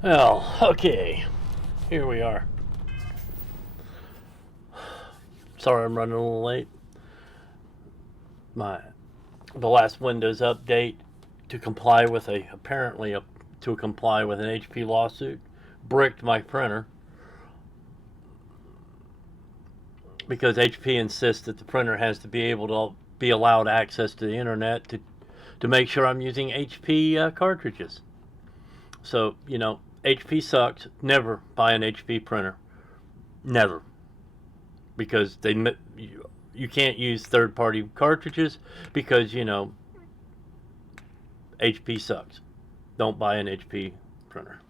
Well, okay. Here we are. Sorry I'm running a little late. The last Windows update to comply with to comply with an HP lawsuit bricked my printer because HP insists that the printer has to be able to be allowed access to the internet to make sure I'm using HP cartridges. So, HP sucks. Never buy an HP printer. Never. Because you can't use third-party cartridges because, HP sucks. Don't buy an HP printer.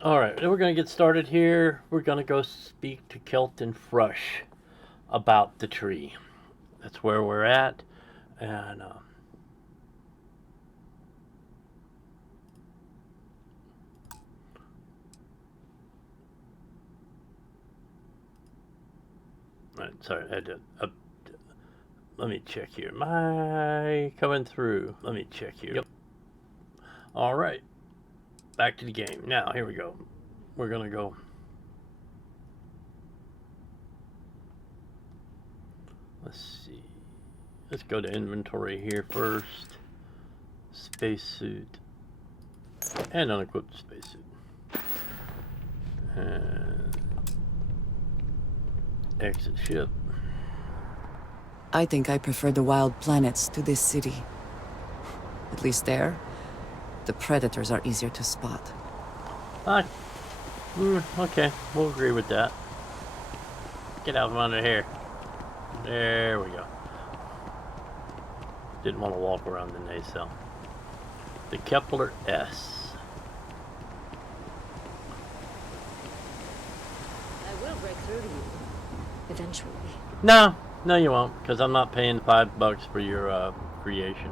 Alright, we're going to get started here. We're going to go speak to Kelton Frush about the tree. That's where we're at. And sorry, I had to let me check here. Am I coming through? Let me check here. Yep. Alright. Back to the game. Now, here we go. We're going to go. Let's see. Let's go to inventory here first. Spacesuit. And unequipped spacesuit. And exit ship. I think I prefer the wild planets to this city. At least there, the predators are easier to spot. Okay, we'll agree with that. Get out from under here. There we go. Didn't want to walk around the nacelle. The Kepler S. I will break through to you. Eventually. No, you won't, because I'm not paying $5 for your creation.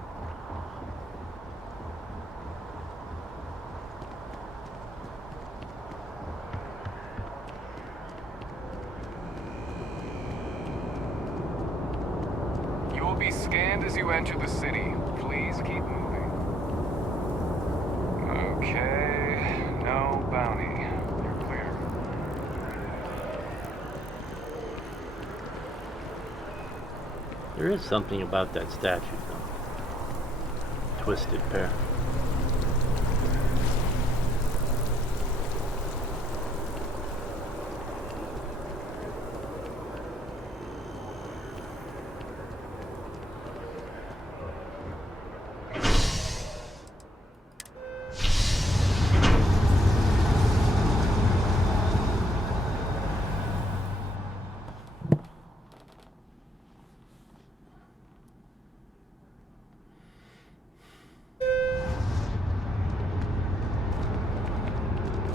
Be scanned as you enter the city. Please keep moving. Okay, no bounty. You're clear. There is something about that statue, though. Twisted pair.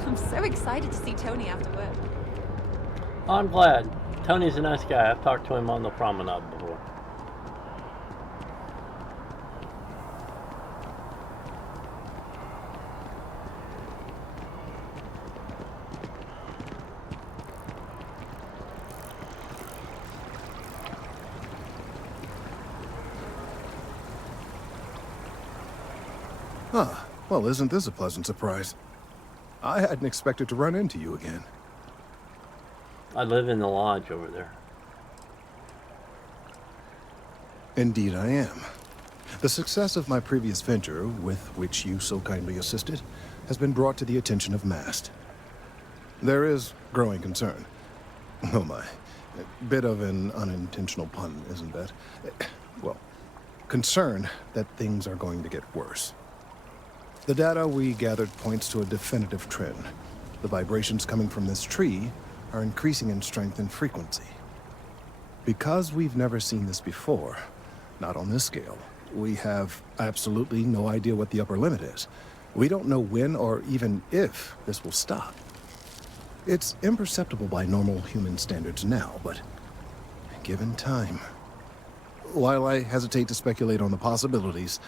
I'm so excited to see Tony after work. I'm glad. Tony's a nice guy. I've talked to him on the promenade before. Huh. Well, isn't this a pleasant surprise? I hadn't expected to run into you again. I live in the lodge over there. Indeed I am. The success of my previous venture, with which you so kindly assisted, has been brought to the attention of Mast. There is growing concern. Oh my. A bit of an unintentional pun, isn't that? Well, concern that things are going to get worse. The data we gathered points to a definitive trend. The vibrations coming from this tree are increasing in strength and frequency. Because we've never seen this before, not on this scale, we have absolutely no idea what the upper limit is. We don't know when or even if this will stop. It's imperceptible by normal human standards now, but given time. While I hesitate to speculate on the possibilities,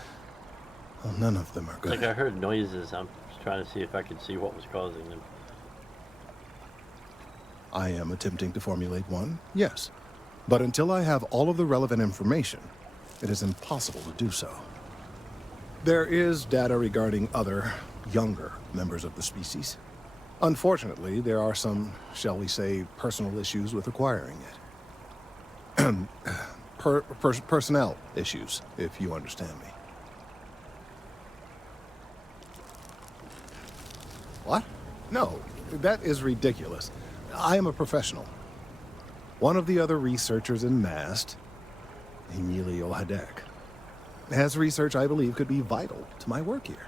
well, none of them are It's good. like I heard noises. I'm just trying to see if I could see what was causing them. I am attempting to formulate one, yes. But until I have all of the relevant information, it is impossible to do so. There is data regarding other, younger members of the species. Unfortunately, there are some, shall we say, personal issues with acquiring it. Personnel issues, if you understand me. What? No, that is ridiculous. I am a professional. One of the other researchers in MAST, Emilio Hadek, has research I believe could be vital to my work here.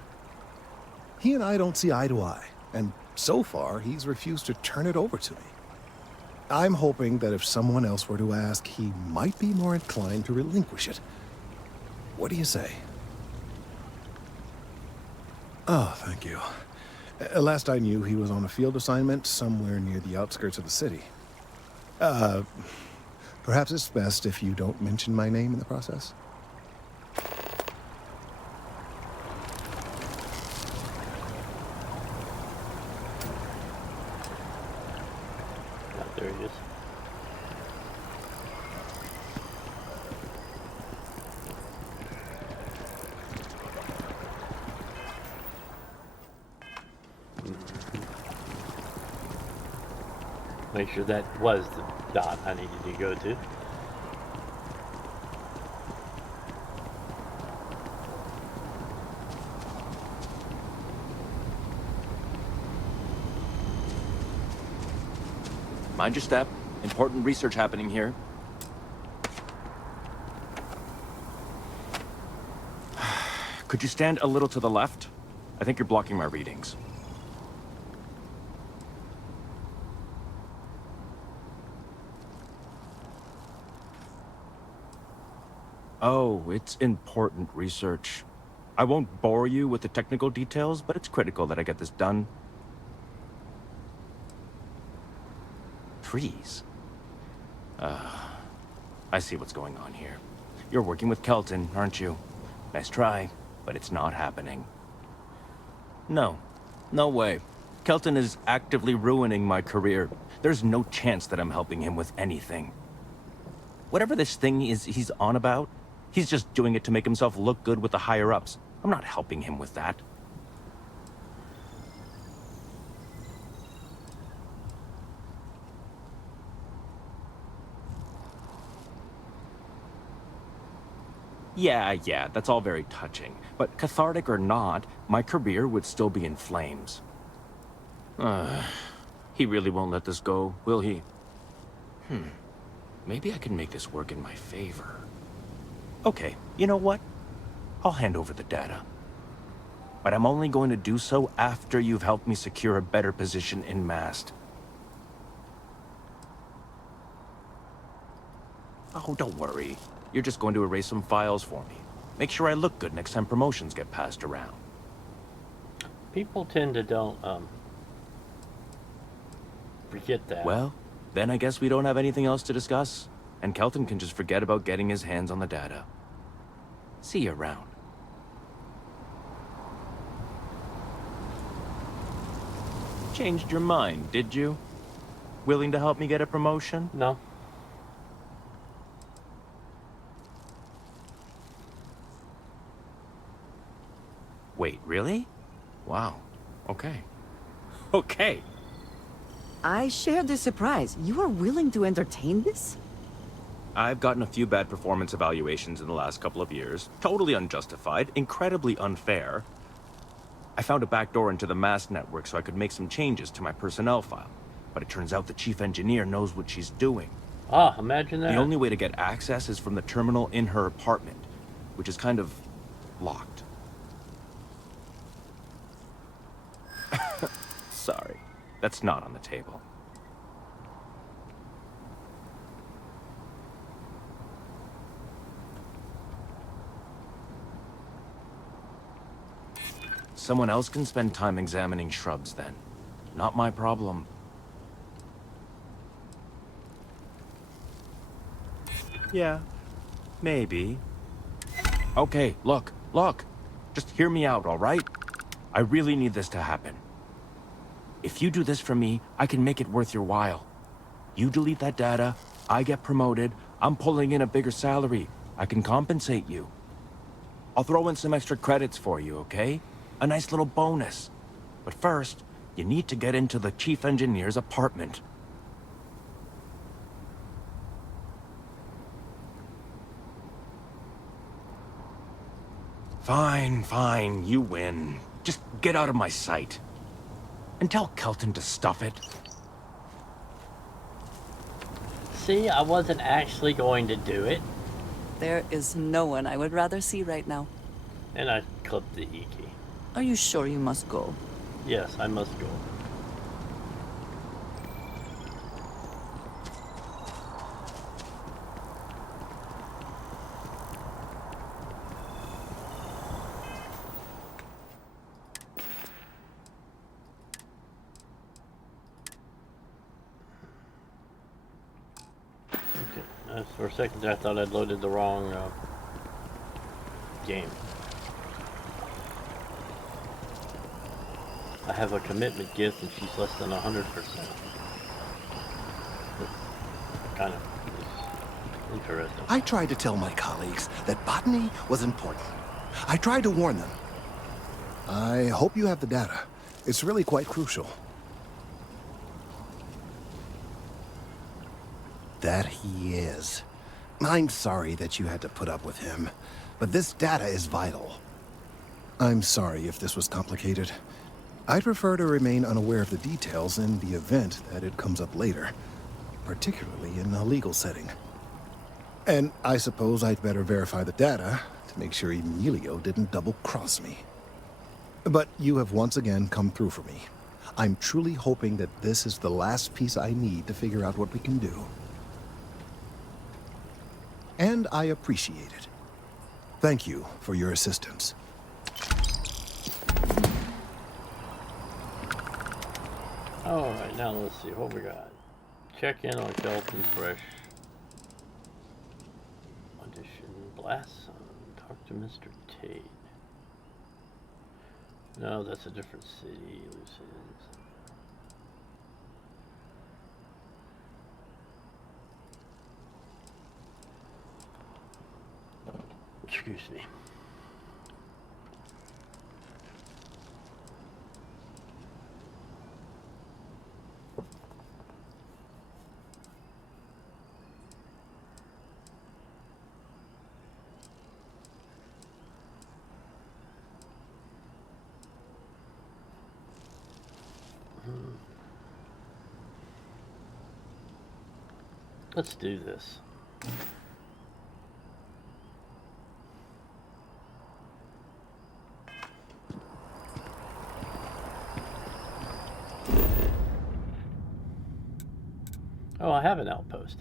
He and I don't see eye to eye, and so far he's refused to turn it over to me. I'm hoping that if someone else were to ask, he might be more inclined to relinquish it. What do you say? Oh, thank you. Last I knew, he was on a field assignment somewhere near the outskirts of the city. Perhaps it's best if you don't mention my name in the process. There he is. Make sure that was the dot I needed to go to. Mind your step. Important research happening here. Could you stand a little to the left? I think you're blocking my readings. Oh, it's important research. I won't bore you with the technical details, but it's critical that I get this done. Trees. I see what's going on here. You're working with Kelton, aren't you? Nice try, but it's not happening. No. No way. Kelton is actively ruining my career. There's no chance that I'm helping him with anything. Whatever this thing is he's on about, he's just doing it to make himself look good with the higher-ups. I'm not helping him with that. Yeah, that's all very touching. But cathartic or not, my career would still be in flames. He really won't let this go, will he? Maybe I can make this work in my favor. Okay, you know what? I'll hand over the data. But I'm only going to do so after you've helped me secure a better position in MAST. Oh, don't worry. You're just going to erase some files for me. Make sure I look good next time promotions get passed around. People tend to don't forget that. Well, then I guess we don't have anything else to discuss, and Kelton can just forget about getting his hands on the data. See you around. Changed your mind, did you? Willing to help me get a promotion? No. Wait, really? Wow. Okay. Okay. I share the surprise. You are willing to entertain this? I've gotten a few bad performance evaluations in the last couple of years. Totally unjustified, incredibly unfair. I found a backdoor into the MAST network so I could make some changes to my personnel file. But it turns out the chief engineer knows what she's doing. Ah, imagine that. The only way to get access is from the terminal in her apartment, which is kind of locked. Sorry, that's not on the table. Someone else can spend time examining shrubs then. Not my problem. Yeah, maybe. Okay, look. Just hear me out, all right? I really need this to happen. If you do this for me, I can make it worth your while. You delete that data, I get promoted, I'm pulling in a bigger salary. I can compensate you. I'll throw in some extra credits for you, okay? A nice little bonus. But first, you need to get into the chief engineer's apartment. Fine, you win. Just get out of my sight. And tell Kelton to stuff it. See, I wasn't actually going to do it. There is no one I would rather see right now. And I clipped the E key. Are you sure you must go? Yes, I must go. For a second there, I thought I'd loaded the wrong game. I have a commitment gift and she's less than 100%. Kind of interesting. I tried to tell my colleagues that botany was important. I tried to warn them. I hope you have the data. It's really quite crucial. That he is. I'm sorry that you had to put up with him, but this data is vital. I'm sorry if this was complicated. I'd prefer to remain unaware of the details in the event that it comes up later, particularly in a legal setting. And I suppose I'd better verify the data to make sure Emilio didn't double-cross me. But you have once again come through for me. I'm truly hoping that this is the last piece I need to figure out what we can do. And I appreciate it. Thank you for your assistance. Alright, now let's see what we got. Check in on Kelton Fresh. Audition Blast Zone. Talk to Mr. Tate. No, that's a different city. Lucian's. Excuse me. Let's do this. Oh, I have an outpost.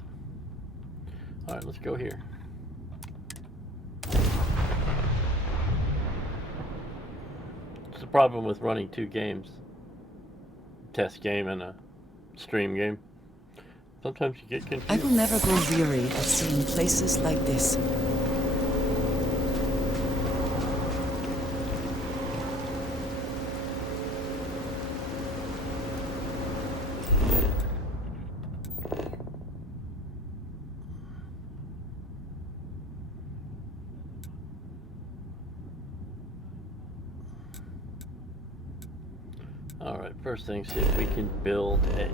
All right, let's go here. It's the problem with running two games. Test game and a stream game. Sometimes you get confused. I will never grow weary of seeing places like this. All right, first thing, see if we can build a...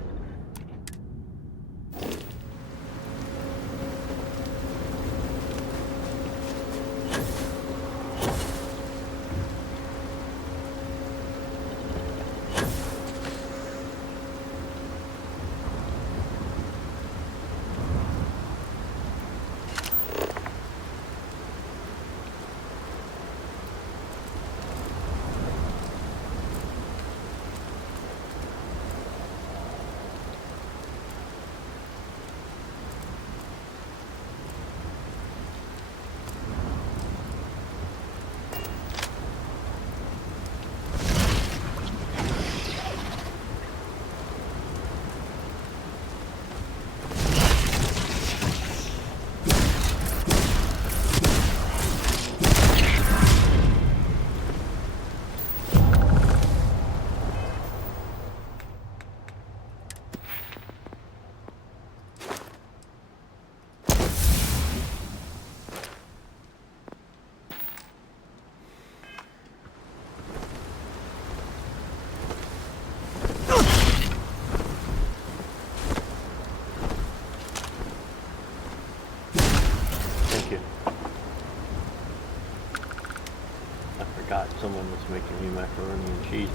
someone was making me macaroni and cheese.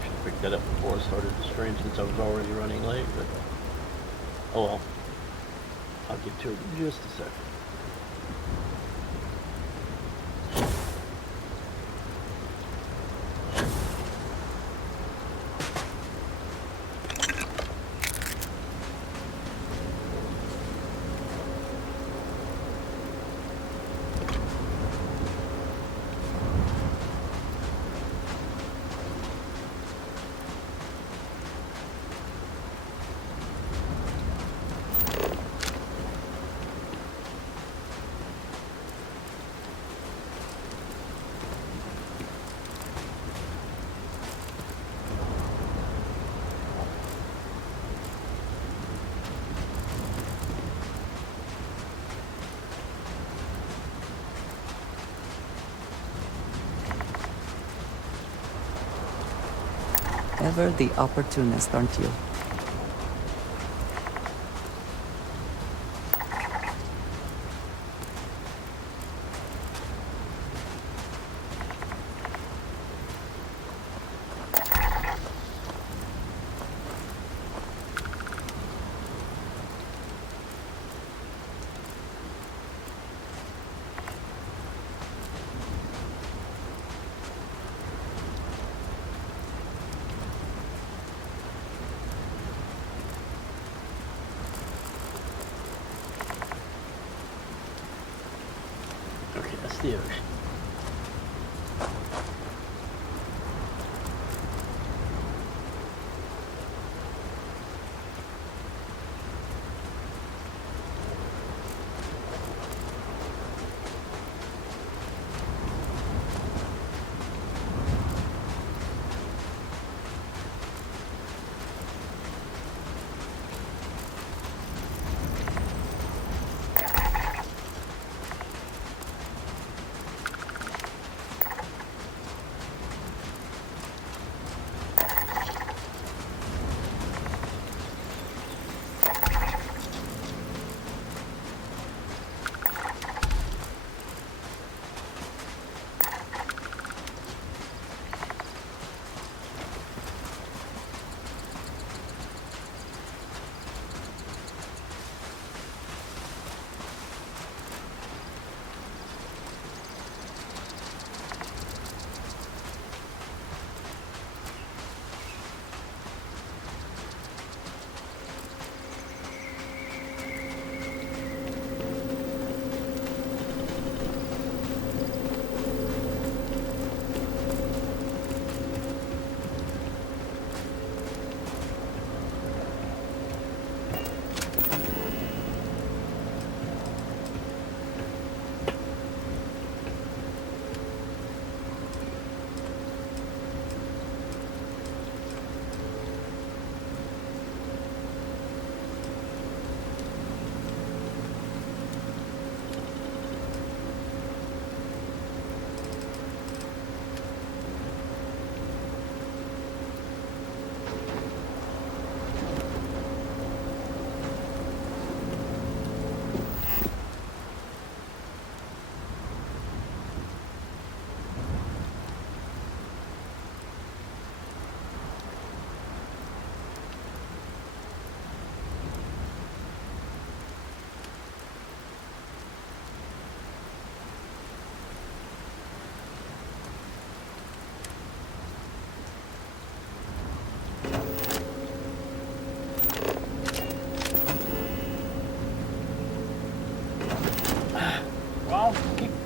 Should have picked that up before I started the stream since I was already running late, but oh well. I'll get to it in just a second. Ever the opportunist, aren't you? Okay, that's the ocean.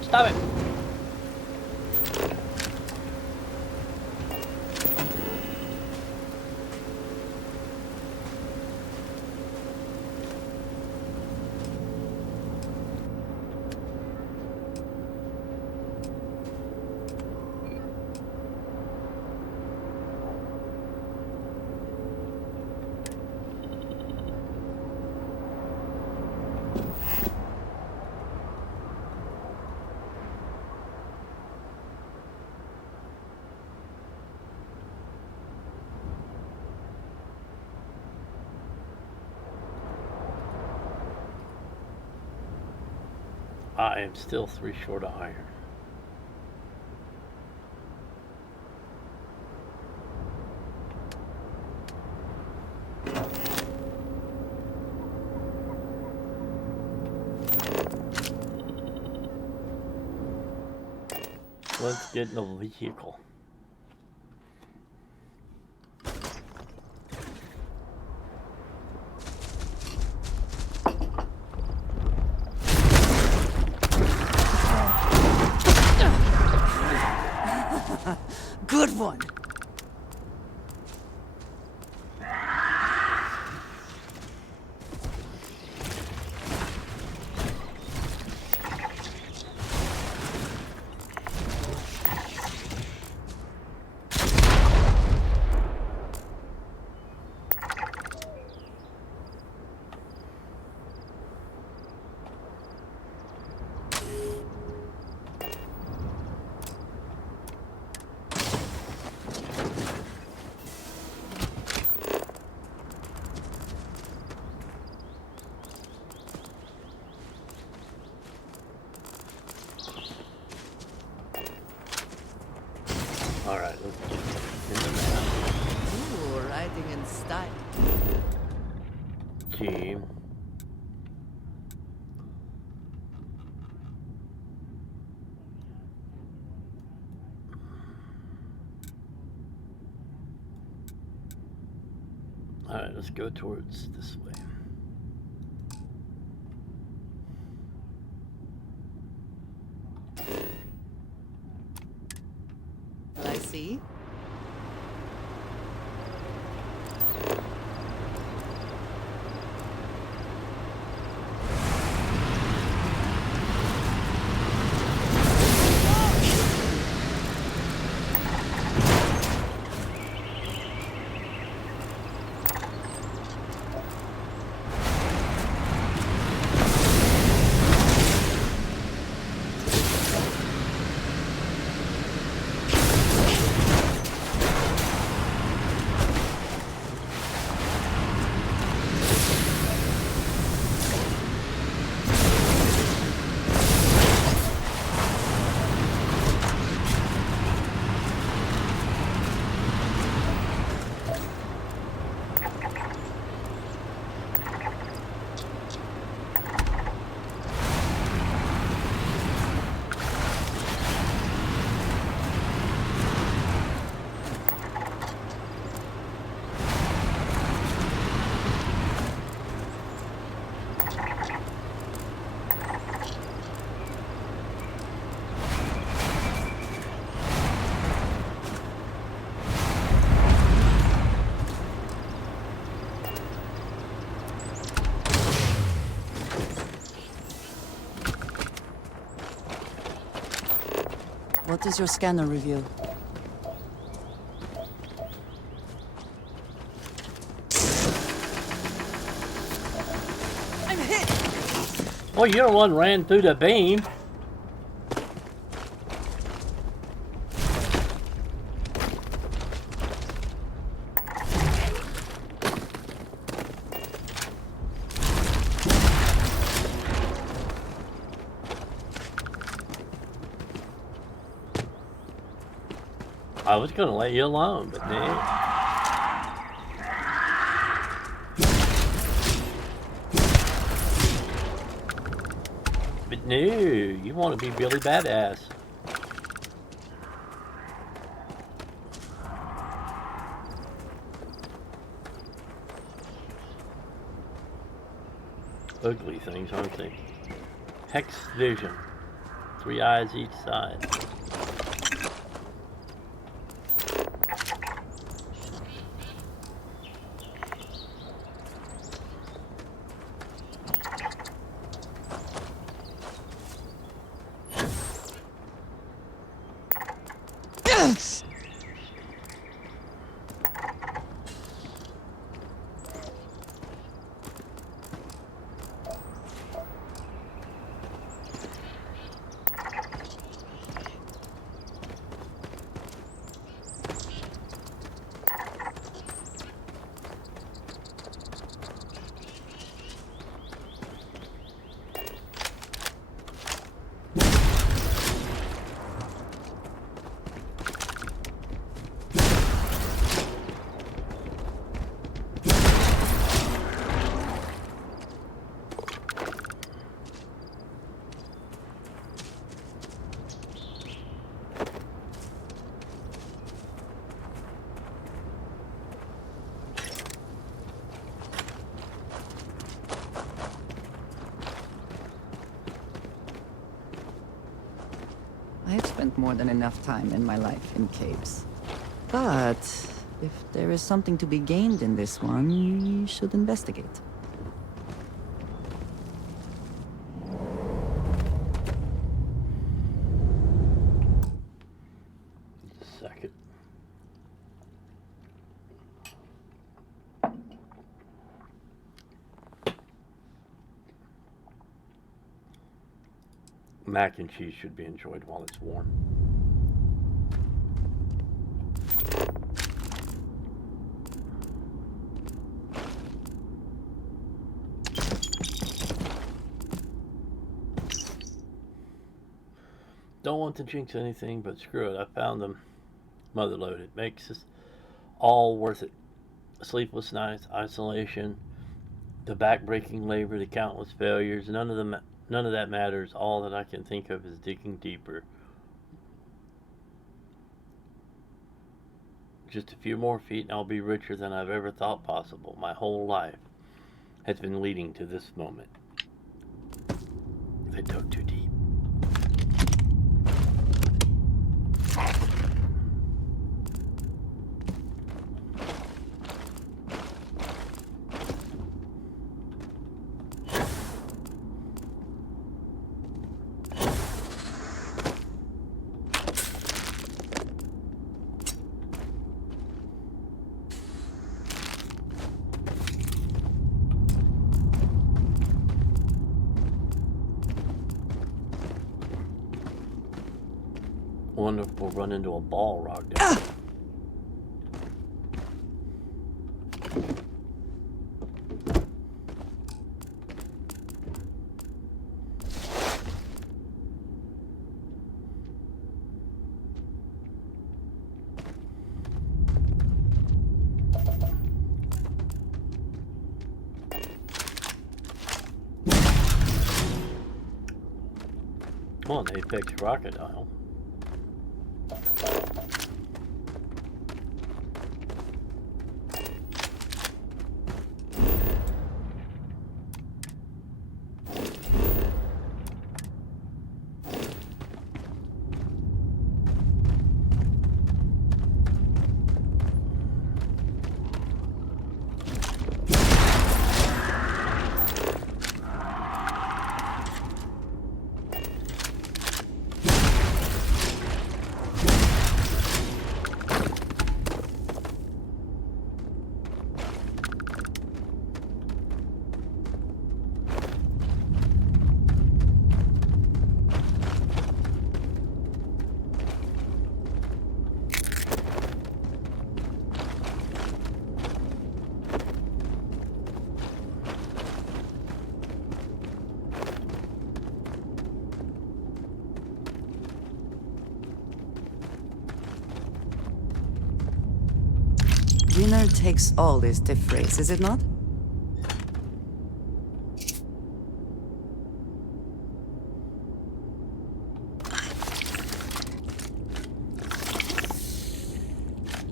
Stop it. I am still 3 short of iron. Let's get in the vehicle. Good one. Alright, let's get in the map. Ooh, riding in style. G. Alright, let's go towards this way. I see. What does your scanner reveal? I'm hit! Well, you're the one ran through the beam. I was gonna let you alone, but no. But no, you want to be Billy Badass. Ugly things, aren't they? Hex vision. 3 eyes each side. spent more than enough time in my life in caves. But if there is something to be gained in this one, we should investigate. Second. Mac and cheese should be enjoyed while it's warm. Don't want to jinx anything, but screw it. I found them motherload. It makes us all worth it. Sleepless nights, isolation, the back-breaking labor, the countless failures. None of that matters. All that I can think of is digging deeper. Just a few more feet and I'll be richer than I've ever thought possible. My whole life has been leading to this moment. They dug too deep. Wonder if we'll run into a ball rock down there. Come on, Apex Crocodile. Winner takes all this stiff race, is it not?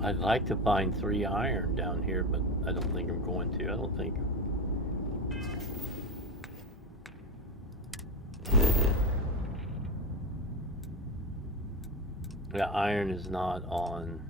I'd like to find 3 iron down here, but I don't think I'm going to. I don't think. Yeah, iron is not on.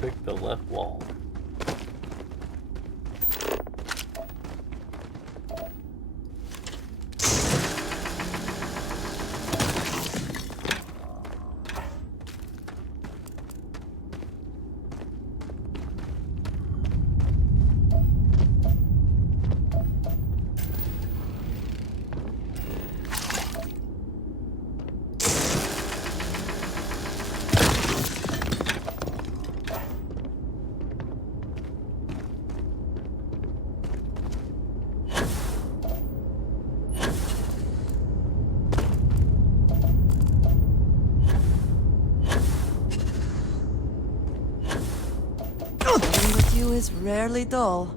Pick the left wall. Playing with you is rarely dull.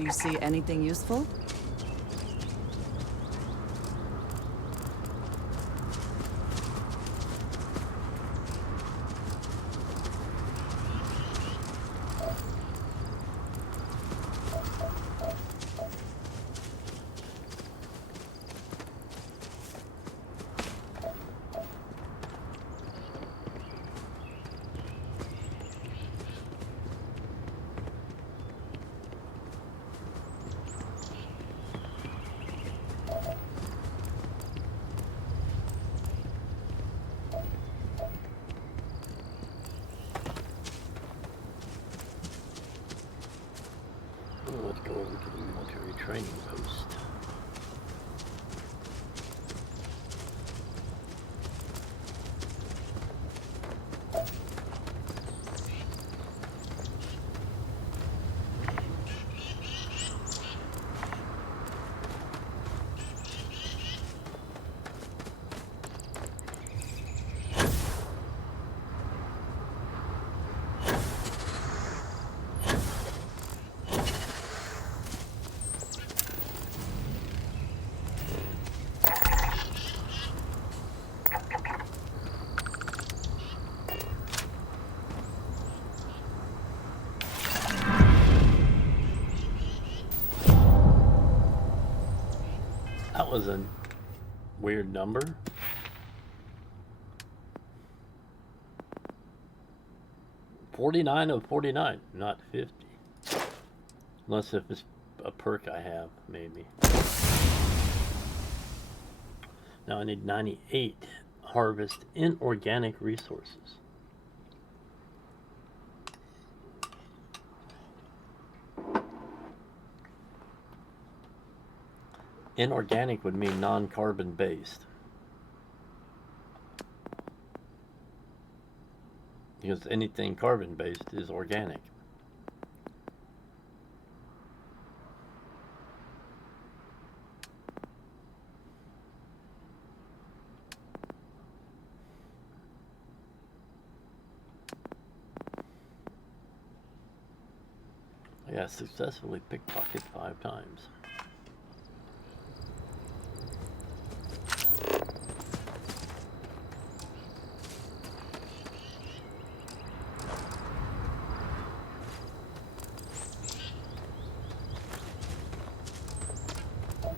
Do you see anything useful? Let's go over to the military training post. That was a weird number. $49 of 49, not 50. Unless if it's a perk I have, maybe. Now I need 98. Harvest inorganic resources. Inorganic would mean non-carbon based. Because anything carbon based is organic. I got successfully pickpocketed 5 times.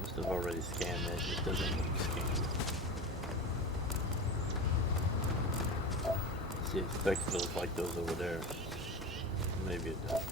Must have already scanned that, it just doesn't look scanned. See, it's expected to look like those over there. Maybe it does.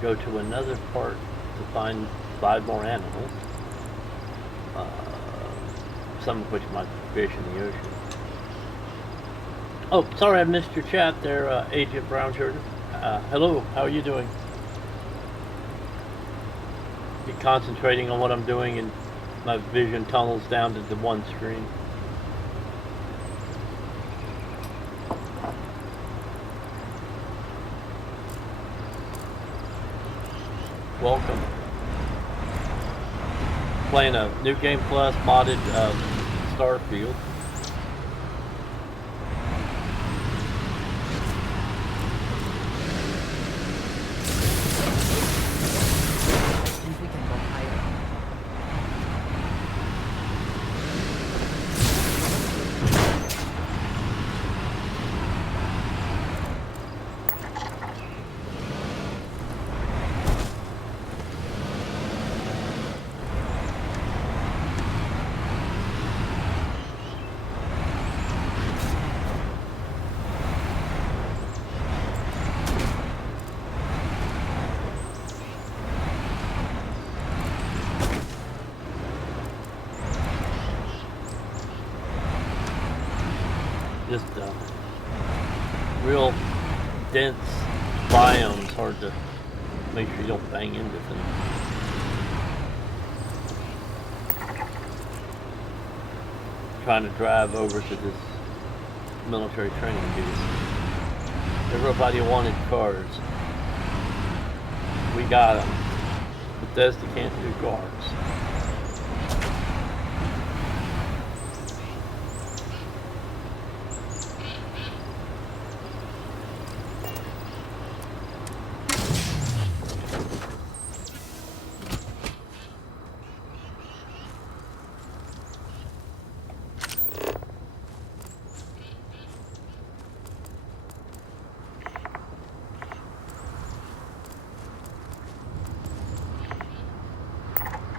go to another part to find 5 more animals. Some of which might fish in the ocean. Oh, sorry I missed your chat there, Agent Brown Shirt. Hello, how are you doing? Be concentrating on what I'm doing and my vision tunnels down to the one screen. Welcome. Playing a New Game Plus modded Starfield. Think we can go higher. Just real dense biomes, hard to make sure you don't bang into things. Trying to drive over to this military training base. Everybody wanted cars. We got them. Bethesda can't do cars.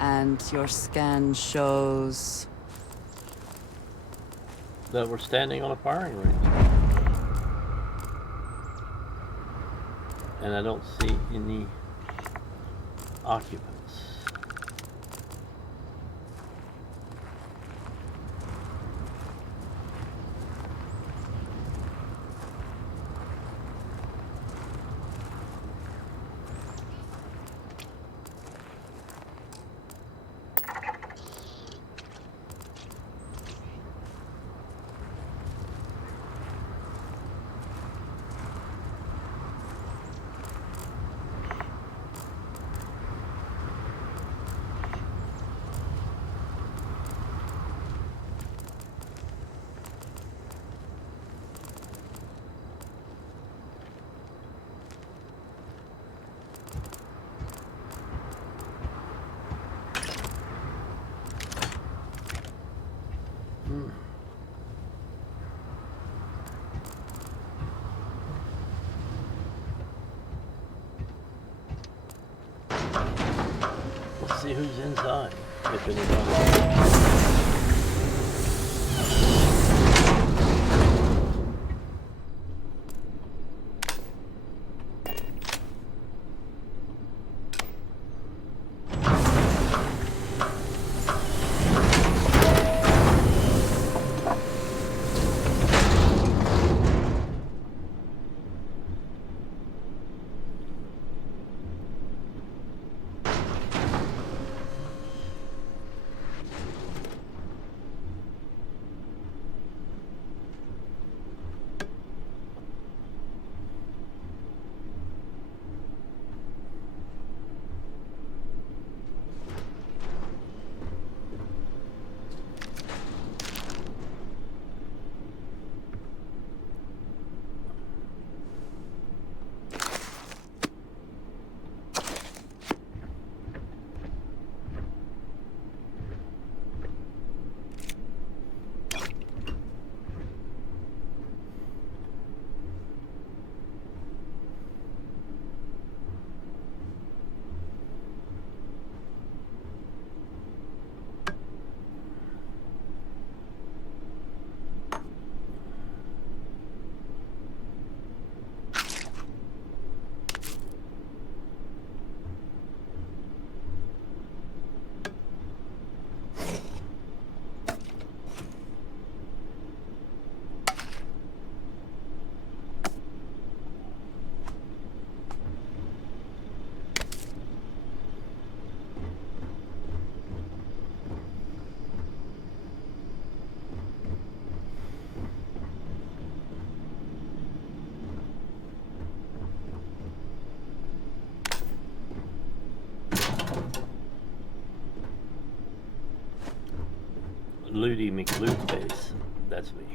And your scan shows... That we're standing on a firing range. And I don't see any occupants. Let's see who's inside, if anybody. Looty McLoot base. That's me.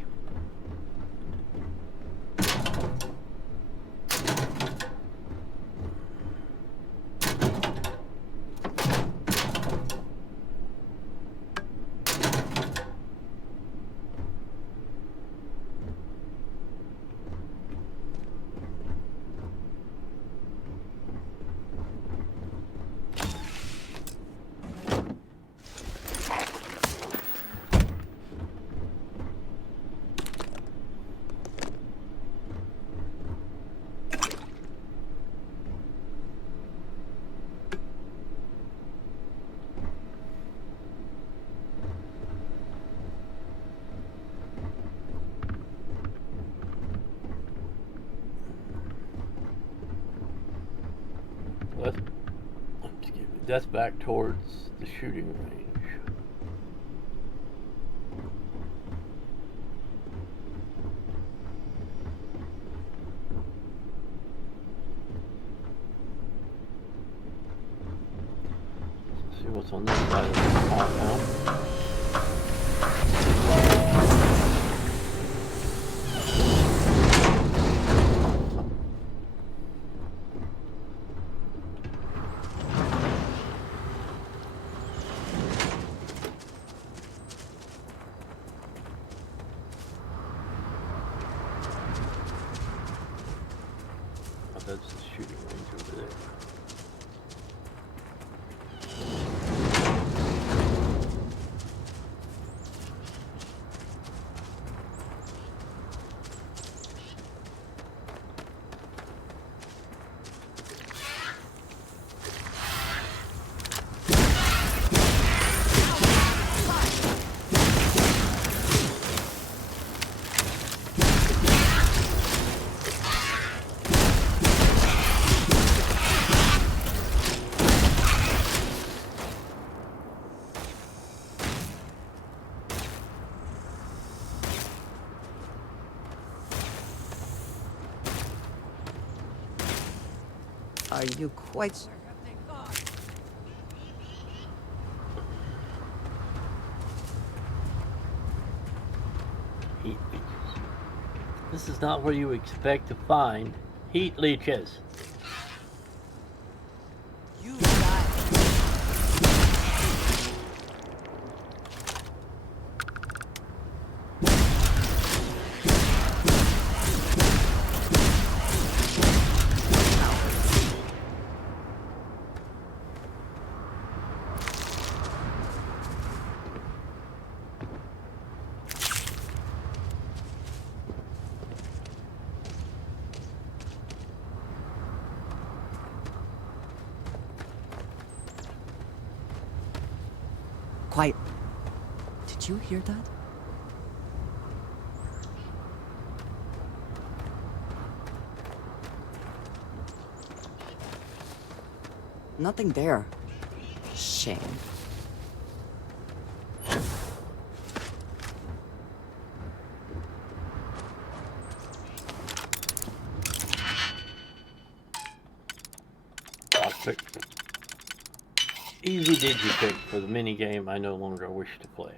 That's back towards the shooting range. Let's see what's on this side of the compound. That's the shooting range over there. Are you quite sure? Heat leeches. This is not where you expect to find heat leeches. You got Quiet. Did you hear that? Nothing there. Shame. Lockpick. Easy digipick for the mini game I no longer wish to play.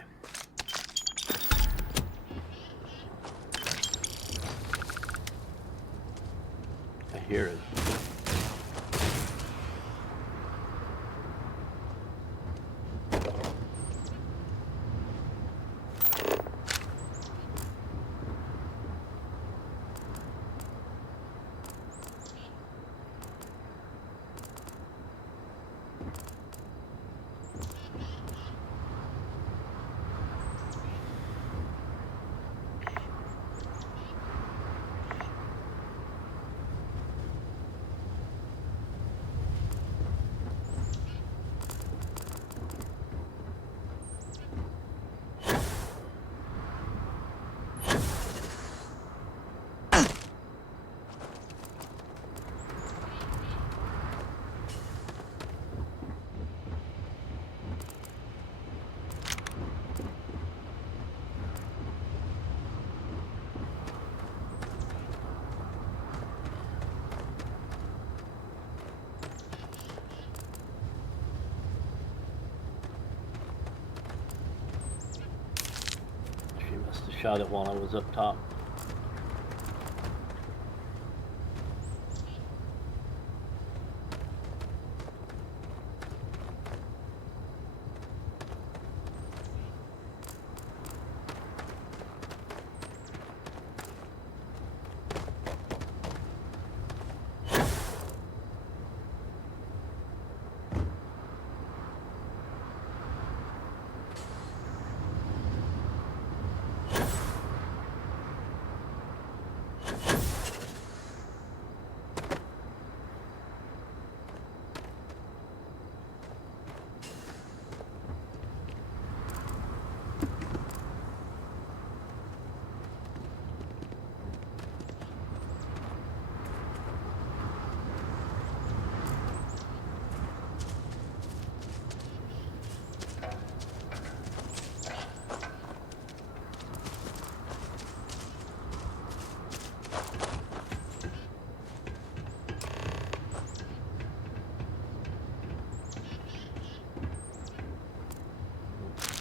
I hear it. shot it while I was up top.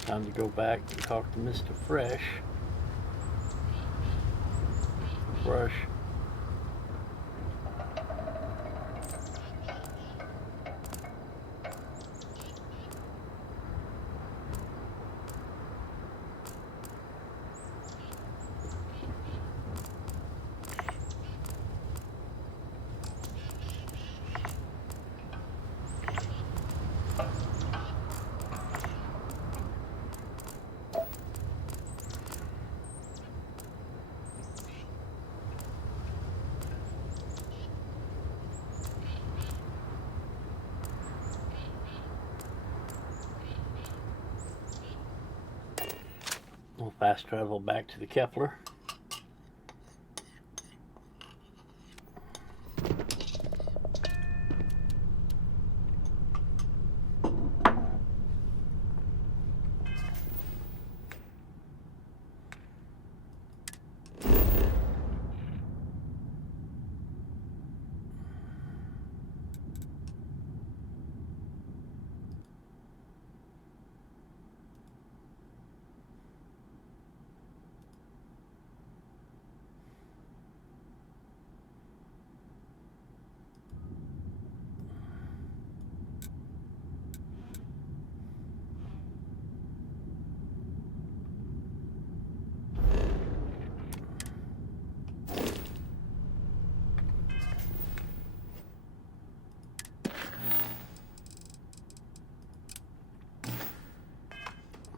Time to go back and talk to Mr. Fresh. Fresh. We'll fast travel back to the Kepler.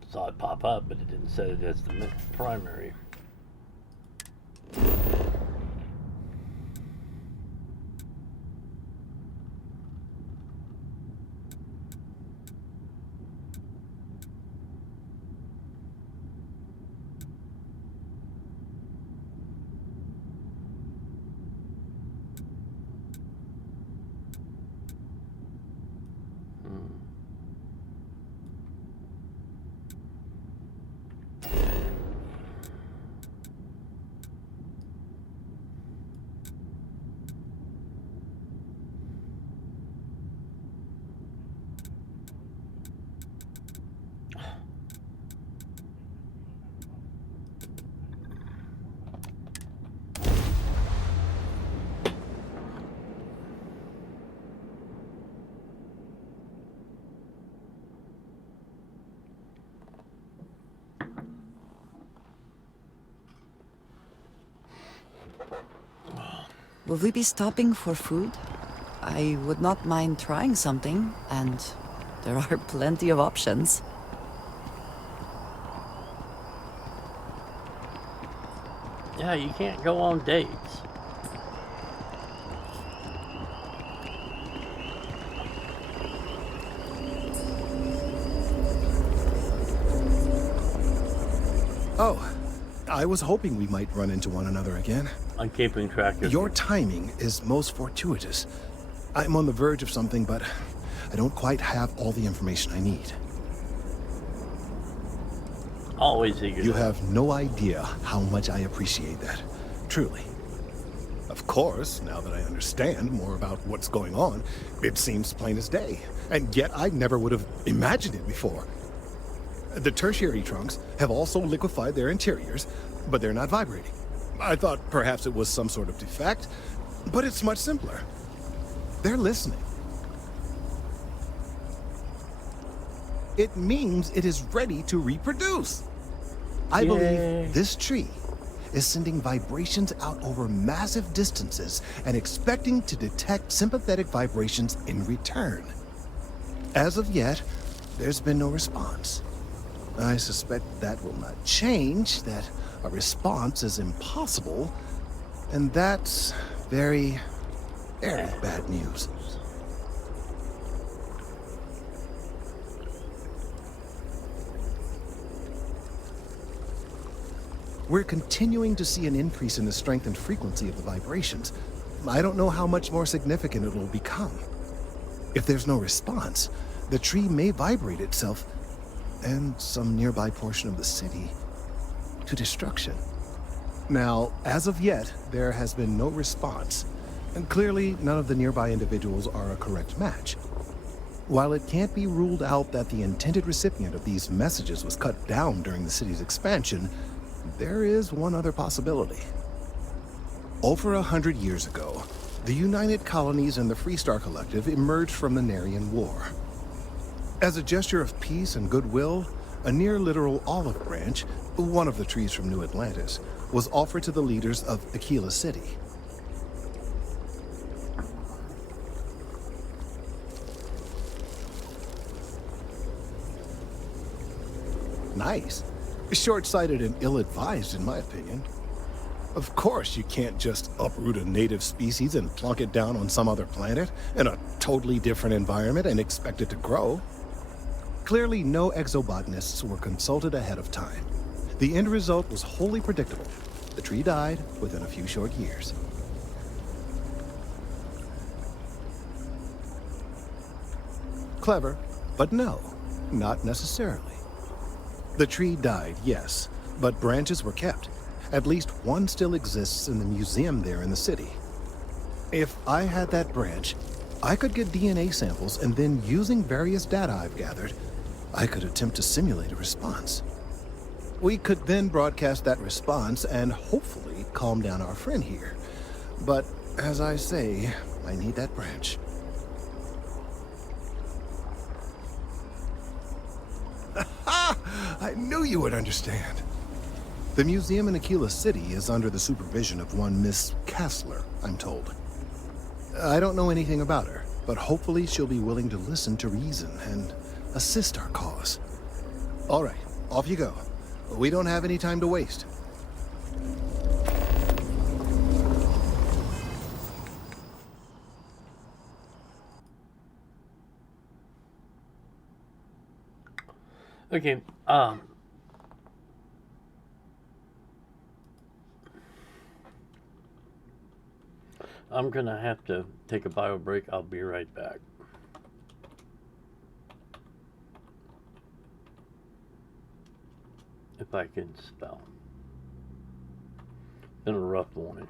Saw it pop up, but it didn't set it as the primary. Will we be stopping for food? I would not mind trying something, and there are plenty of options. Yeah, you can't go on dates. Oh, I was hoping we might run into one another again. I'm keeping track of Your timing is most fortuitous. I'm on the verge of something, but I don't quite have all the information I need. Always eager. You have no idea how much I appreciate that. Truly. Of course, now that I understand more about what's going on, it seems plain as day. And yet I never would have imagined it before. The tertiary trunks have also liquefied their interiors, but they're not vibrating. I thought perhaps it was some sort of defect, but it's much simpler. They're listening. It means it is ready to reproduce. I Yay. believe this tree is sending vibrations out over massive distances and expecting to detect sympathetic vibrations in return. As of yet, there's been no response. I suspect that will not change, that a response is impossible, and that's very, very bad news. We're continuing to see an increase in the strength and frequency of the vibrations. I don't know how much more significant it will become. If there's no response, the tree may vibrate itself and some nearby portion of the city to destruction. Now, as of yet, there has been no response, and clearly none of the nearby individuals are a correct match. While it can't be ruled out that the intended recipient of these messages was cut down during the city's expansion, there is one other possibility. Over 100 years ago, the United Colonies and the Freestar Collective emerged from the Narian War. As a gesture of peace and goodwill, a near-literal olive branch, one of the trees from New Atlantis, was offered to the leaders of Aquila City. Nice. Short-sighted and ill-advised, in my opinion. Of course, you can't just uproot a native species and plunk it down on some other planet in a totally different environment and expect it to grow. Clearly, no exobotanists were consulted ahead of time. The end result was wholly predictable. The tree died within a few short years. Clever, but no, not necessarily. The tree died, yes, but branches were kept. At least one still exists in the museum there in the city. If I had that branch, I could get DNA samples, and then using various data I've gathered, I could attempt to simulate a response. We could then broadcast that response and hopefully calm down our friend here. But as I say, I need that branch. I knew you would understand. The museum in Aquila City is under the supervision of one Miss Kassler, I'm told. I don't know anything about her, but hopefully she'll be willing to listen to reason and assist our cause. All right, off you go. We don't have any time to waste. Okay, I'm gonna have to take a bio break. I'll be right back. If I can spell. Been a rough morning.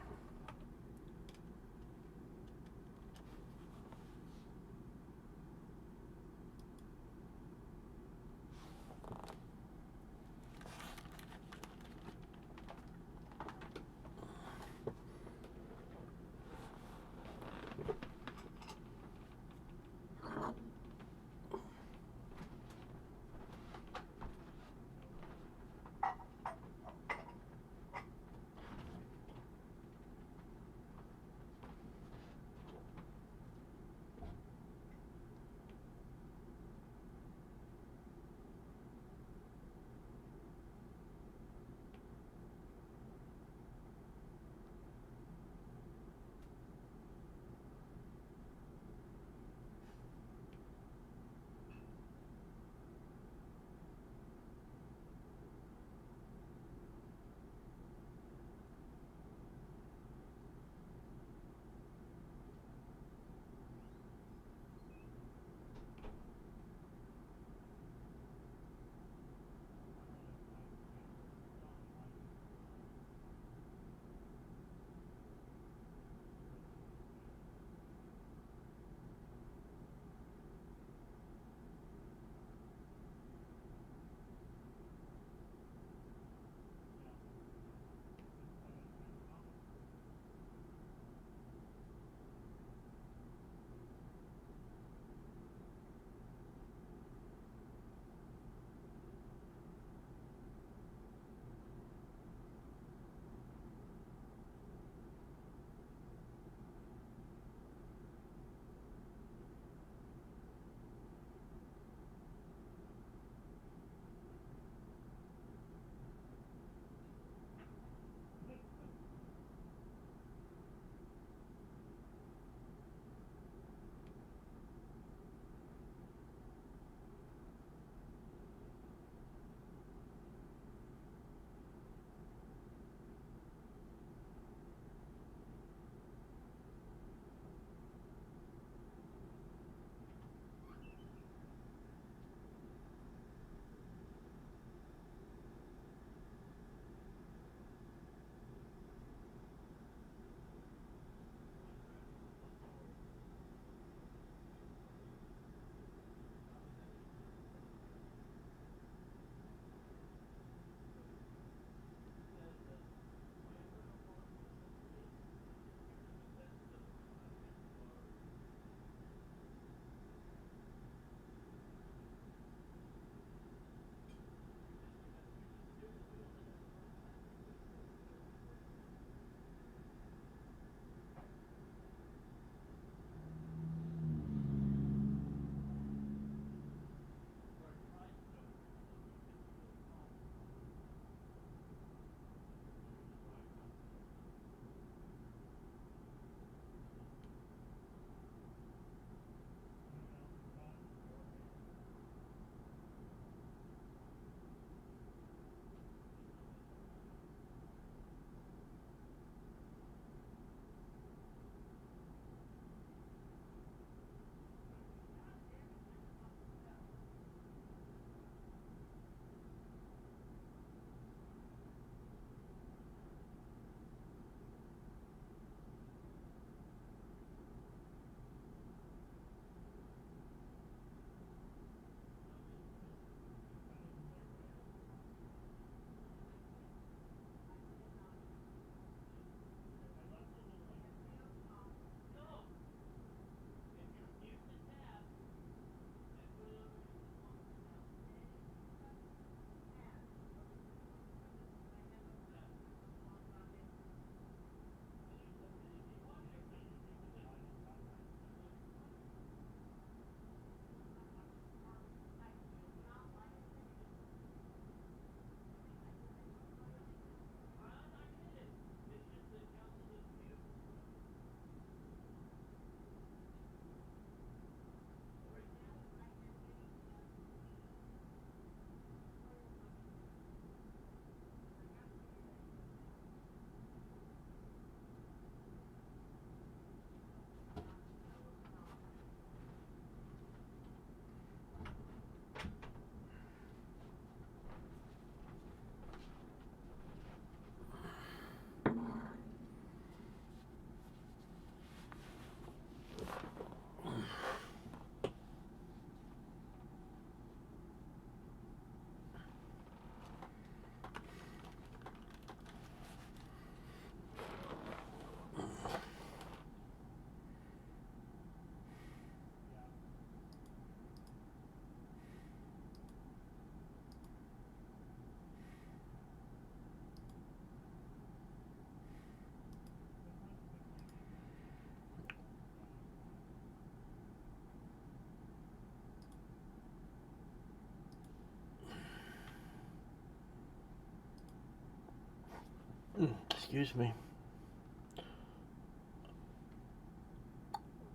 Excuse me.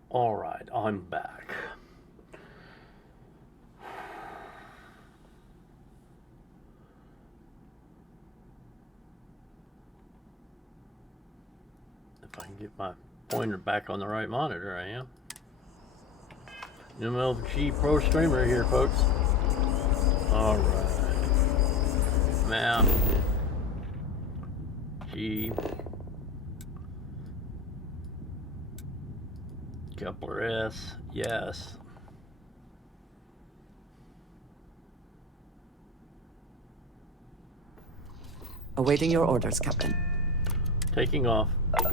All right, I'm back. If I can get my pointer back on the right monitor, I am. MLG Pro Streamer here, folks. All right. Map. G. Coupler S. Yes. Awaiting your orders, Captain. Taking off. Oh,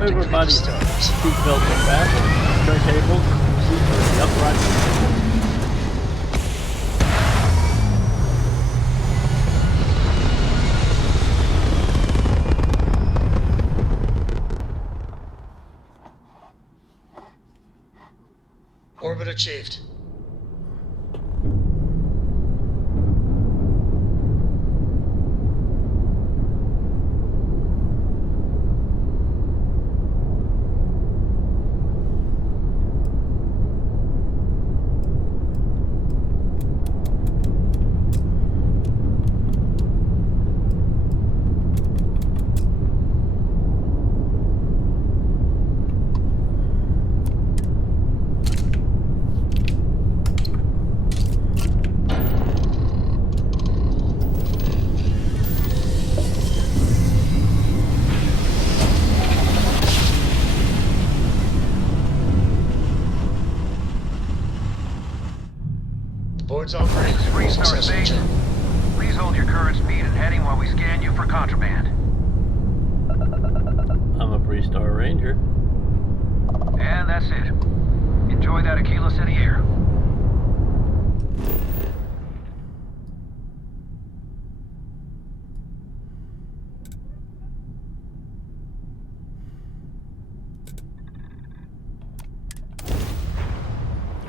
everybody. Seatbelts are fastened. Turntables. Seats are the upright. Orbit achieved. Board's all green. This is Freestar Successful Base. job. Please hold your current speed and heading while we scan you for contraband. I'm a Freestar Ranger. And that's it. Enjoy that Aquila City air.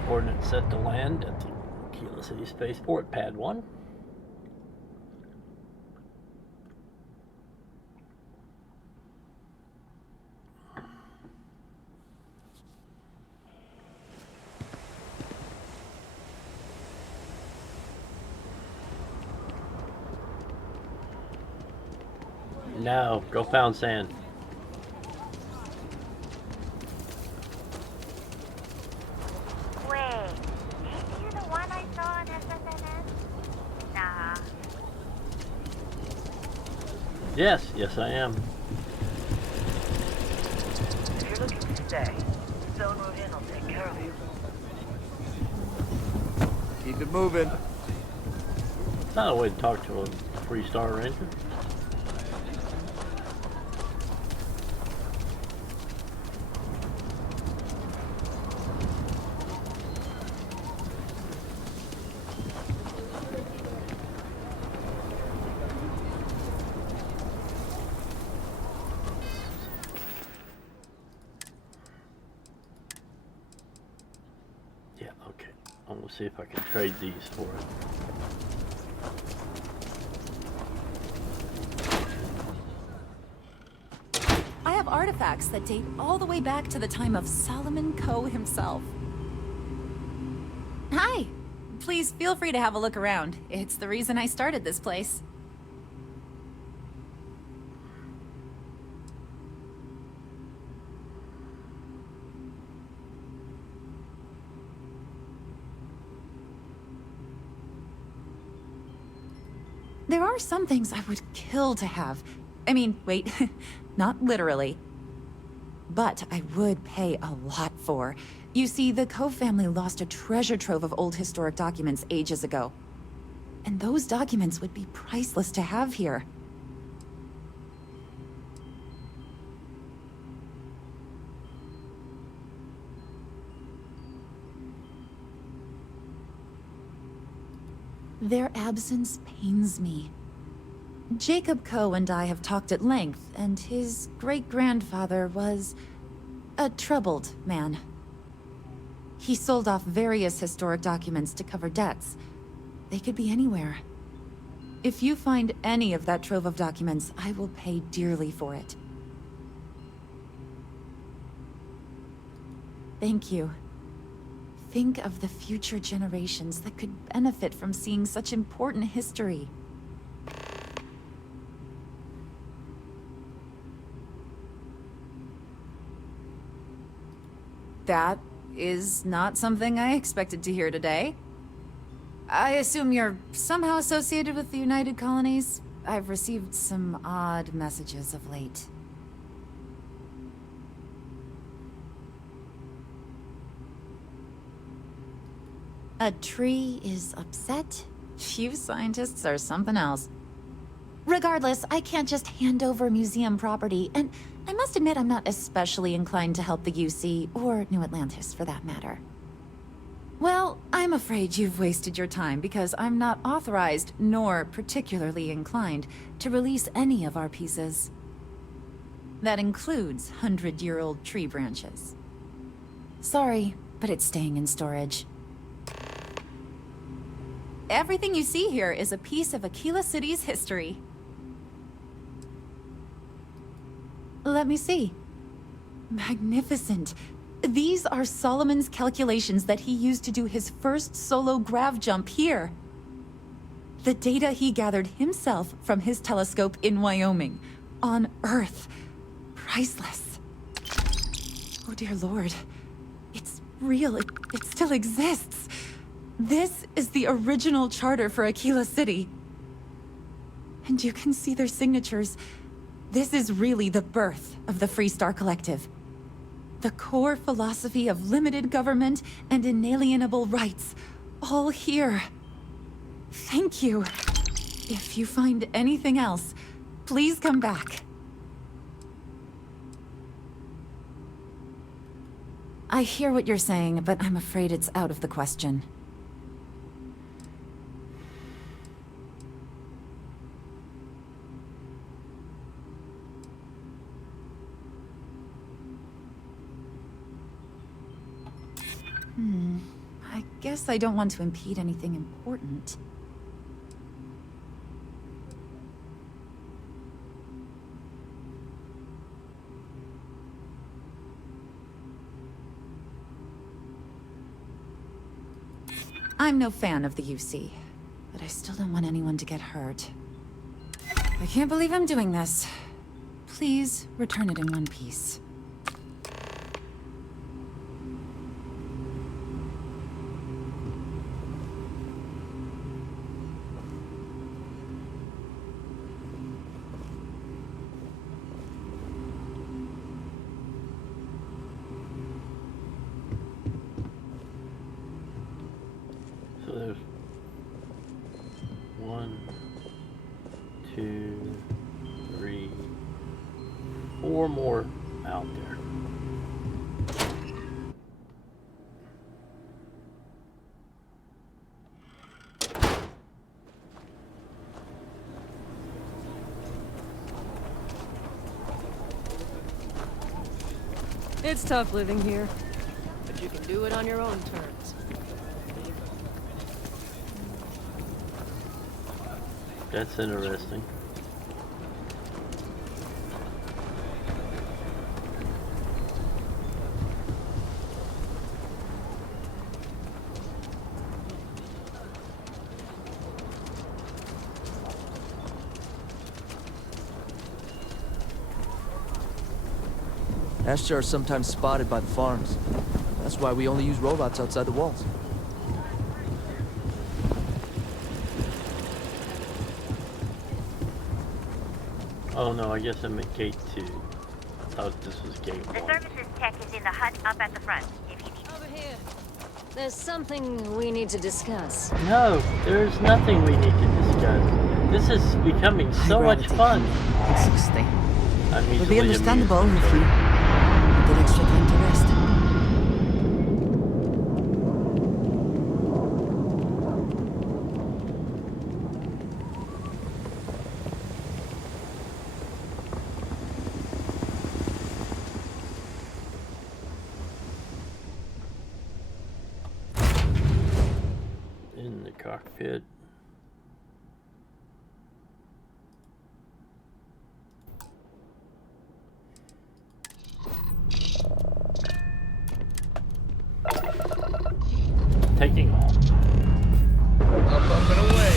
Coordinates set to land at the Aquila City Spaceport, Pad 1. No, go pound sand. Wait, ain't you the one I saw on SSNS? Nah. Yes, I am. If you're looking to stay, Zone Road Inn will take care of you. Keep it moving. It's not a way to talk to a Freestar Ranger. Yeah, okay. I'm gonna see if I can trade these for it. I have artifacts that date all the way back to the time of Solomon Coe himself. Hi! Please feel free to have a look around. It's the reason I started this place. There are some things I would kill to have. I mean, wait, not literally. But I would pay a lot for. You see, the Coe family lost a treasure trove of old historic documents ages ago. And those documents would be priceless to have here. Their absence pains me. Jacob Coe and I have talked at length, and his great-grandfather was a troubled man. He sold off various historic documents to cover debts. They could be anywhere. If you find any of that trove of documents, I will pay dearly for it. Thank you. Think of the future generations that could benefit from seeing such important history. That is not something I expected to hear today. I assume you're somehow associated with the United Colonies? I've received some odd messages of late. A tree is upset? You scientists are something else. Regardless, I can't just hand over museum property, and I must admit I'm not especially inclined to help the UC, or New Atlantis for that matter. Well, I'm afraid you've wasted your time because I'm not authorized, nor particularly inclined, to release any of our pieces. That includes 100-year-old tree branches. Sorry, but it's staying in storage. Everything you see here is a piece of Aquila City's history. Let me see. Magnificent. These are Solomon's calculations that he used to do his first solo grav jump here. The data he gathered himself from his telescope in Wyoming, on Earth. Priceless. Oh dear Lord. It's real. It still exists. This is the original charter for Aquila City. And you can see their signatures. This is really the birth of the Freestar Collective. The core philosophy of limited government and inalienable rights. All here. Thank you. If you find anything else, please come back. I hear what you're saying, but I'm afraid it's out of the question. I guess I don't want to impede anything important. I'm no fan of the UC, but I still don't want anyone to get hurt. I can't believe I'm doing this. Please return it in one piece. So there's 1, 2, 3, 4 more out there. It's tough living here, but you can do it on your own terms. That's interesting. Asher are sometimes spotted by the farms. That's why we only use robots outside the walls. Oh no, I guess I'm at gate 2. I thought this was gate 1. The services tech is in the hut up at the front, if you need. Over here. There's something we need to discuss. No, there's nothing we need to discuss. This is becoming so much fun. Exhausting. I'm It would easily be understandable amused. if you did extra time to rest. In the cockpit. taking off. Up and away.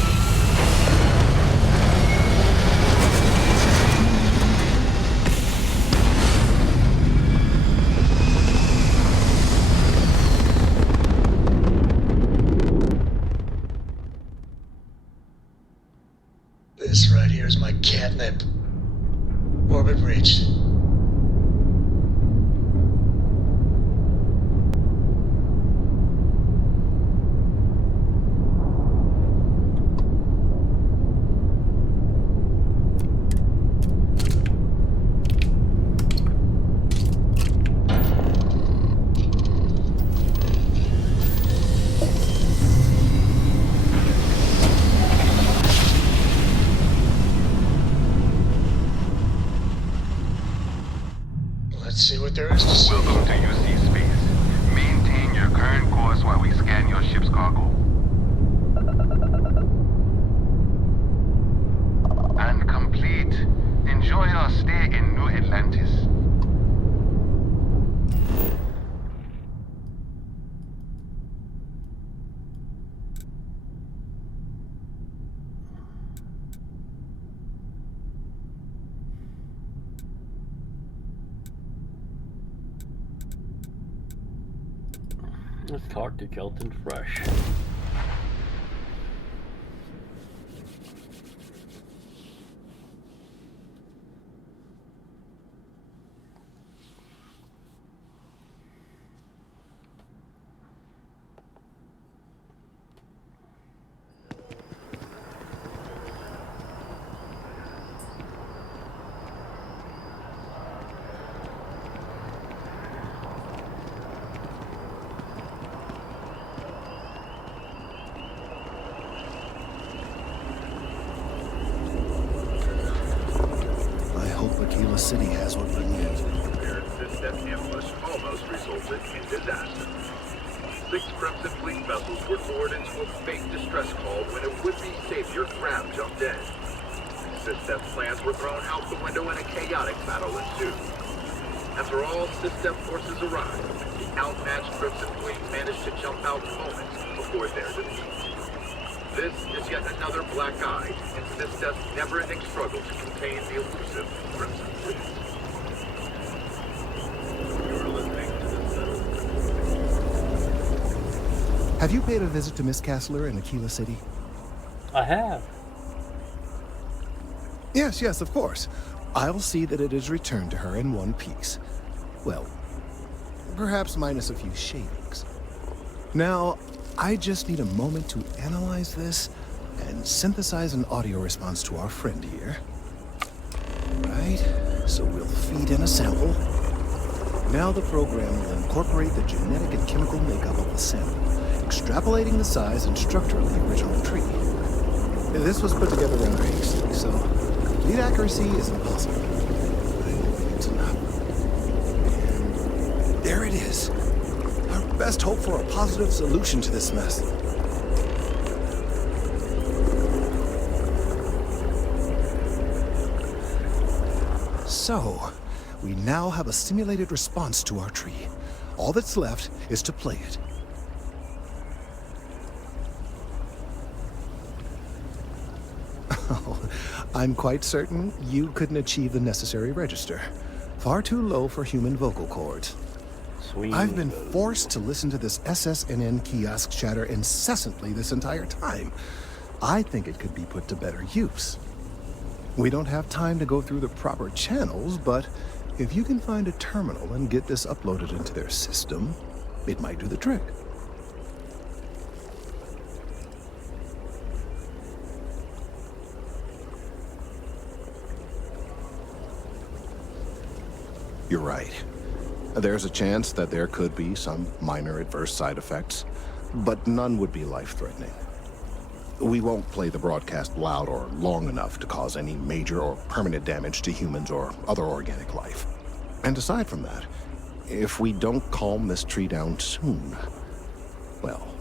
This right here is my catnip. Orbit reached. Let's see what there is to see. Welcome to UC Space. Maintain your current course while we scan your ship's cargo. And complete. Enjoy your stay in New Atlantis. Let's talk to Kelton Fresh. Aquila City has what we need. Prepared system ambush almost resulted in disaster. 6 Crimson Fleet vessels were lured into a fake distress call when a would-be savior Grab jumped in. System plans were thrown out the window and a chaotic battle ensued. After all system forces arrived, the outmatched Crimson Fleet managed to jump out moments before their defeat. This is yet another black eye in System's never-ending struggle to contain the elusive Crimson Fleet. You're listening to the Have you paid a visit to Miss Castler in Aquila City? I have. Yes, of course. I'll see that it is returned to her in one piece. Well, perhaps minus a few shavings. Now, I just need a moment to analyze this and synthesize an audio response to our friend here. Right, so we'll feed in a sample. Now the program will incorporate the genetic and chemical makeup of the sample, extrapolating the size and structure of the original tree. This was put together rather hastily, so complete accuracy is impossible. I think it's enough. And there it is. Our best hope for a positive solution to this mess. So, we now have a simulated response to our tree. All that's left is to play it. Oh, I'm quite certain you couldn't achieve the necessary register. Far too low for human vocal cords. Sweet. I've been forced to listen to this SSNN kiosk chatter incessantly this entire time. I think it could be put to better use. We don't have time to go through the proper channels, but if you can find a terminal and get this uploaded into their system, it might do the trick. You're right. There's a chance that there could be some minor adverse side effects, but none would be life-threatening. We won't play the broadcast loud or long enough to cause any major or permanent damage to humans or other organic life. And aside from that, if we don't calm this tree down soon, well,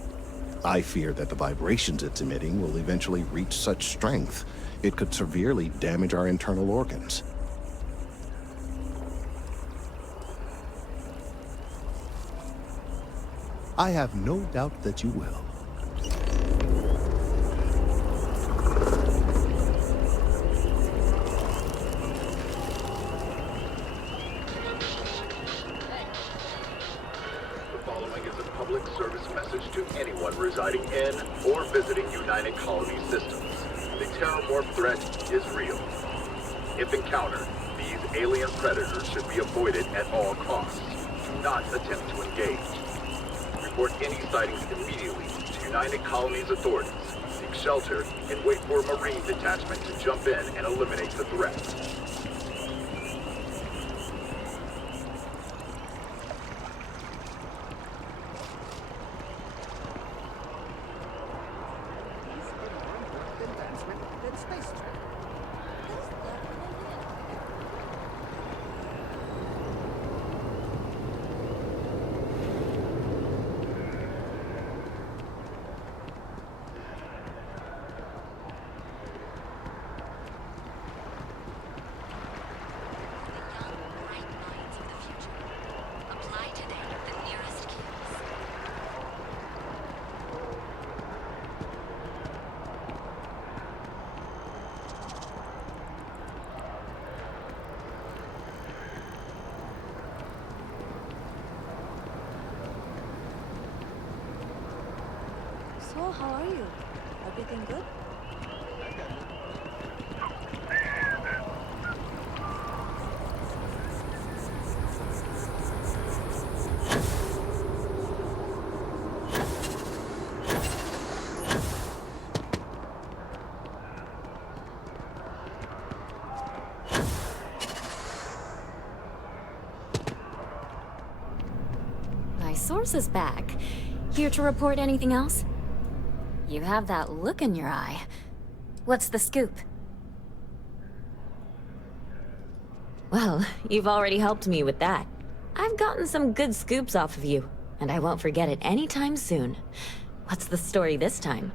I fear that the vibrations it's emitting will eventually reach such strength it could severely damage our internal organs. I have no doubt that you will. The following is a public service message to anyone residing in or visiting United Colony systems. The terrormorph threat is real. If encountered, these alien predators should be avoided at all costs. Do not attempt to engage. Report any sightings immediately to United Colony's authorities. Seek shelter and wait for a Marine detachment to jump in and eliminate the threat. So, how are you? Everything good? My source is back. Here to report anything else? You have that look in your eye. What's the scoop? Well, you've already helped me with that. I've gotten some good scoops off of you, and I won't forget it anytime soon. What's the story this time?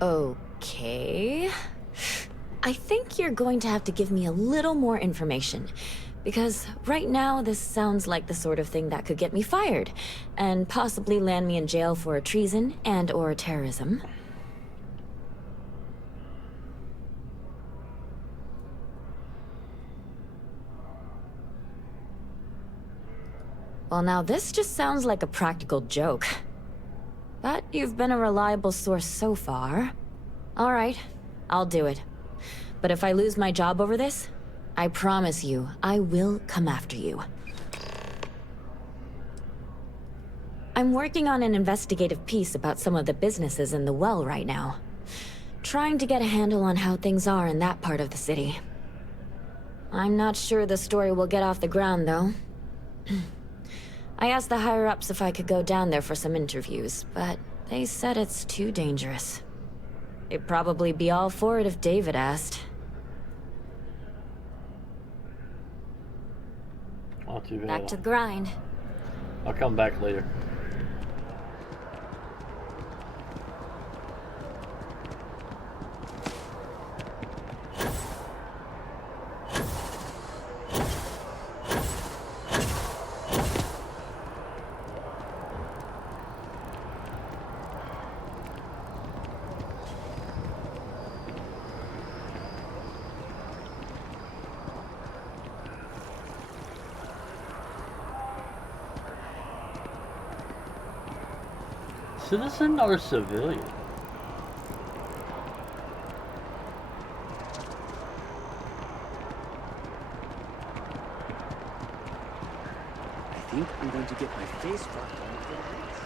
Okay. I think you're going to have to give me a little more information. Because right now, this sounds like the sort of thing that could get me fired, and possibly land me in jail for treason and/or terrorism. Well, now this just sounds like a practical joke. But you've been a reliable source so far. All right, I'll do it. But if I lose my job over this, I promise you, I will come after you. I'm working on an investigative piece about some of the businesses in the well right now. Trying to get a handle on how things are in that part of the city. I'm not sure the story will get off the ground, though. I asked the higher-ups if I could go down there for some interviews, but they said it's too dangerous. They'd probably be all for it if David asked. Not too bad. Back to the grind. I'll come back later. Citizen or civilian? I think I'm going to get my face rocked on for this.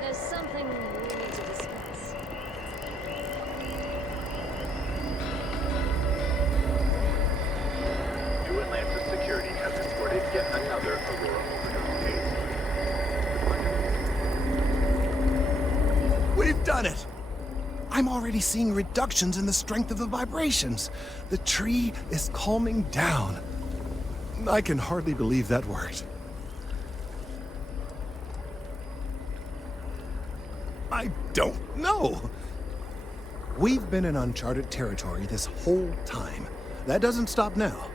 There's something we need to We've done it! I'm already seeing reductions in the strength of the vibrations. The tree is calming down. I can hardly believe that worked. I don't know. We've been in uncharted territory this whole time. That doesn't stop now.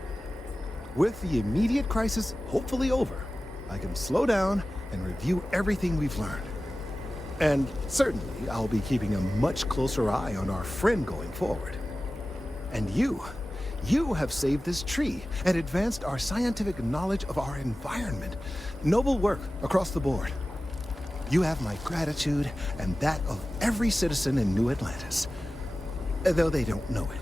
With the immediate crisis hopefully over, I can slow down and review everything we've learned. And certainly, I'll be keeping a much closer eye on our friend going forward. And you have saved this tree and advanced our scientific knowledge of our environment. Noble work across the board. You have my gratitude and that of every citizen in New Atlantis, though they don't know it.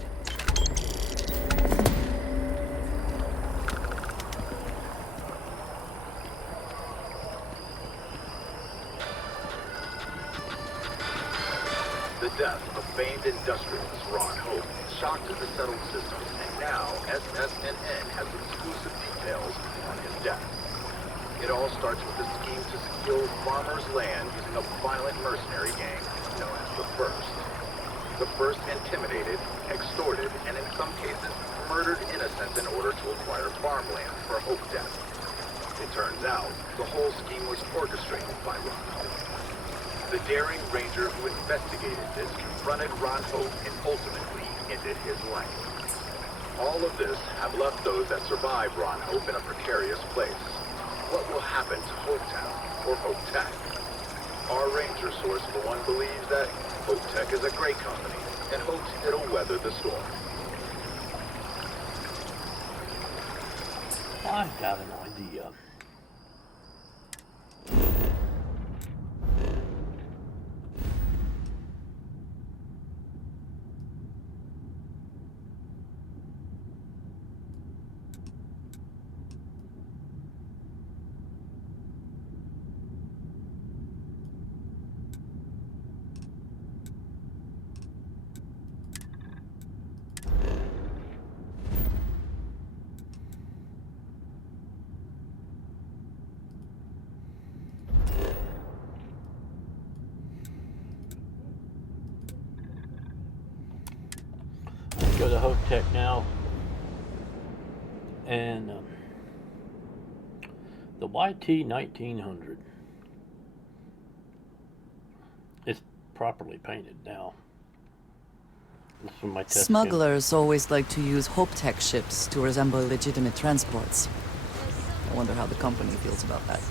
The death of famed industrialist Ron Hope shocked the settled system, and now SSNN has exclusive details on his death. It all starts with a scheme to steal farmers' land using a violent mercenary gang known as the First. The First intimidated, extorted, and in some cases murdered innocents in order to acquire farmland for Hope death. It turns out the whole scheme was orchestrated by Ron Hope. The daring ranger who investigated this confronted Ron Hope and ultimately ended his life. All of this have left those that survived Ron Hope in a precarious place. What will happen to Hope Town or Hope Tech? Our ranger source for one believes that Hope Tech is a great company and hopes it'll weather the storm. I've got an idea. Go to Hope Tech now, and the YT 1900. It's properly painted now. This is from my test Smugglers always like to use Hope Tech ships to resemble legitimate transports. I wonder how the company feels about that.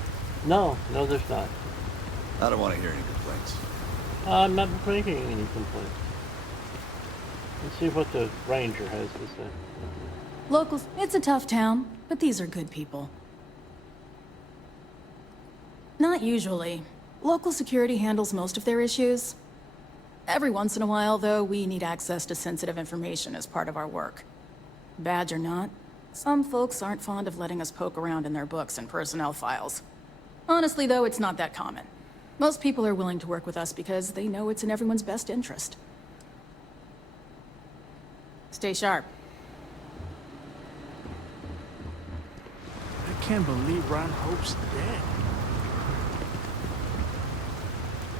No, there's not. I don't want to hear any complaints. I'm not making any complaints. Let's see what the ranger has to say. Locals, it's a tough town, but these are good people. Not usually. Local security handles most of their issues. Every once in a while, though, we need access to sensitive information as part of our work. Badge or not, some folks aren't fond of letting us poke around in their books and personnel files. Honestly, though, it's not that common. Most people are willing to work with us because they know it's in everyone's best interest. Stay sharp. I can't believe Ron Hope's dead.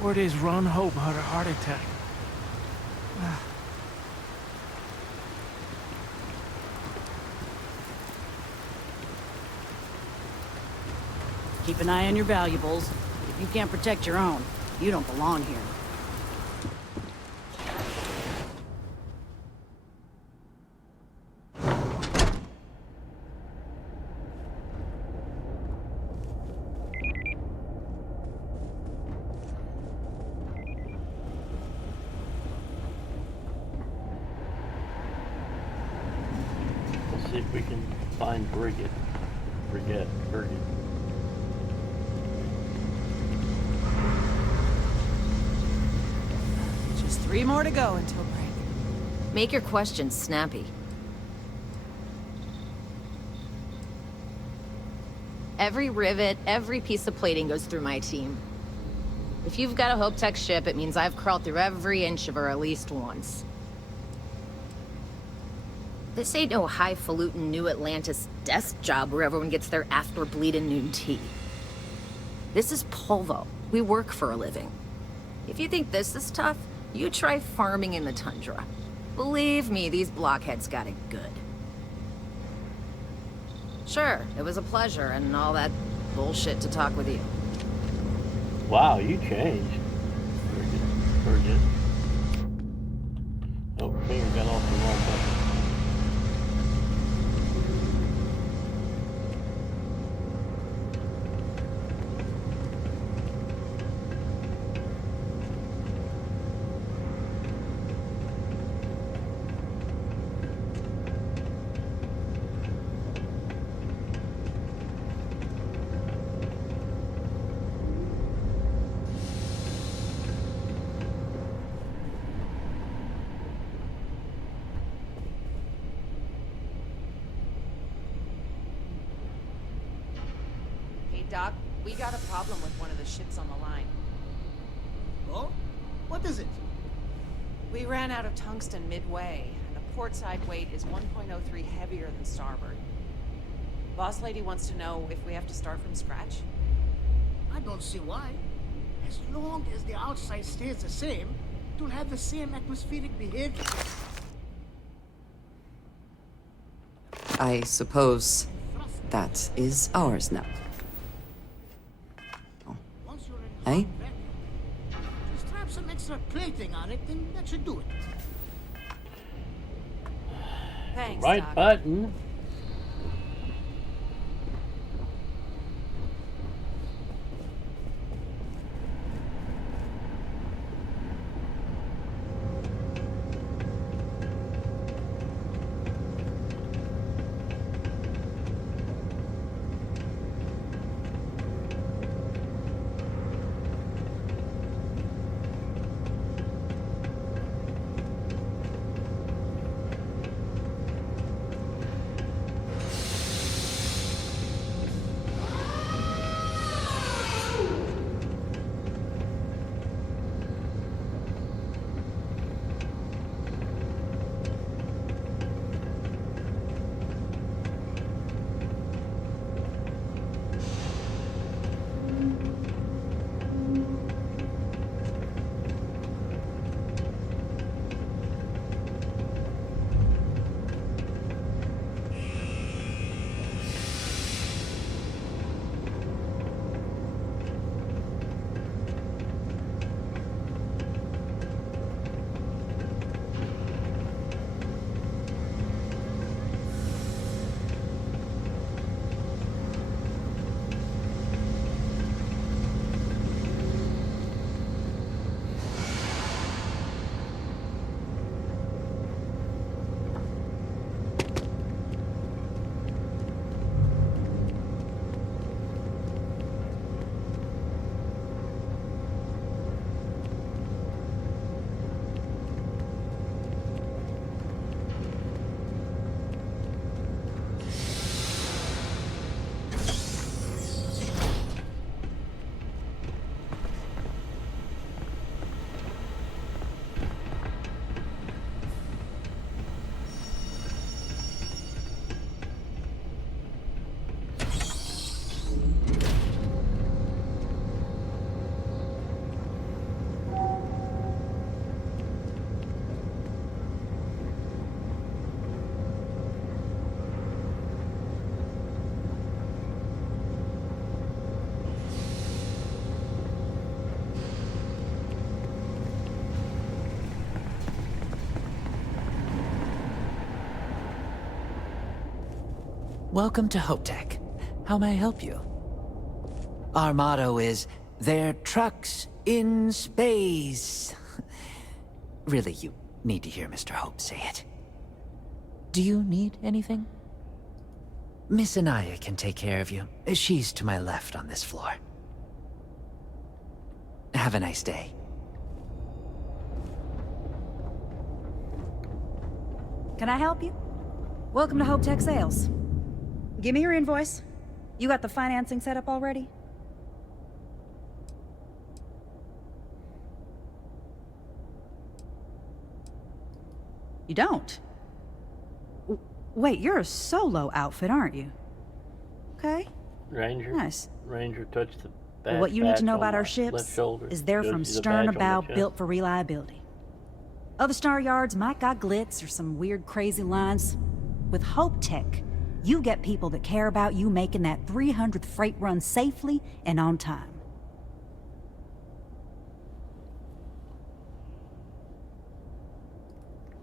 Word is Ron Hope had a heart attack. Keep an eye on your valuables. If you can't protect your own, you don't belong here. Let's see if we can find Brigid. Brigid. Just 3 more to go until break. Make your questions snappy. Every rivet, every piece of plating goes through my team. If you've got a Hope Tech ship, it means I've crawled through every inch of her at least once. This ain't no highfalutin New Atlantis desk job where everyone gets their after-bleeding noon tea. This is Polvo. We work for a living. If you think this is tough, you try farming in the tundra. Believe me, these blockheads got it good. Sure, it was a pleasure and all that bullshit to talk with you. Wow, you changed. Very good. Oh, finger got off the wrong button. Doc, we got a problem with one of the ships on the line. Oh? What is it? We ran out of tungsten midway, and the port side weight is 1.03 heavier than starboard. Boss lady wants to know if we have to start from scratch. I don't see why. As long as the outside stays the same, it will have the same atmospheric behavior. I suppose that is ours now. Eh? Just strap some extra plating on it, and that should do it. Thanks, Right Doc. button. Welcome to HopeTech. How may I help you? Our motto is, "They're trucks in space." Really, you need to hear Mr. Hope say it. Do you need anything? Miss Anaya can take care of you. She's to my left on this floor. Have a nice day. Can I help you? Welcome to HopeTech Sales. Give me your invoice. You got the financing set up already? You don't? Wait, you're a solo outfit, aren't you? Okay. Ranger. Nice. Ranger touched the Bad What you need to patch know on about our my left ships shoulder. is they're Shows from you the stern badge to on my bow, chest. built for reliability. Other star yards might got glitz or some weird crazy lines. With Hope Tech, you get people that care about you making that 300th freight run safely and on time.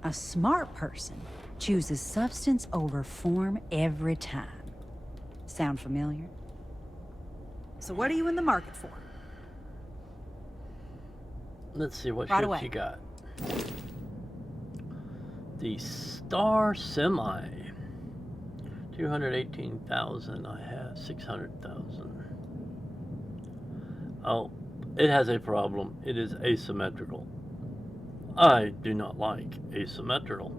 A smart person chooses substance over form every time. Sound familiar? So what are you in the market for? Let's see what Right ships away. you got. The Star Semi. 218,000. I have 600,000. Oh, it has a problem. It is asymmetrical. I do not like asymmetrical.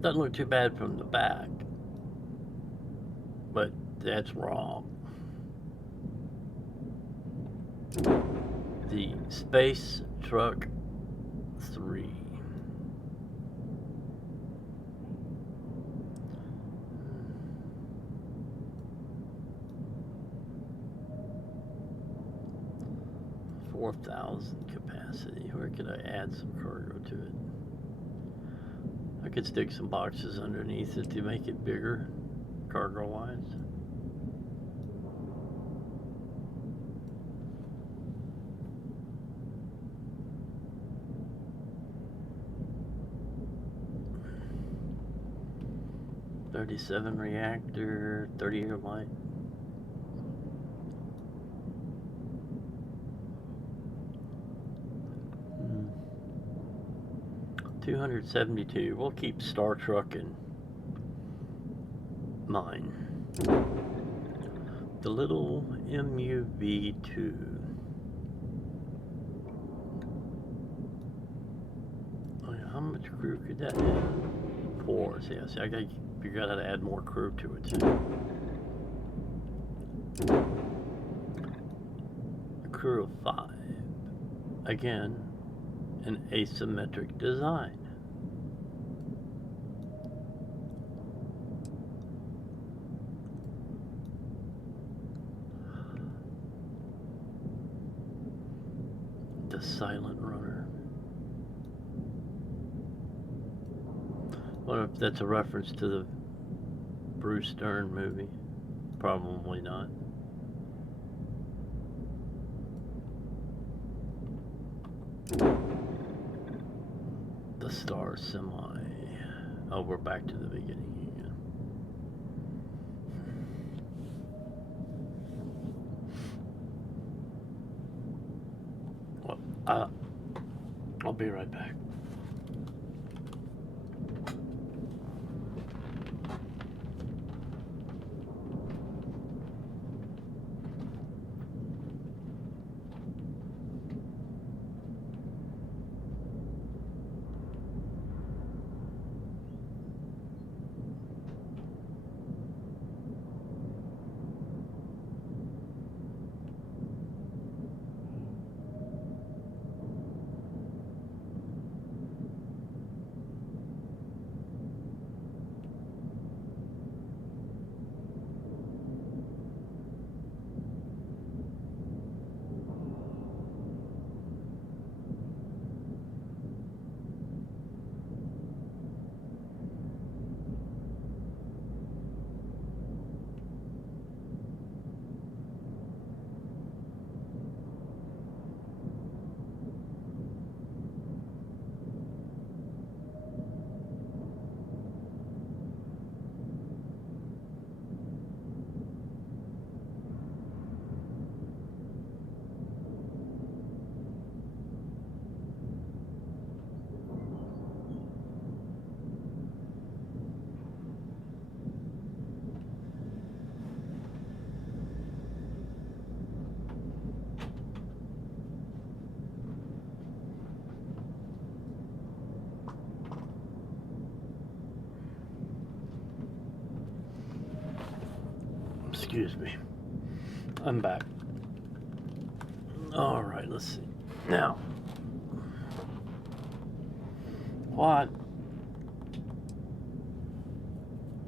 Doesn't look too bad from the back, but that's wrong. The Space Truck 3. $4,000 capacity. Where could I add some cargo to it? I could stick some boxes underneath it to make it bigger, cargo-wise. $37 reactor, 30-year life. $272. We'll keep Star Truck in mind. The little MUV-2. Oh, yeah, how much crew could that have? 4. See, I gotta figure out how to add more crew to it too. A crew of 5. Again, an asymmetric design. The Silent Runner. Wonder if that's a reference to the Bruce Stern movie. Probably not. The Star Semi. Oh, we're back to the beginning again. Well, I'll be right back. Excuse me. I'm back. All right, let's see. Now, what?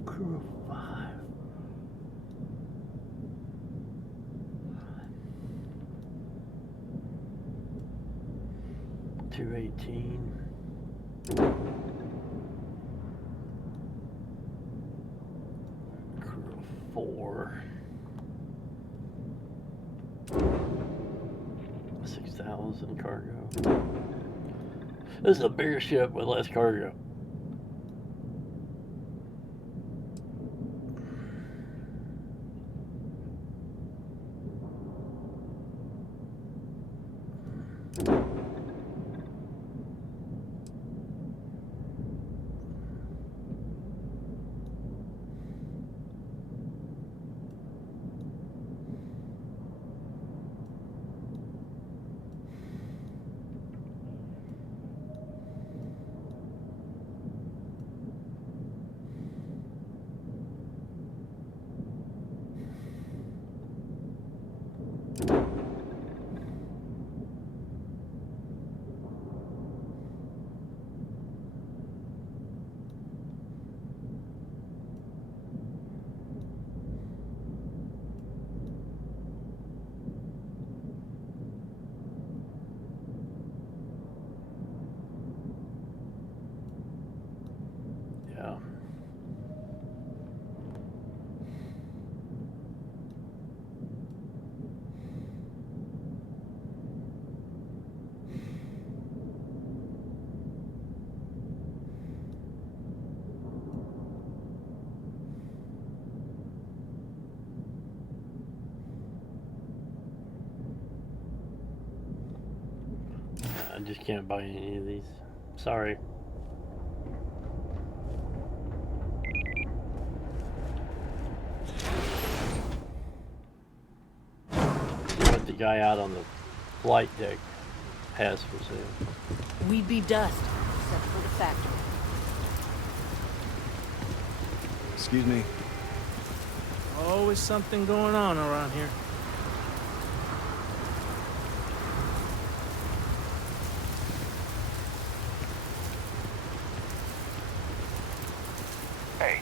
Crew of 5. 218. Crew of 4. 6,000 cargo. This is a bigger ship with less cargo. Yeah. I just can't buy any of these. Sorry. See what the guy out on the flight deck has for sale. We'd be dust, except for the factory. Excuse me. Always something going on around here. Hey.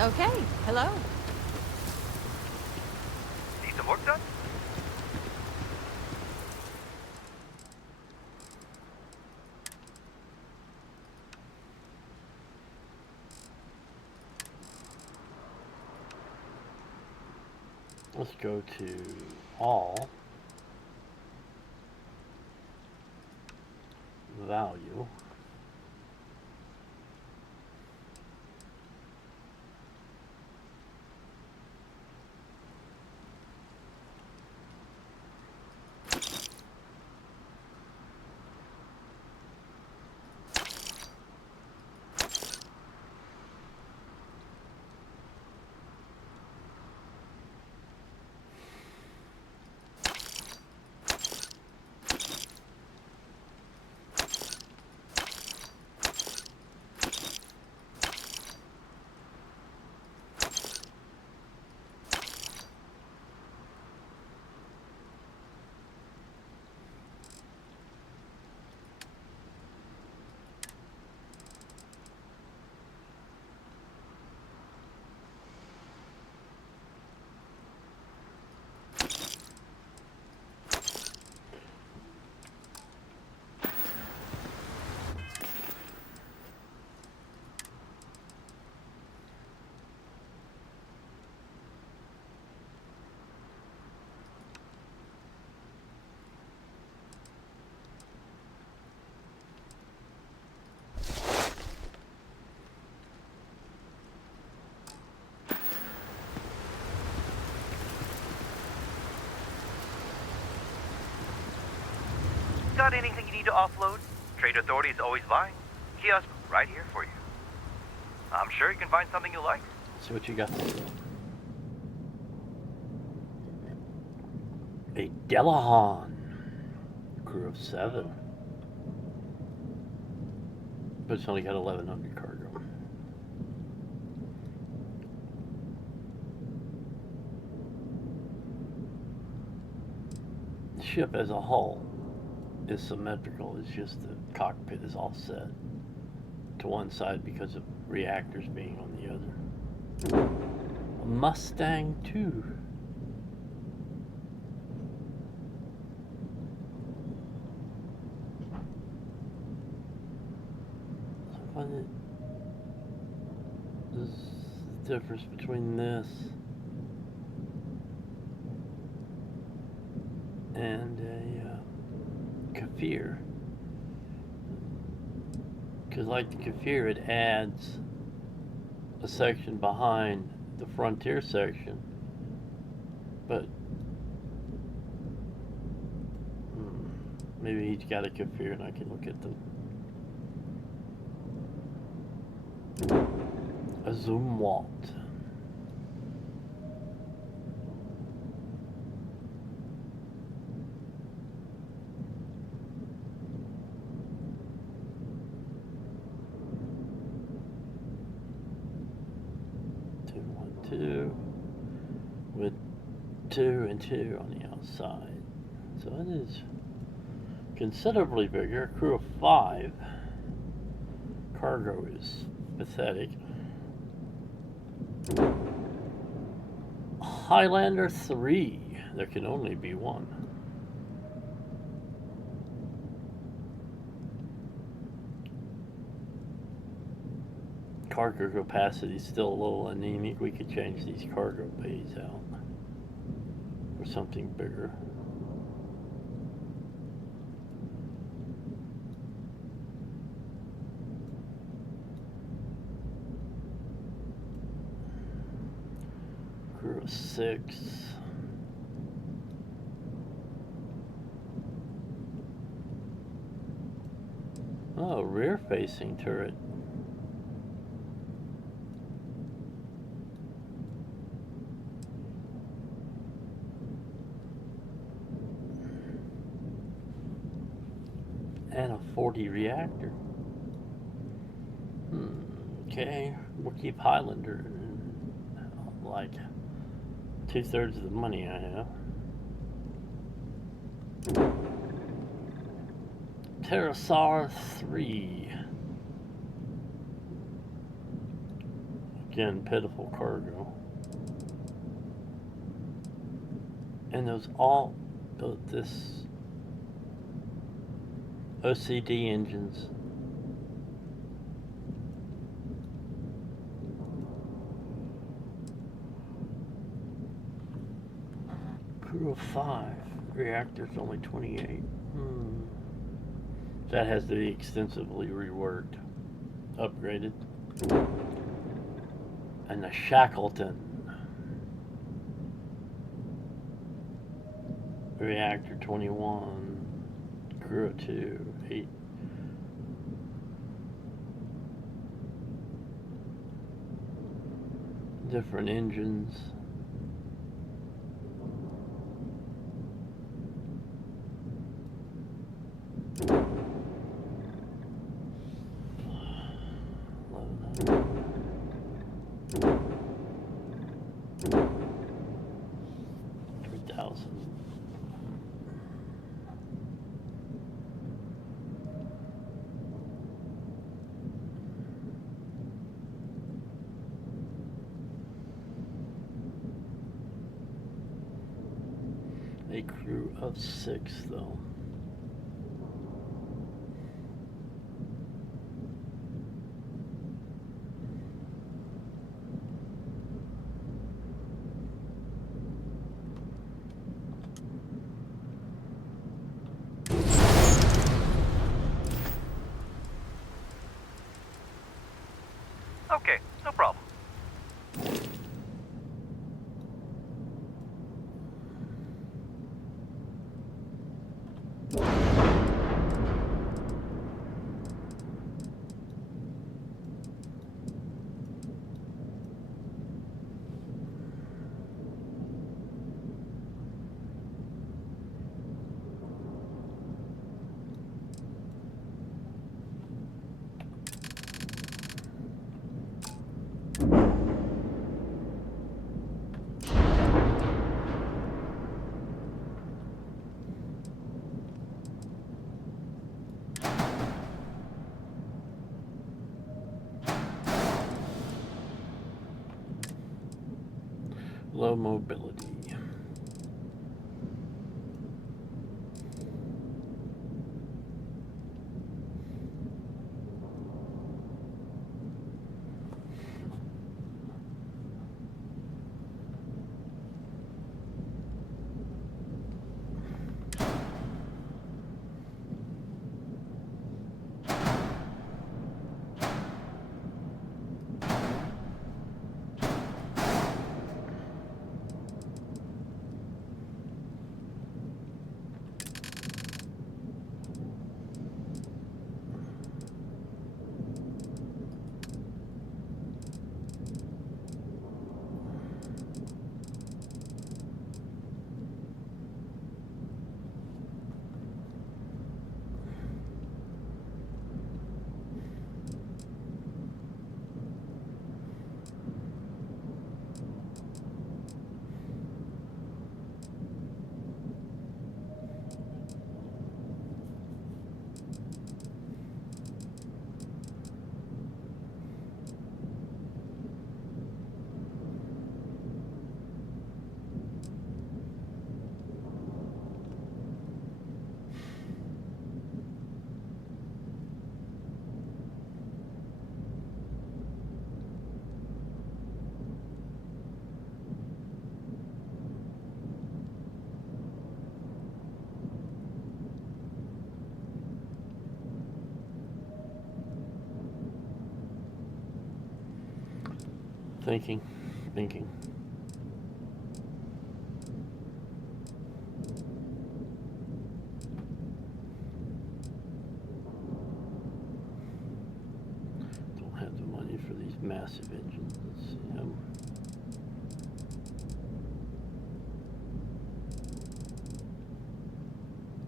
Okay, hello. Need some work done? Let's go to all value. Got anything you need to offload? Trade Authority is always buying. Kiosk right here for you. I'm sure you can find something you like. See what you got. A Delahan. Crew of 7. But it's only got 1,100 cargo. The ship as a whole is symmetrical. It's just the cockpit is all set to one side because of reactors being on the other. A Mustang 2. is the difference between this and a Kafir? Because like the Kafir, it adds a section behind the frontier section, but maybe he's got a Kafir and I can look at them. A zoom walt. Two with 2 and 2 on the outside. So it is considerably bigger. A crew of 5. Cargo is pathetic. Highlander 3. There can only be one. Cargo capacity is still a little anemic. We could change these cargo bays out for something bigger. Crew of 6. Oh, rear facing turret. And a 40 reactor. Okay, we'll keep Highlander. Like 2/3 of the money I have. Pterosaur 3. Again, pitiful cargo. And those all built this OCD engines. Crew of 5. Reactors only 28. That has to be extensively reworked, upgraded. And the Shackleton. Reactor 21. Crew of 2. 8. Different engines. A crew of 6, though. Okay, no problem. Low mobility. Thinking. Don't have the money for these massive engines. Let's see.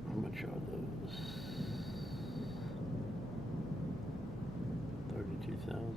How much are those? 32,000.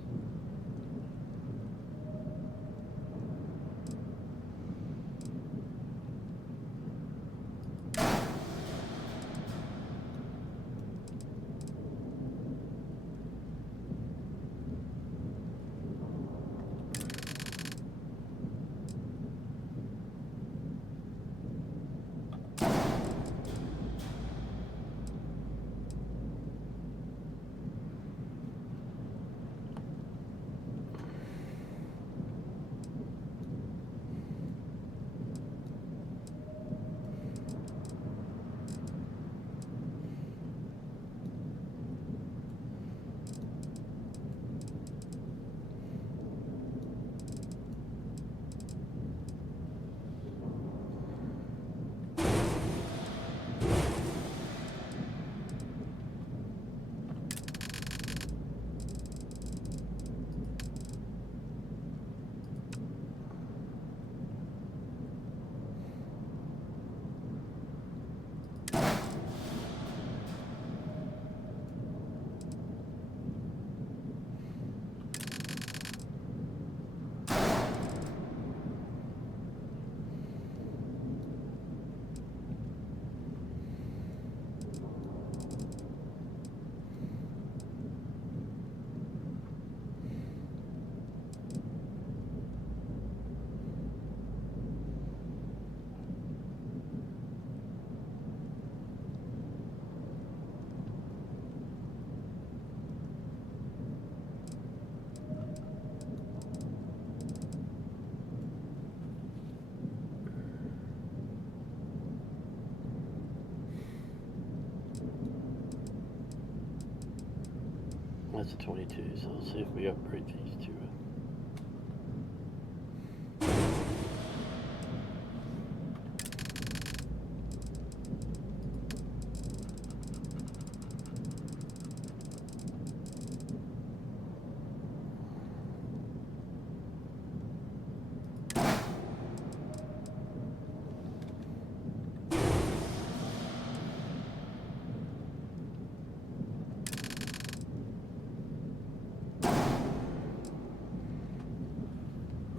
That's a 22, so let's see if we upgrade these two.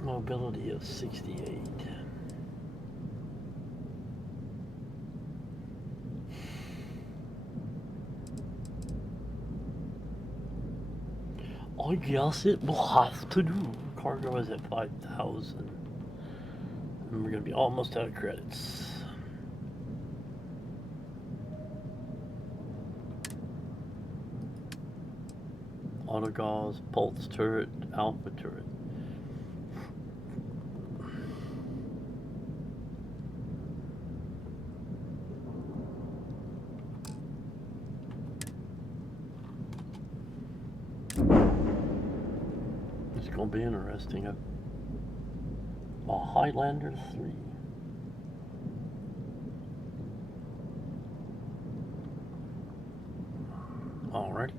Mobility of 68. I guess it will have to do. Cargo is at 5,000. And we're going to be almost out of credits. Autogauss, pulse turret, alpha turret. Gonna be interesting. A Highlander 3. Alrighty.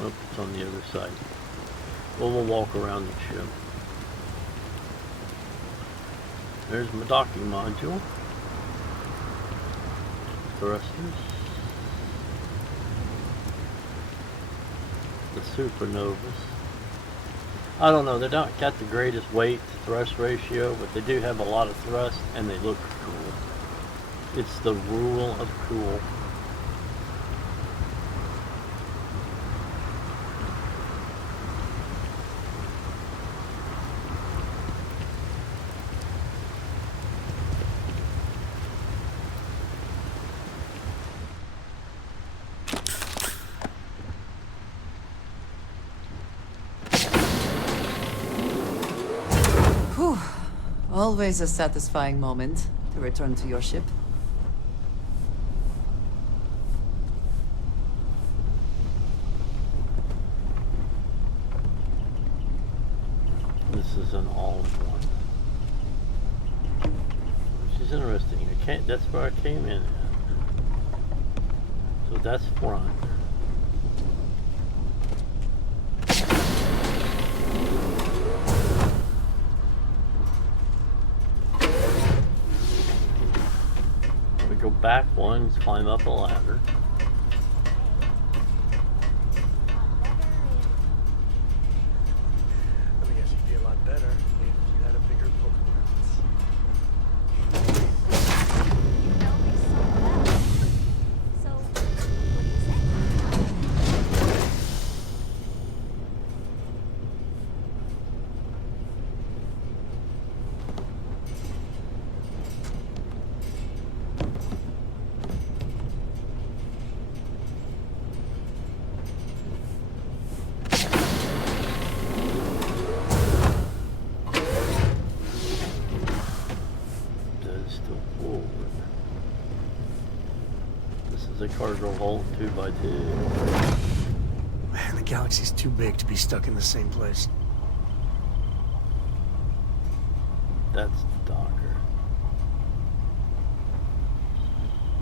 Oh, it's on the other side. Well, we'll walk around the ship. There's my docking module. Thrusters. The supernovas. I don't know, they don't got the greatest weight to thrust ratio, but they do have a lot of thrust and they look cool. It's the rule of cool. Always a satisfying moment to return to your ship. This is an all-in-one. Which is interesting. That's where I came in at. So that's front. We go back one, climb up a ladder. I guess you'd be a lot better if you had a bigger poker The cargo hold 2x2. Man, the galaxy's too big to be stuck in the same place. That's the Docker.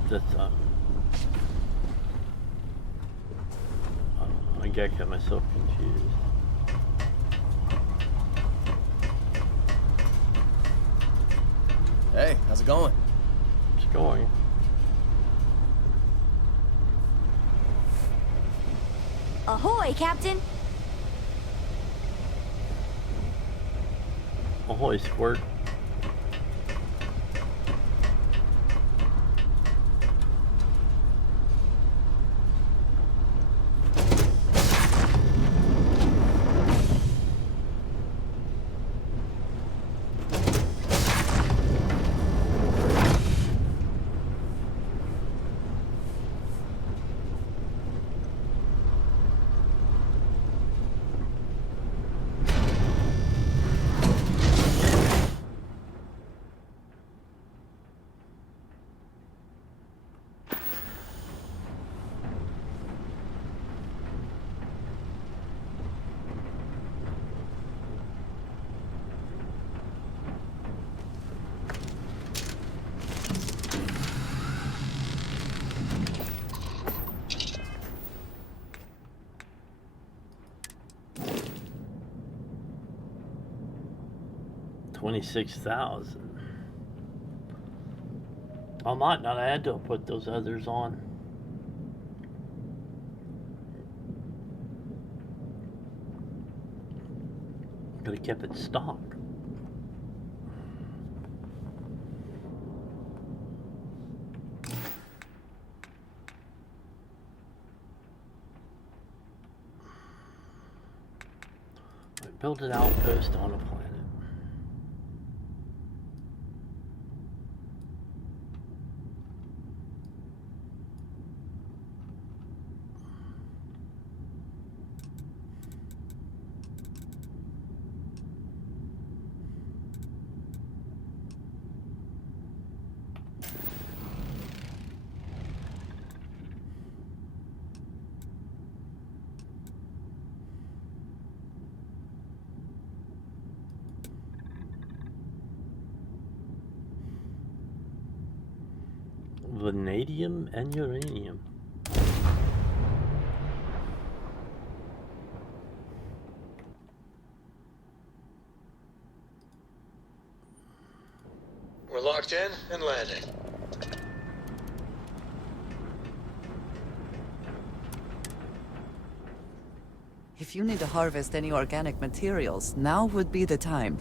That's I don't know. I got myself confused. Hey, how's it going? It's going. Ahoy, Captain! Ahoy, Squirt. $26,000. I might not have had to put those others on. Could have kept it stock. Build an outpost on a planet. Vanadium and uranium. We're locked in and landing. If you need to harvest any organic materials, now would be the time.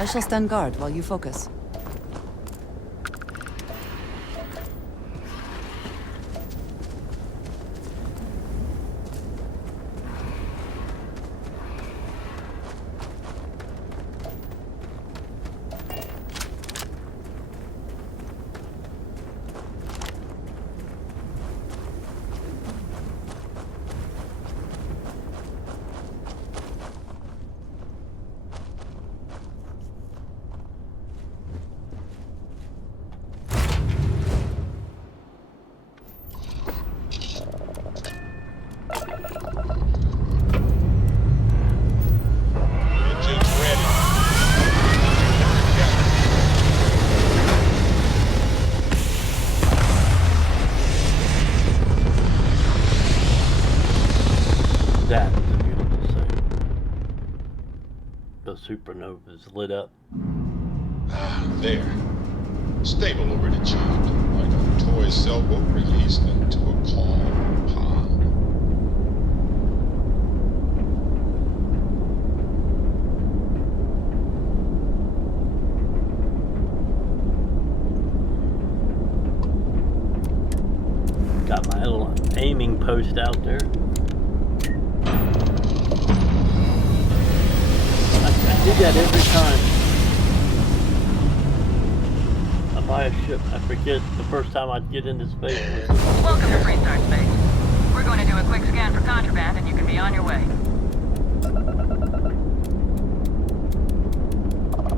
I shall stand guard while you focus. That is a beautiful sight. The supernovas lit up. Ah, there. Stable already jammed, like a toy sailboat released into a calm pond. Got my little aiming post out there. I do that every time I buy a ship. I forget the first time I get into space. Welcome to Freestar Space. We're going to do a quick scan for contraband and you can be on your way.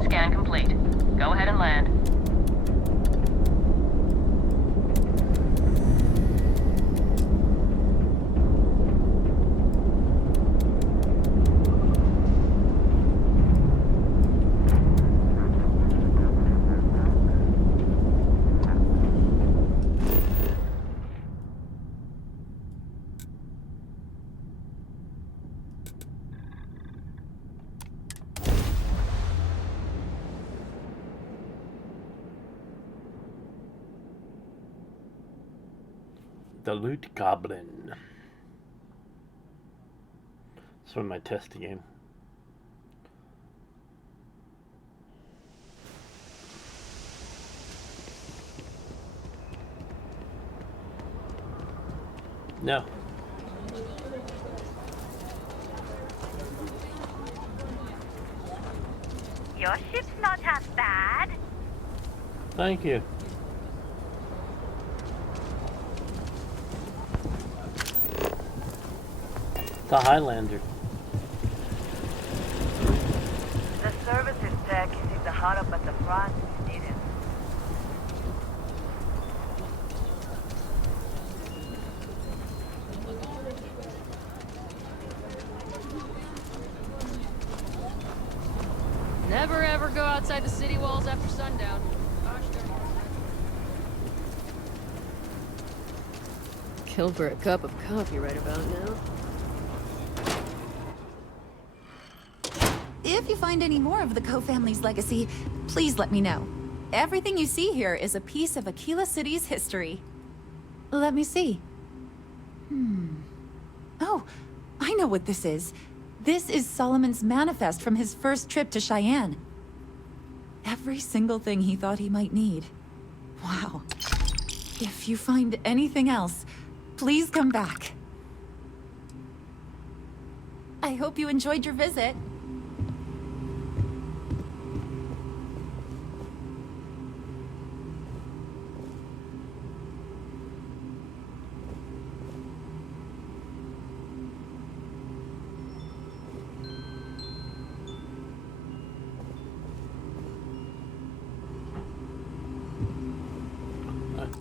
Scan complete. Go ahead and land. The Loot Goblin. It's from my test game. No. Your ship's not half bad. Thank you. It's a Highlander. The services tech is in the hut up at the front if you need it. Never ever go outside the city walls after sundown. Kill for a cup of coffee right about now. If you find any more of the Coe family's legacy, please let me know. Everything you see here is a piece of Aquila City's history. Let me see. Oh, I know what this is. This is Solomon's manifest from his first trip to Cheyenne. Every single thing he thought he might need. Wow. If you find anything else, please come back. I hope you enjoyed your visit.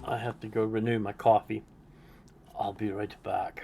I have to go renew my coffee. I'll be right back.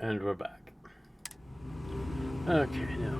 And we're back. Okay, now.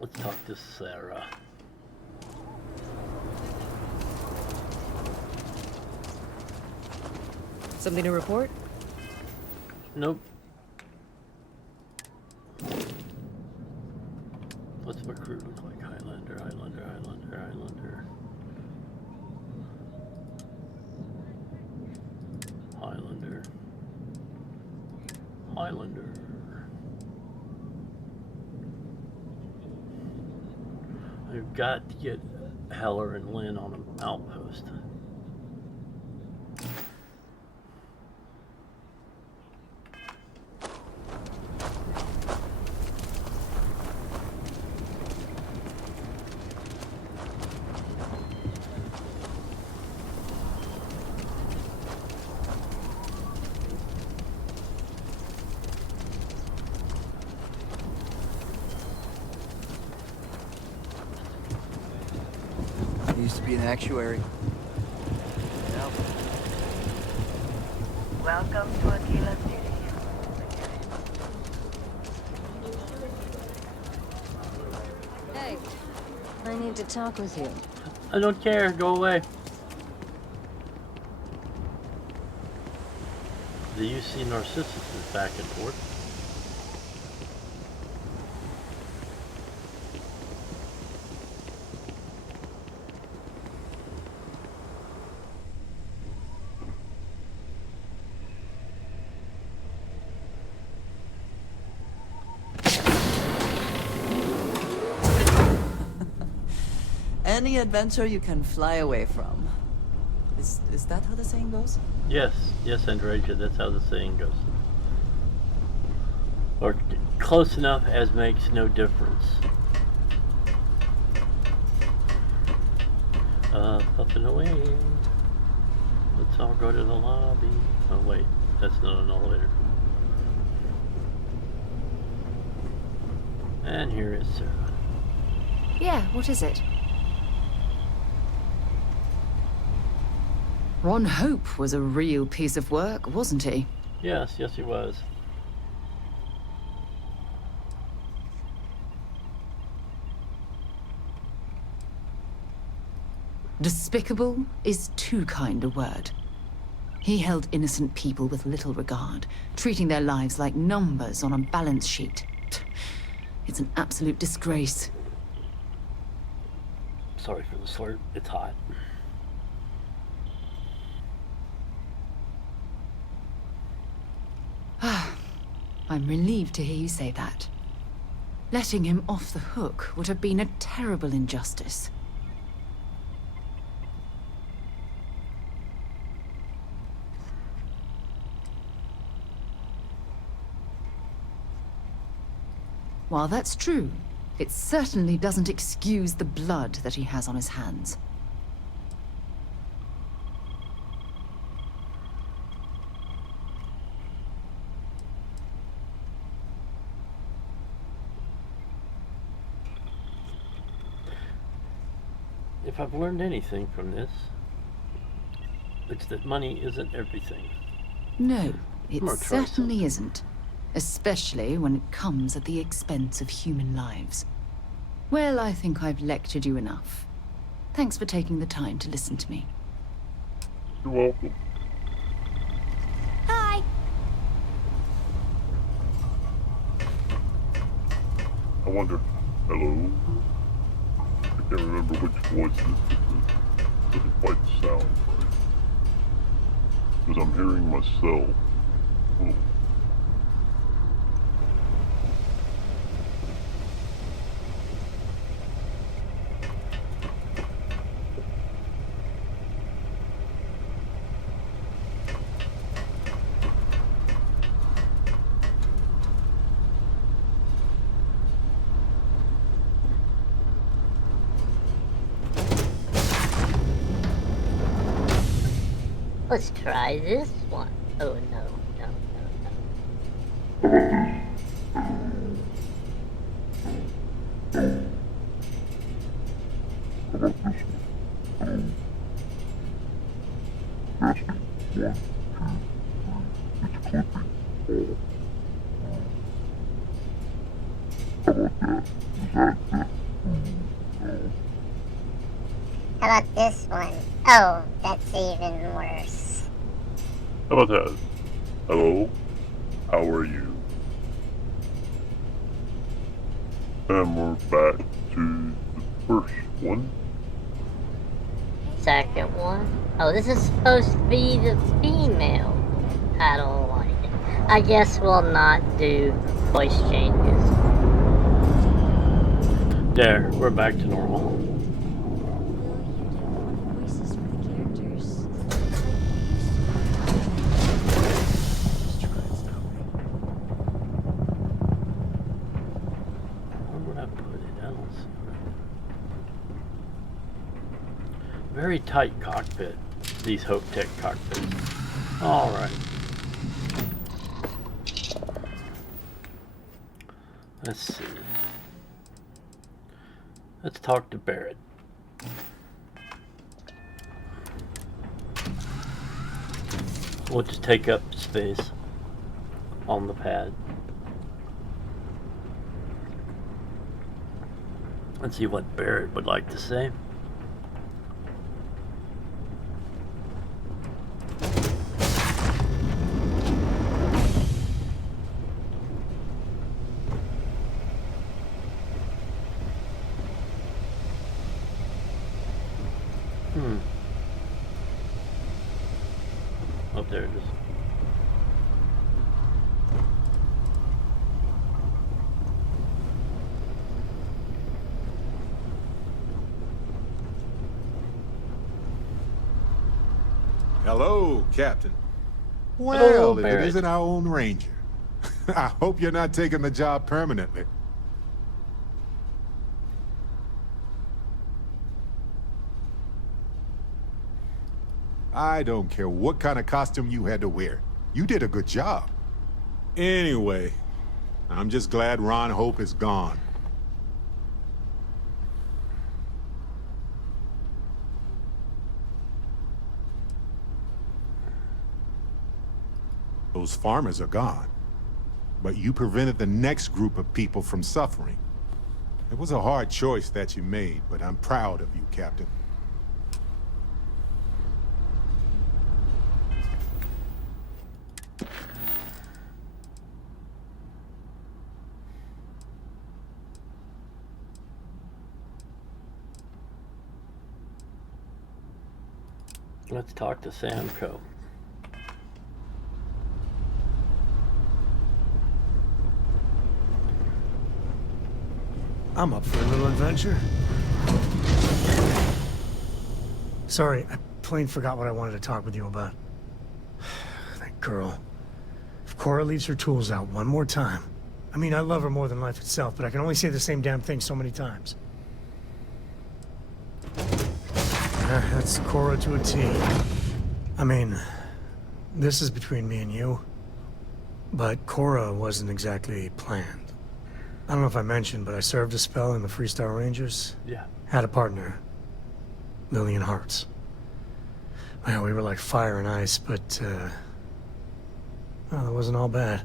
Let's talk to Sarah. Something to report? Nope. What's my crew look like? Highlander, Highlander, Highlander, Highlander. Highlander. Highlander. I've got to get Heller and Lynn on an outpost. Used to be an actuary. Yeah. Welcome to Aquila City. Hey, I need to talk with you. I don't care. Go away. The UC Narcissus is back and forth. Any adventure you can fly away from. Is that how the saying goes? Yes, yes, Andreja, that's how the saying goes. Or close enough as makes no difference. Puffing away. Let's all go to the lobby. Oh wait, that's not an elevator. And here is Sarah. Yeah, what is it? Ron Hope was a real piece of work, wasn't he? Yes, yes he was. Despicable is too kind a word. He held innocent people with little regard, treating their lives like numbers on a balance sheet. It's an absolute disgrace. Sorry for the slur, it's hot. I'm relieved to hear you say that. Letting him off the hook would have been a terrible injustice. While that's true, it certainly doesn't excuse the blood that he has on his hands. If I've learned anything from this, it's that money isn't everything. No, it Or try certainly isn't. Especially when it comes at the expense of human lives. Well, I think I've lectured you enough. Thanks for taking the time to listen to me. You're welcome. Hi. I wonder, hello? I can't remember which voice this is. It doesn't quite sound right. Because I'm hearing myself. Oh. Let's try this one. Oh no, no, How about this one? Oh, that's even worse. How about that? Hello? How are you? And we're back to the first one. Second one. Oh, this is supposed to be the female. I don't like it. I guess we'll not do voice changes. There, we're back to normal. Very tight cockpit, these HopeTech cockpits. Alright. Let's see. Let's talk to Barrett. We'll just take up space on the pad. Let's see what Barrett would like to say. Oh, there it is. Hello, Captain. Well, Hello, if it Barrett. isn't our own Ranger. I hope you're not taking the job permanently. I don't care what kind of costume you had to wear. You did a good job. Anyway, I'm just glad Ron Hope is gone. Those farmers are gone. But you prevented the next group of people from suffering. It was a hard choice that you made, but I'm proud of you, Captain. Let's talk to Samco. I'm up for a little adventure. Sorry, I plain forgot what I wanted to talk with you about. That girl. If Cora leaves her tools out one more time... I mean, I love her more than life itself, but I can only say the same damn thing so many times. That's Cora to a T. I mean, this is between me and you, but Cora wasn't exactly planned. I don't know if I mentioned, but I served a spell in the Freestar Rangers. Yeah. Had a partner, Lillian Hartz. Well, we were like fire and ice, but, well, it wasn't all bad.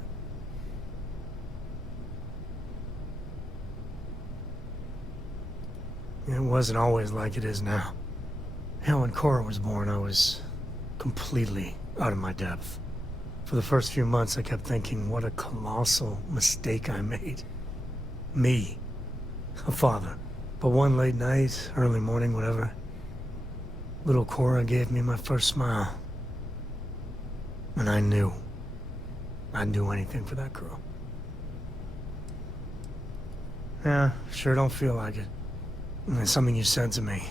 It wasn't always like it is now. Hell, when Cora was born, I was completely out of my depth. For the first few months, I kept thinking, what a colossal mistake I made. Me, a father. But one late night, early morning, whatever, little Cora gave me my first smile. And I knew I'd do anything for that girl. Yeah, sure don't feel like it. And it's something you said to me.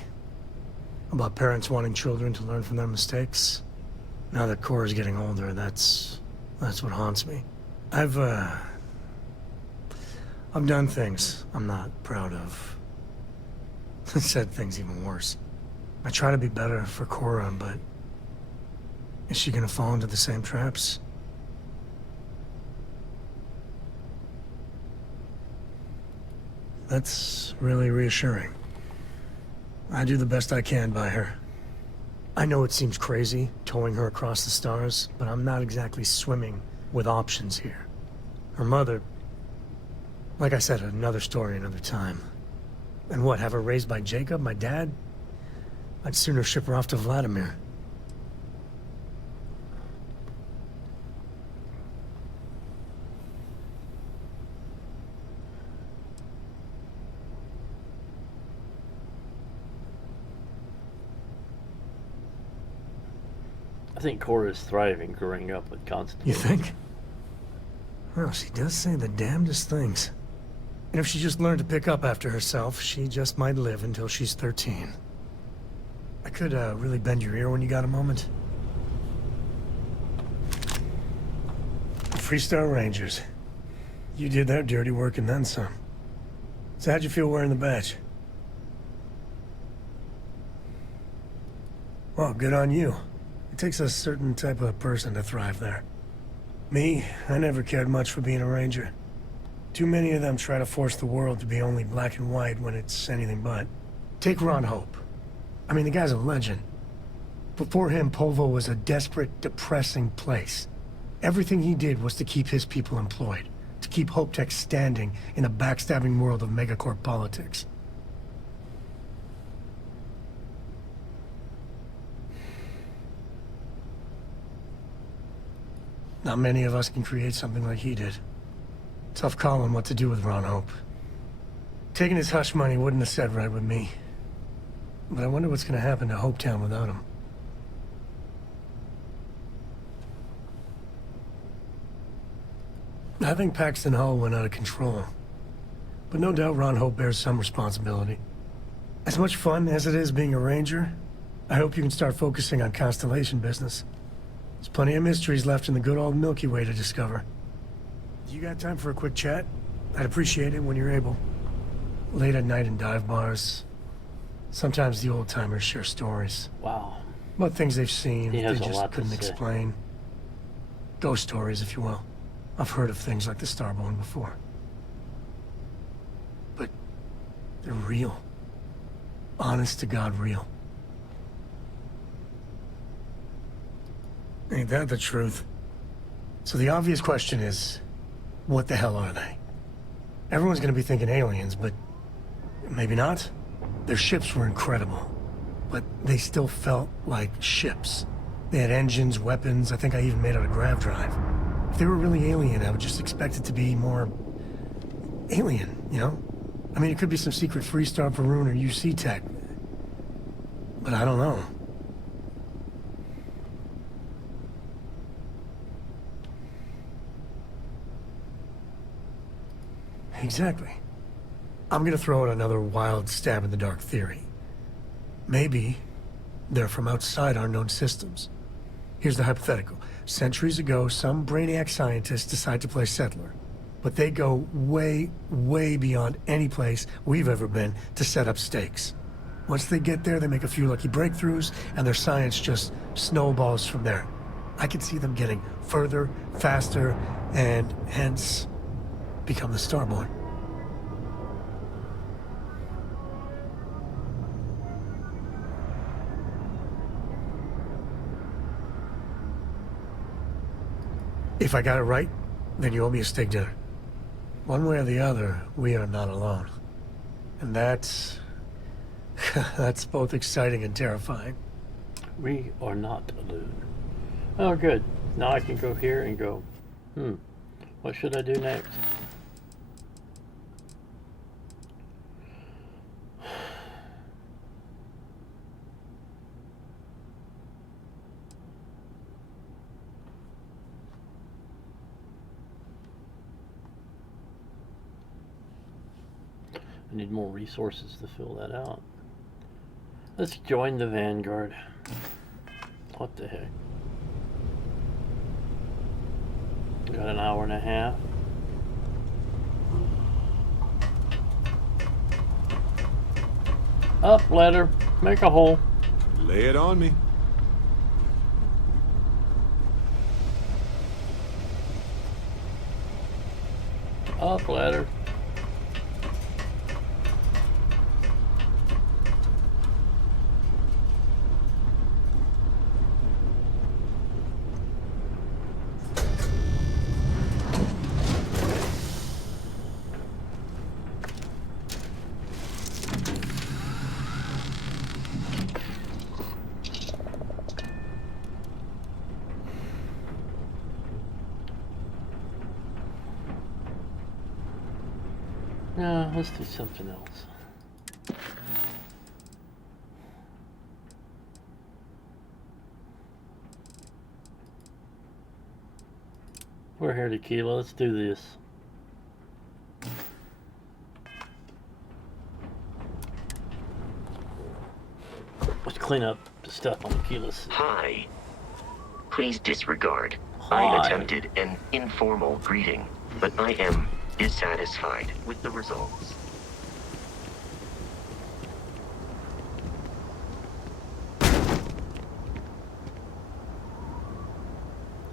About parents wanting children to learn from their mistakes. Now that Cora's getting older, that's what haunts me. I've done things I'm not proud of. Said things even worse. I try to be better for Cora, but Is she gonna fall into the same traps? That's really reassuring. I do the best I can by her. I know it seems crazy, towing her across the stars, but I'm not exactly swimming with options here. Her mother... Like I said, another story, another time. And what, have her raised by Jacob, my dad? I'd sooner ship her off to Vladimir. I think Cora's thriving growing up with Constantine. You think? Well, she does say the damnedest things. And if she just learned to pick up after herself, she just might live until she's 13. I could really bend your ear when you got a moment. Freestar Rangers. You did their dirty work and then some. So how'd you feel wearing the badge? Well, good on you. It takes a certain type of person to thrive there. Me, I never cared much for being a ranger. Too many of them try to force the world to be only black and white when it's anything but. Take Ron Hope. I mean, the guy's a legend. Before him, Polvo was a desperate, depressing place. Everything he did was to keep his people employed, to keep Hope Tech standing in a backstabbing world of megacorp politics. Not many of us can create something like he did. Tough call on what to do with Ron Hope. Taking his hush money wouldn't have set right with me. But I wonder what's gonna happen to Hopetown without him. I think Paxton Hall went out of control. But no doubt Ron Hope bears some responsibility. As much fun as it is being a ranger, I hope you can start focusing on Constellation business. There's plenty of mysteries left in the good old Milky Way to discover. You got time for a quick chat? I'd appreciate it when you're able. Late at night in dive bars. Sometimes the old-timers share stories. Wow. About things they've seen He that has they a just lot to couldn't say. explain. Ghost stories, if you will. I've heard of things like the Starborn before. But they're real. Honest to God real. Ain't that the truth? So the obvious question is, what the hell are they? Everyone's gonna be thinking aliens, but maybe not. Their ships were incredible, but they still felt like ships. They had engines, weapons, I think I even made out a grav drive. If they were really alien, I would just expect it to be more... alien, you know? I mean, it could be some secret Freestar Varun or UC tech. But I don't know. Exactly. I'm gonna throw out another wild stab-in-the-dark theory. Maybe they're from outside our known systems. Here's the hypothetical. Centuries ago, some brainiac scientists decide to play settler. But they go way, way beyond any place we've ever been to set up stakes. Once they get there, they make a few lucky breakthroughs, and their science just snowballs from there. I could see them getting further, faster, and hence become the Starborn. If I got it right, then you owe me a steak dinner. One way or the other, we are not alone. And that's... that's both exciting and terrifying. We are not alone. Oh, good. Now I can go here and go, what should I do next? I need more resources to fill that out. Let's join the Vanguard. What the heck? Got an hour and a half. Up, ladder. Make a hole. Lay it on me. Up ladder. No, let's do something else. We're here, Tequila. Let's do this. Let's clean up the stuff on Tequila's. Hi. Please disregard. Hi. I attempted an informal greeting, but I am dissatisfied with the results.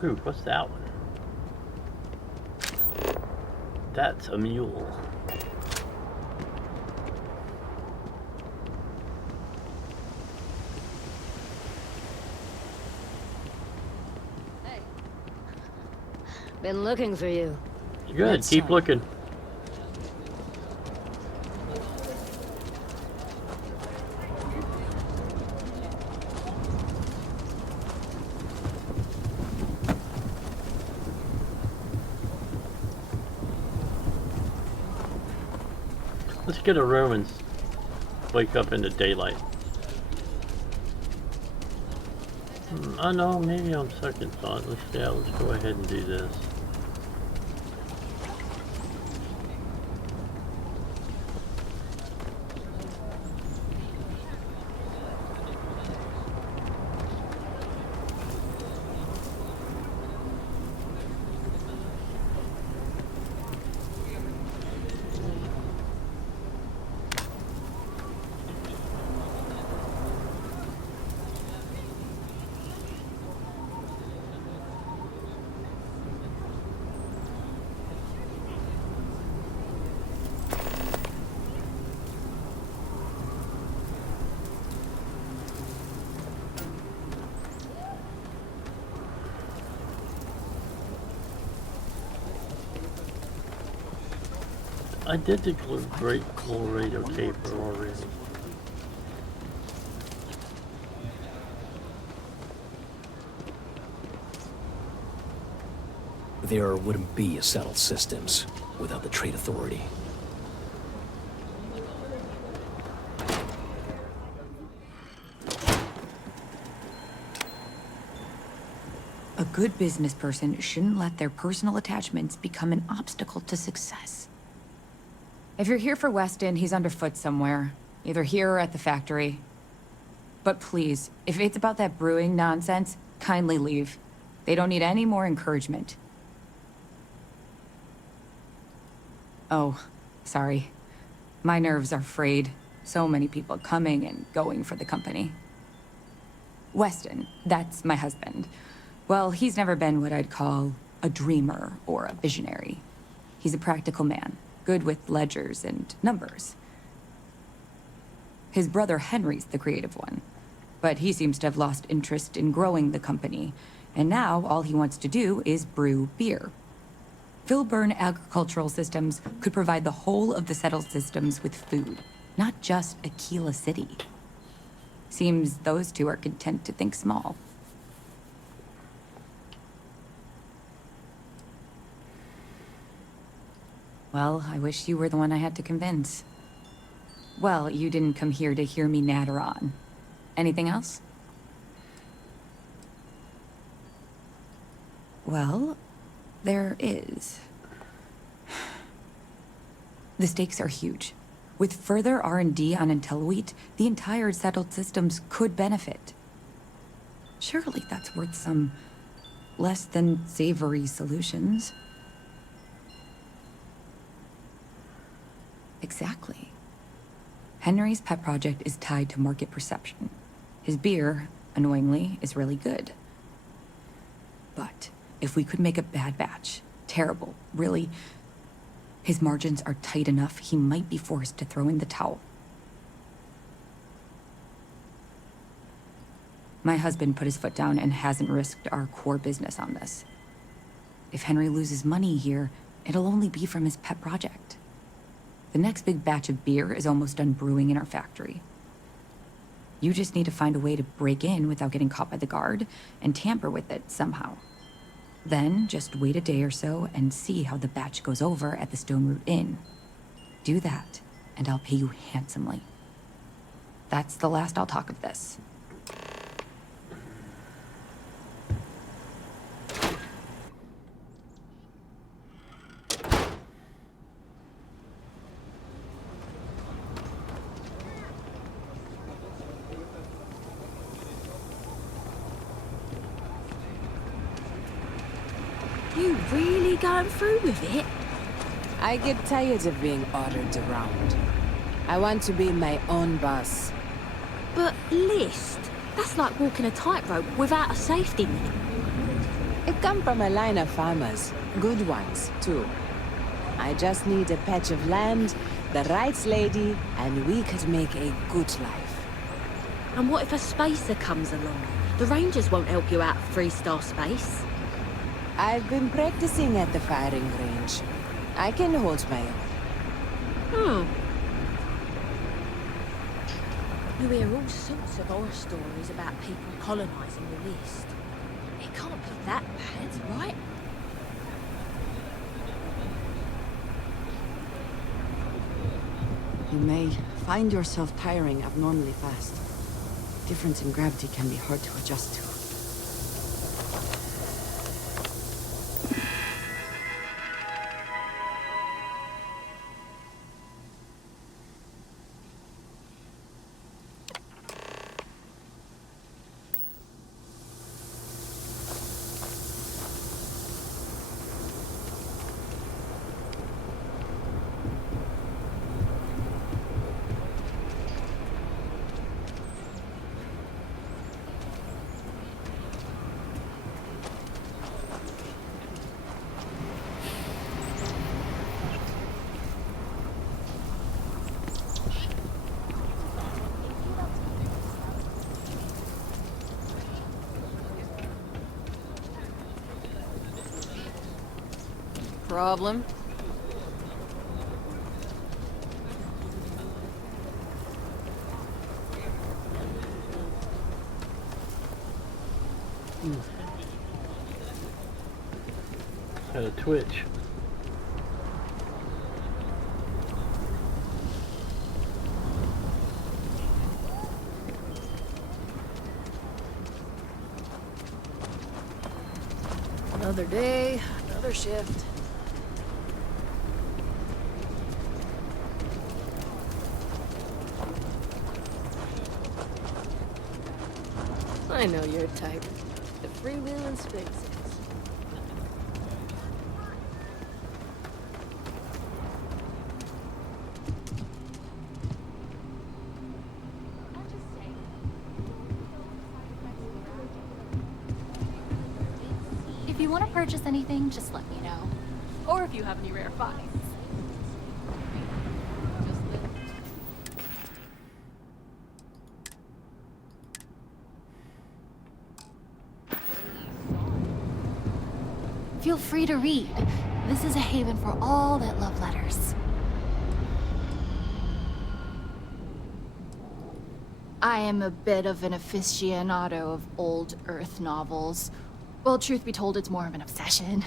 Ooh, what's that one? That's a mule. Hey. Been looking for you. Good, Let's keep talk. looking. Let's get a room and wake up into daylight. I know, maybe on second thought. Let's go ahead and do this. I did the great Colorado caper already. There wouldn't be a settled systems without the Trade Authority. A good business person shouldn't let their personal attachments become an obstacle to success. If you're here for Weston, he's underfoot somewhere, either here or at the factory. But please, if it's about that brewing nonsense, kindly leave. They don't need any more encouragement. Oh, sorry. My nerves are frayed. So many people coming and going for the company. Weston, that's my husband. Well, he's never been what I'd call a dreamer or a visionary. He's a practical man, good with ledgers and numbers. His brother Henry's the creative one, but he seems to have lost interest in growing the company, and now all he wants to do is brew beer. Filburn Agricultural Systems could provide the whole of the settled systems with food, not just Aquila City. Seems those two are content to think small. Well, I wish you were the one I had to convince. Well, you didn't come here to hear me natter on. Anything else? Well, there is. The stakes are huge. With further R&D on IntelliWheat, the entire settled systems could benefit. Surely that's worth some less than savory solutions. Exactly. Henry's pet project is tied to market perception. His beer, annoyingly, is really good. But if we could make a bad batch, terrible, really His margins are tight enough, he might be forced to throw in the towel. My husband put his foot down and hasn't risked our core business on this. If Henry loses money here, it'll only be from his pet project. The next big batch of beer is almost done brewing in our factory. You just need to find a way to break in without getting caught by the guard and tamper with it somehow. Then just wait a day or so and see how the batch goes over at the Stone Root Inn. Do that, and I'll pay you handsomely. That's the last I'll talk of this. You really going through with it? I get tired of being ordered around. I want to be my own boss. But list, that's like walking a tightrope without a safety net. It come from a line of farmers, good ones, too. I just need a patch of land, the right lady, and we could make a good life. And what if a spacer comes along? The Rangers won't help you out of 3-star space. I've been practicing at the firing range. I can hold my own. You hear all sorts of horror stories about people colonizing the list. It can't be that bad, right? You may find yourself tiring abnormally fast. Difference in gravity can be hard to adjust to. Problem? Had a twitch. Another day, another shift. I know your type. The freewheeling spaces. If you want to purchase anything, just let me know. Or if you have any rare finds. Feel free to read. This is a haven for all that love letters. I am a bit of an aficionado of old Earth novels. Well, truth be told, it's more of an obsession.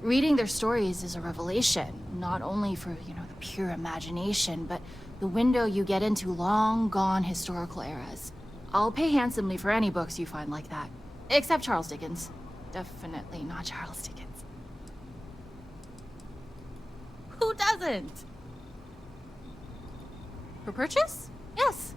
Reading their stories is a revelation, not only for, the pure imagination, but the window you get into long-gone historical eras. I'll pay handsomely for any books you find like that. Except Charles Dickens. Definitely not Charles Dickens. Who doesn't? For purchase? Yes.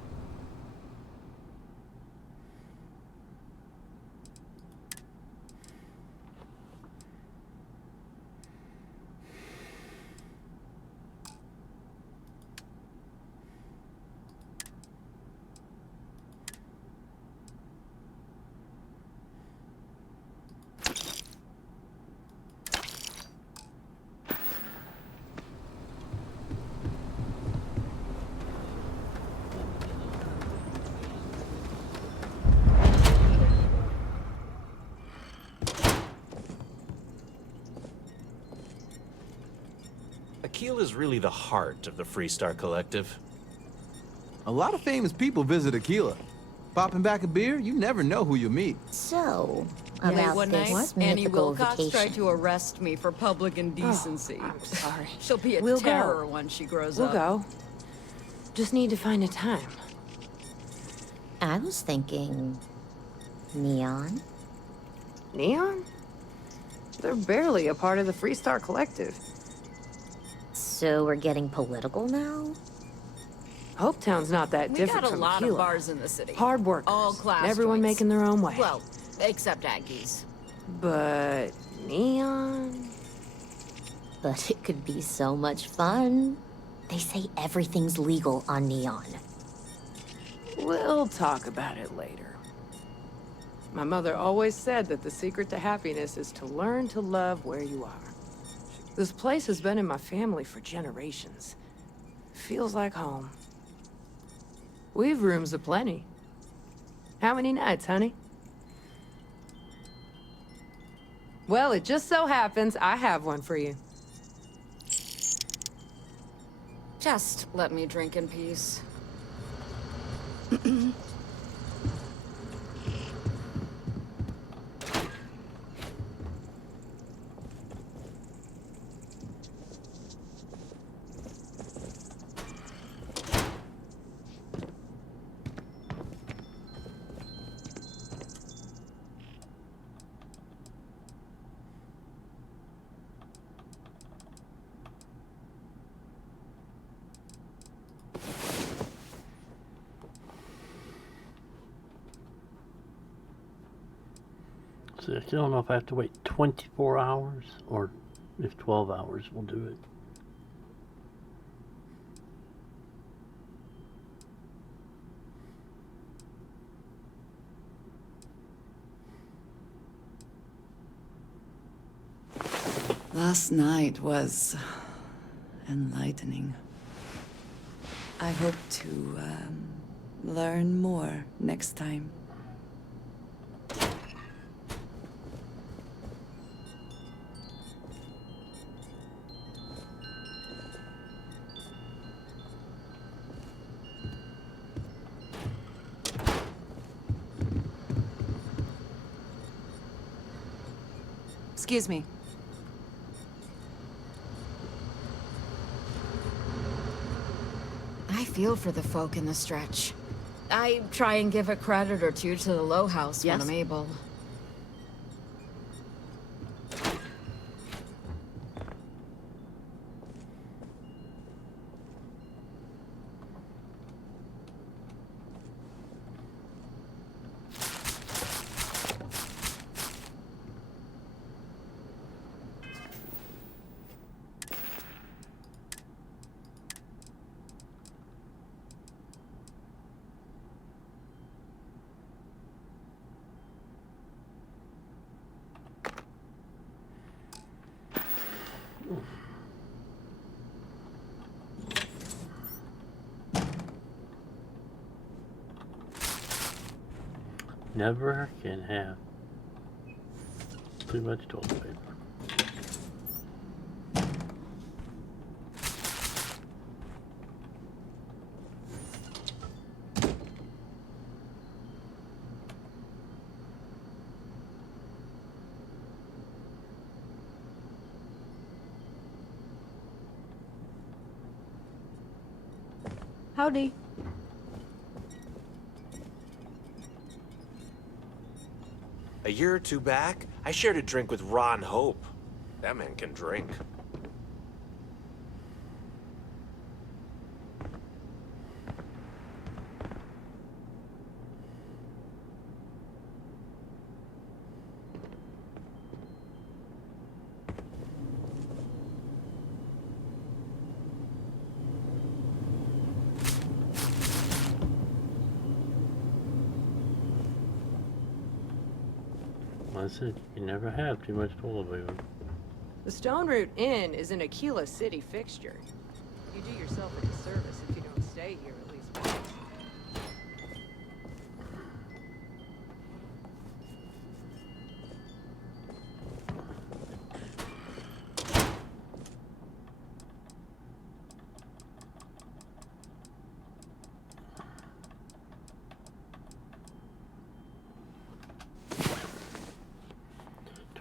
Aquila's really the heart of the Freestar Collective. A lot of famous people visit Aquila. Popping back a beer, you never know who you meet. So, Late about one night, this Annie mythical Wilcox vacation. tried to arrest me for public indecency. Oh, I'm sorry. She'll be a We'll terror go. when she grows We'll up. go. Just need to find a time. I was thinking... Neon? Neon? They're barely a part of the Freestar Collective. So we're getting political now? Hopetown's not that We different got a from lot Aquila. of bars in the city. Hard workers. All class Everyone joints. making their own way. Well, except Aggies. But Neon? But it could be so much fun. They say everything's legal on Neon. We'll talk about it later. My mother always said that the secret to happiness is to learn to love where you are. This place has been in my family for generations. Feels like home. We've rooms aplenty. How many nights, honey? Well, it just so happens I have one for you. Just let me drink in peace. So I still don't know if I have to wait 24 hours or if 12 hours will do it. Last night was enlightening. I hope to learn more next time. Excuse me. I feel for the folk in the stretch. I try and give a credit or two to the Low House when Yes? I'm able. Never can have too much toilet paper. Howdy. A year or two back, I shared a drink with Ron Hope. That man can drink. I said, you never have too much toilet paper. The Stone Root Inn is an Aquila City fixture. You do yourself a disservice if you don't stay here at least once.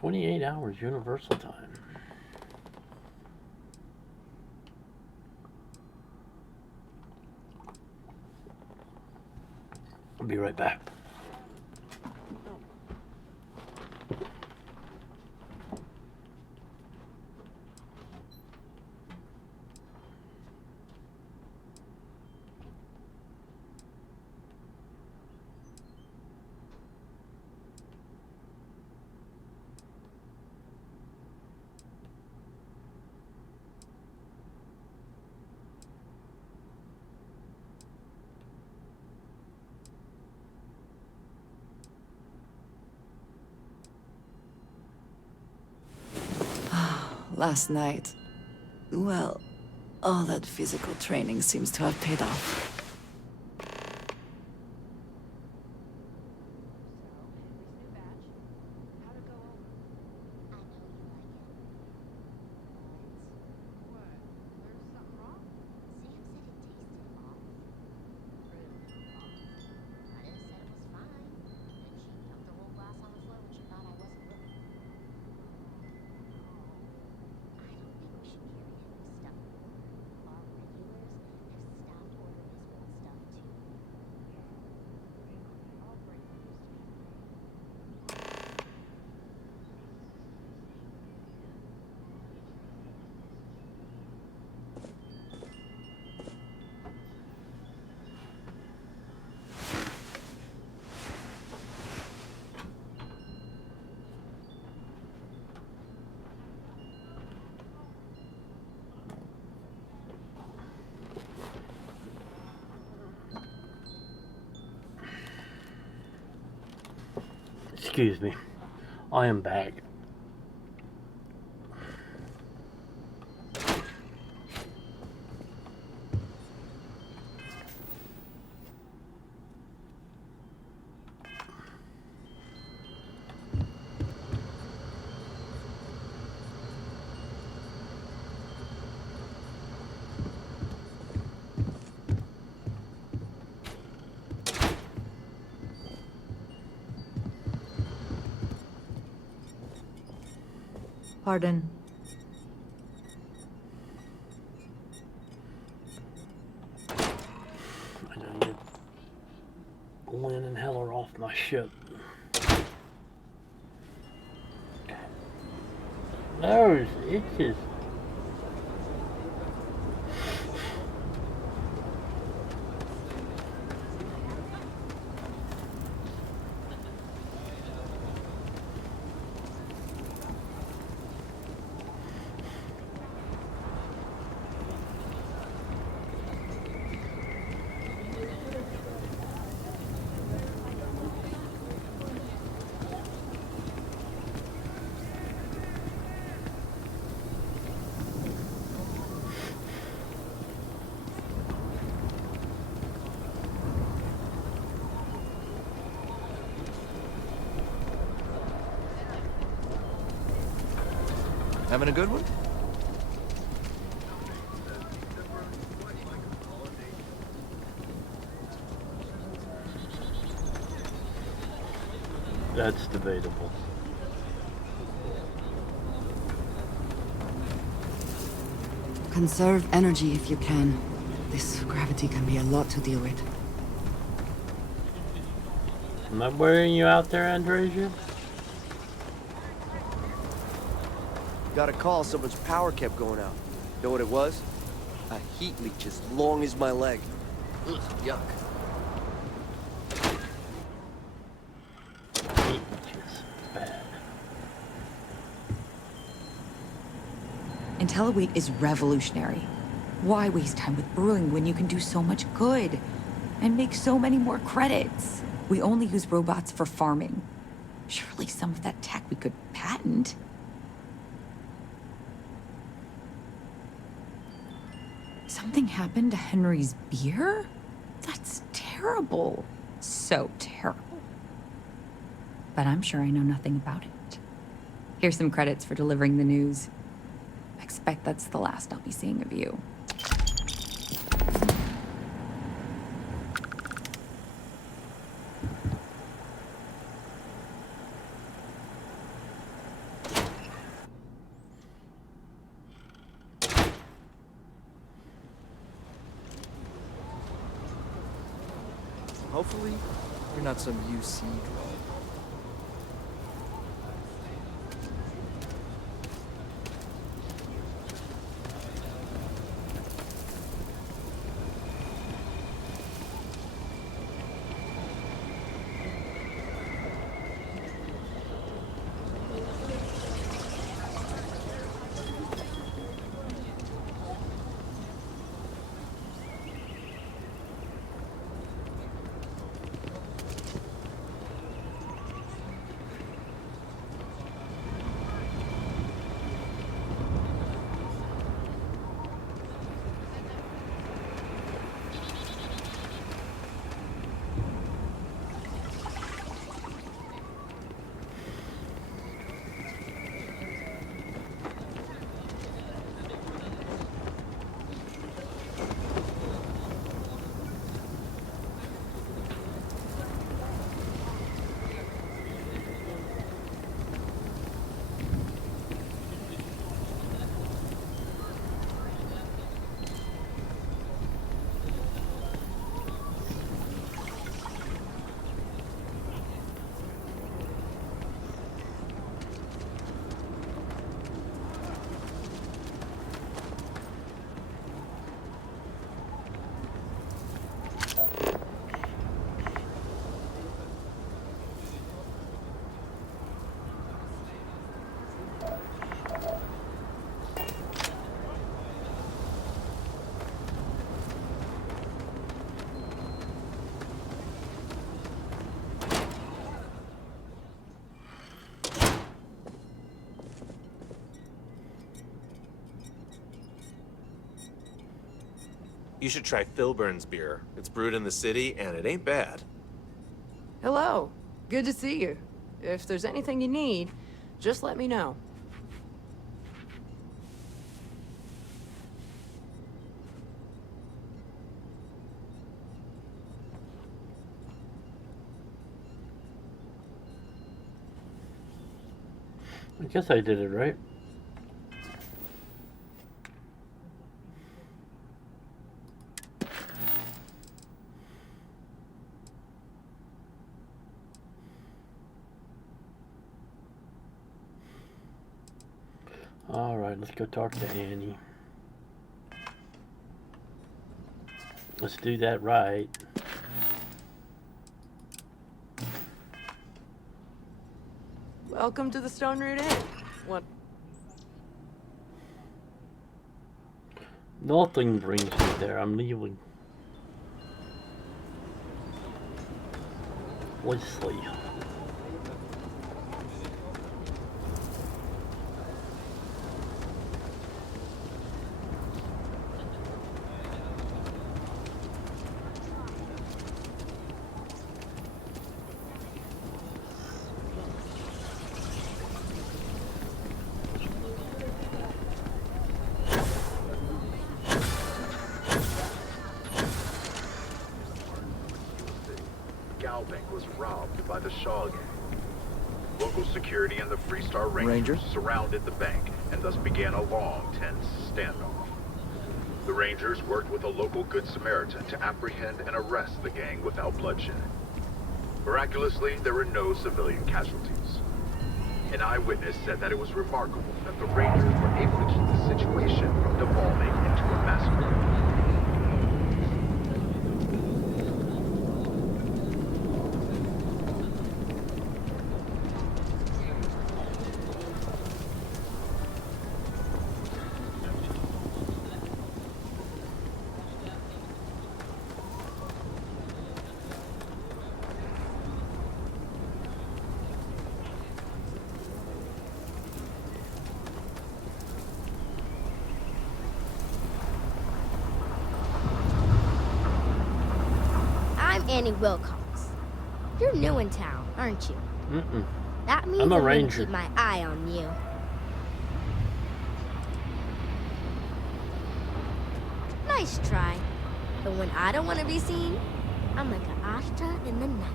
28 hours universal time. I'll be right back. Last night, well, all that physical training seems to have paid off. Excuse me. I am back. Pardon. I gotta get Lynn and Heller off my ship. Nose itches. Having a good one? That's debatable. Conserve energy if you can. This gravity can be a lot to deal with. Am I wearing you out there, Andresia? Got a call, someone's power kept going out. Know what it was? A heat leech as long as my leg. Ugh, yuck. Heat leeches. Bad. IntelliWheat is revolutionary. Why waste time with brewing when you can do so much good? And make so many more credits? We only use robots for farming. Surely some of that tech we could patent. Something happened to Henry's beer? That's terrible. So terrible. But I'm sure I know nothing about it. Here's some credits for delivering the news. I expect that's the last I'll be seeing of you. Hopefully, you're not some UC drug. You should try Filburn's beer. It's brewed in the city, and it ain't bad. Hello. Good to see you. If there's anything you need, just let me know. I guess I did it right. All right, let's go talk to Annie. Let's do that right. Welcome to the Stone Root Inn. What? Nothing brings me there. I'm leaving. Wesley. Bank was robbed by the Shaw gang. Local security and the Freestar Rangers surrounded the bank and thus began a long, tense standoff. The Rangers worked with a local Good Samaritan to apprehend and arrest the gang without bloodshed. Miraculously, there were no civilian casualties. An eyewitness said that it was remarkable that the Rangers were able to keep the situation from devolving into a massacre. Annie Wilcox. You're new in town, aren't you? Mm-mm. That means I'm a I'm gonna ranger. keep my eye on you. Nice try. But when I don't want to be seen, I'm like an Astra in the night.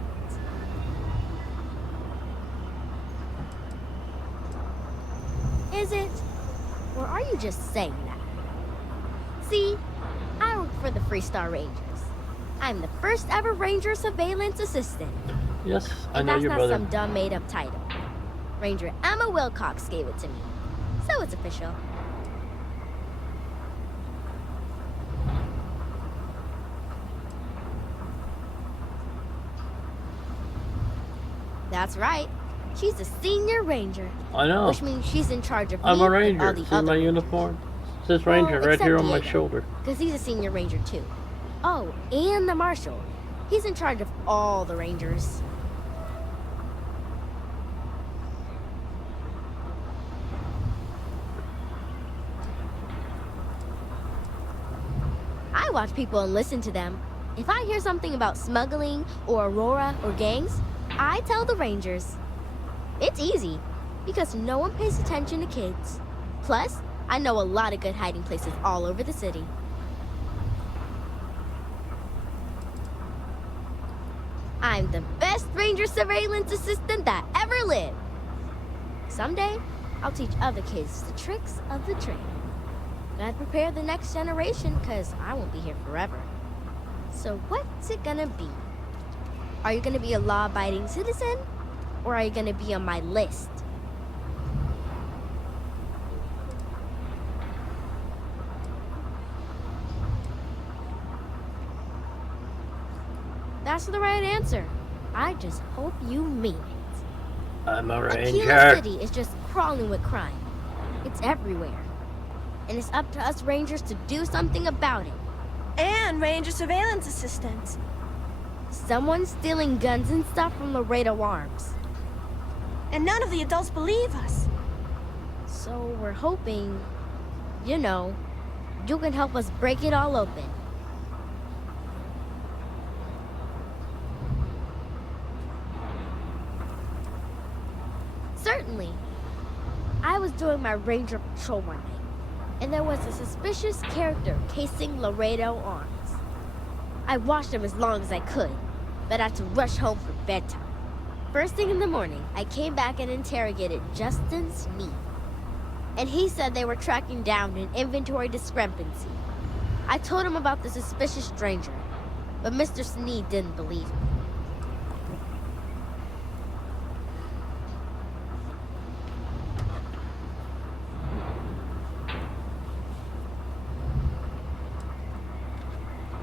Is it? Or are you just saying that? See, I work for the Freestar Rangers. I'm the first ever Ranger Surveillance Assistant. Yes, I And know that's your not brother. some dumb made-up title. Ranger Emma Wilcox gave it to me. So it's official. That's right. She's a senior ranger. I know. Which means she's in charge of I'm me a and all ranger. the See other my rangers. uniform? It says ranger right here on my shoulder. Because he's a senior ranger too. Oh, and the marshal. He's in charge of all the rangers. I watch people and listen to them. If I hear something about smuggling or Aurora or gangs, I tell the rangers. It's easy, because no one pays attention to kids. Plus, I know a lot of good hiding places all over the city. I'm the best Ranger Surveillance Assistant that ever lived. Someday, I'll teach other kids the tricks of the trade. Gotta prepare the next generation, because I won't be here forever. So what's it gonna be? Are you gonna be a law-abiding citizen? Or are you gonna be on my list? That's the right answer. I just hope you mean it. I'm a Aquila ranger. City is just crawling with crime. It's everywhere. And it's up to us rangers to do something about it. And Ranger Surveillance Assistants. Someone's stealing guns and stuff from Laredo Arms. And none of the adults believe us. So we're hoping, you know, you can help us break it all open. Certainly. I was doing my ranger patrol one night, and there was a suspicious character casing Laredo Arms. I watched him as long as I could, but I had to rush home for bedtime. First thing in the morning, I came back and interrogated Justin Sneed. And he said they were tracking down an inventory discrepancy. I told him about the suspicious stranger, but Mr. Sneed didn't believe me.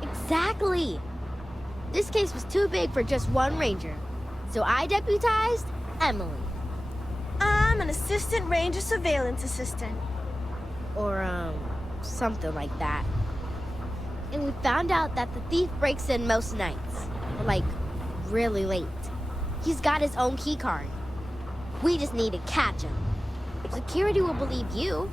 Exactly! This case was too big for just one ranger, so I deputized Emily. I'm an Assistant Ranger Surveillance Assistant. Or, something like that. And we found out that the thief breaks in most nights, but, like, really late. He's got his own key card. We just need to catch him. Security will believe you.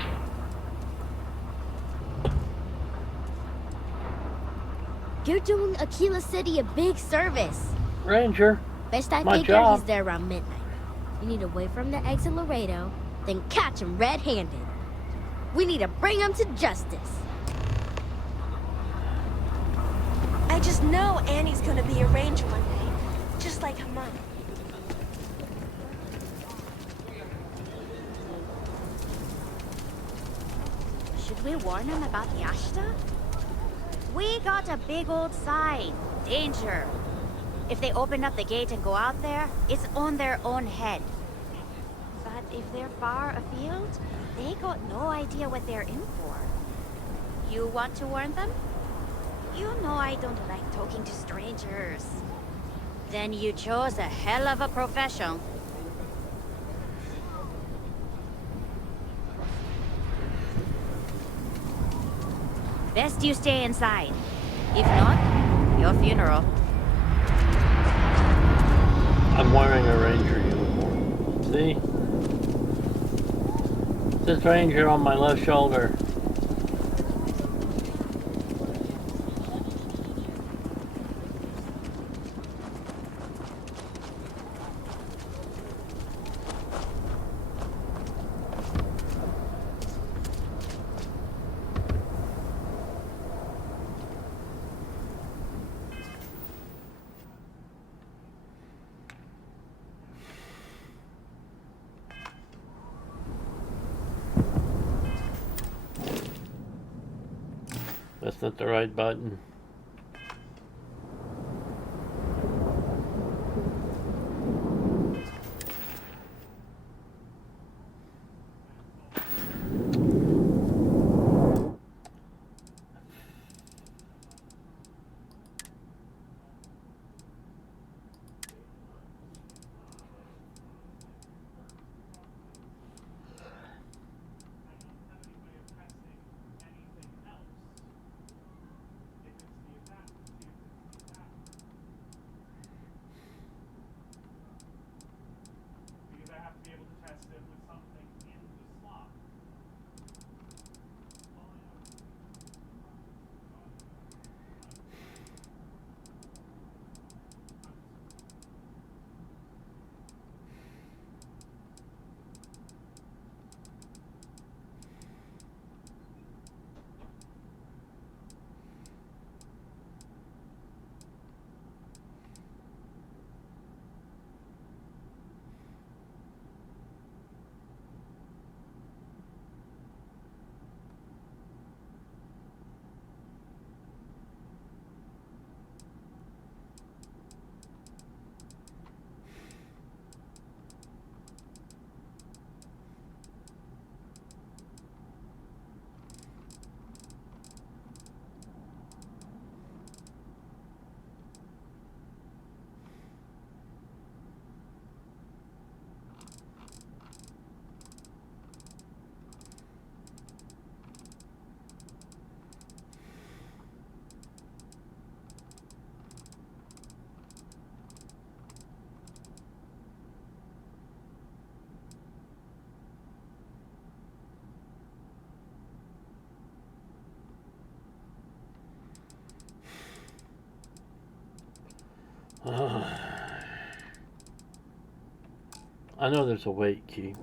You're doing Aquila City a big service. Ranger. Best I My figure job. he's there around midnight. You need to wait from the exit Laredo, then catch him red-handed. We need to bring him to justice. I just know Annie's gonna be a ranger one day, just like her mom. Should we warn them about the Ashta? We got a big old sign. Danger. If they open up the gate and go out there, it's on their own head. But if they're far afield, they got no idea what they're in for. You want to warn them? You know I don't like talking to strangers. Then you chose a hell of a profession. Best you stay inside. If not, your funeral. I'm wearing a ranger uniform. See? It says ranger on my left shoulder. That's not the right button. I know there's a wait key.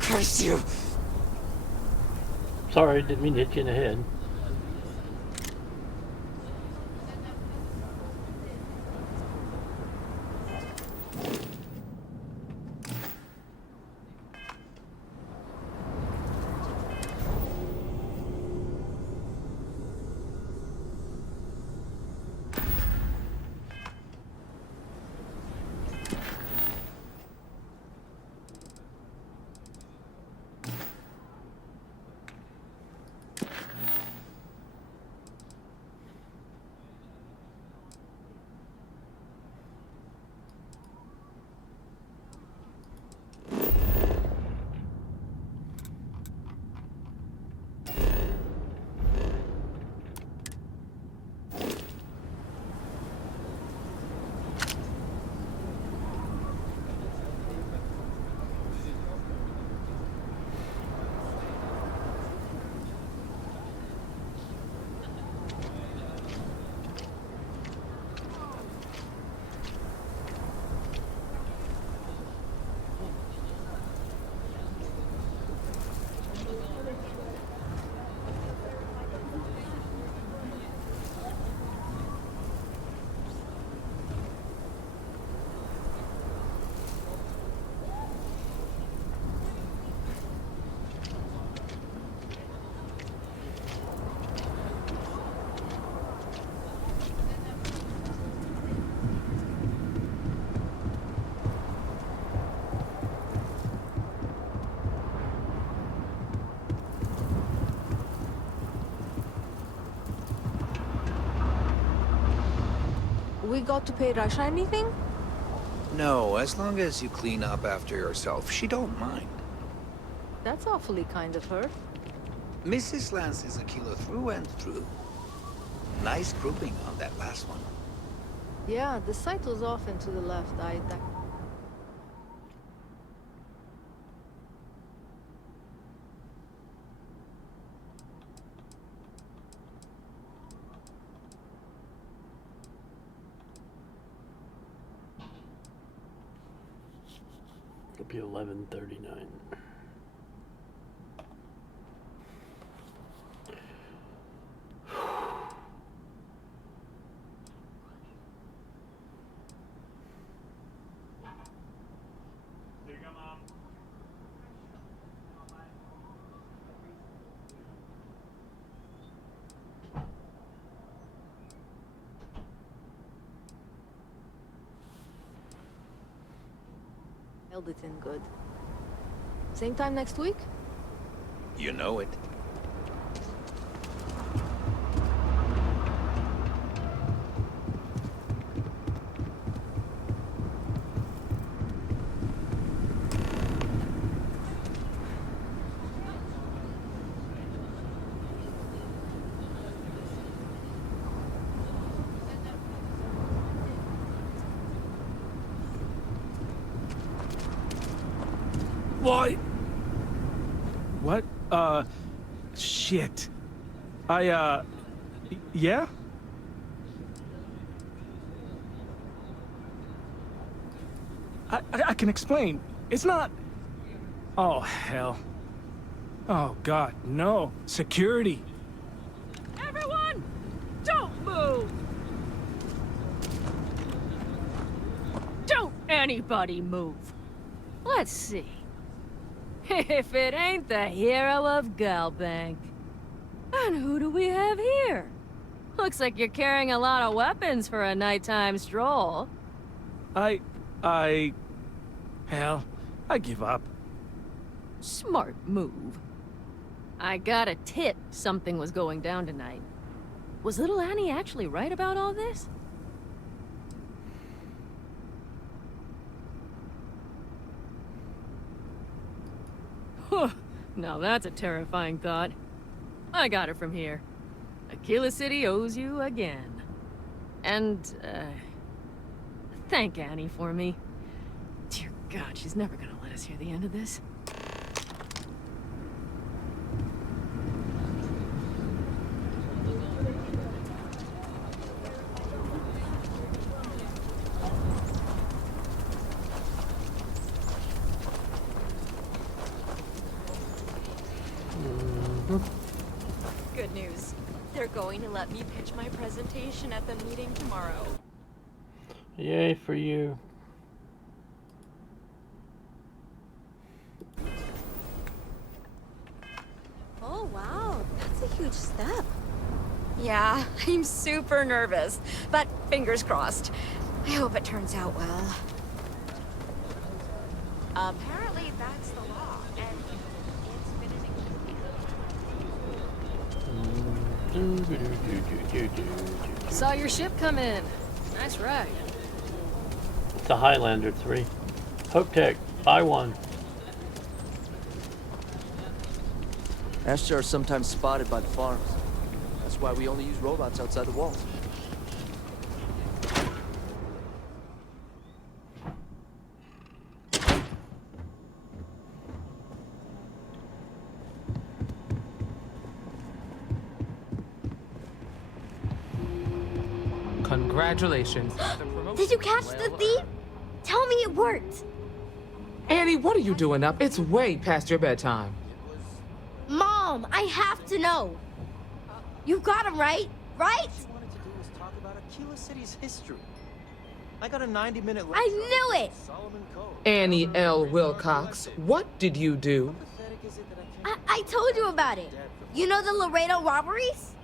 Curse you! Sorry, didn't mean to hit you in the head. We got to pay Rasha anything? No, as long as you clean up after yourself, she don't mind. That's awfully kind of her. Mrs. Lance is a killer through and through. Nice grouping on that last one. Yeah, the sight was off and to the left. It'll be 11:39. Held it in good. Same time next week? You know it. Why? What? Shit. Yeah? I can explain. It's not... Oh, hell. Oh, God, no. Security. Everyone! Don't Anybody move. Let's see. If it ain't the hero of Galbank. And who do we have here? Looks like you're carrying a lot of weapons for a nighttime stroll. Hell, I give up. Smart move. I got a tip something was going down tonight. Was little Annie actually right about all this? Now that's a terrifying thought. I got it from here. Aquila City owes you again. And, thank Annie for me. Dear God, she's never gonna let us hear the end of this. Good news. They're going to let me pitch my presentation at the meeting tomorrow. Yay for you. Oh, wow. That's a huge step. Yeah, I'm super nervous, but fingers crossed. I hope it turns out well. Apparently that's the law, and Saw your ship come in. Nice ride. It's a Highlander 3. Hope Tech, buy one. Ashtar are sometimes spotted by the farms. That's why we only use robots outside the walls. Congratulations. Did you catch the thief? Tell me it worked. Annie, what are you doing up? It's way past your bedtime. Mom, I have to know. You got him right, right? What she wanted to do was talk about Aquila City's history. I got a 90-minute lecture. I knew it. Solomon Code. Annie L. Wilcox, what did you do? I told you about it. You know the Laredo robberies?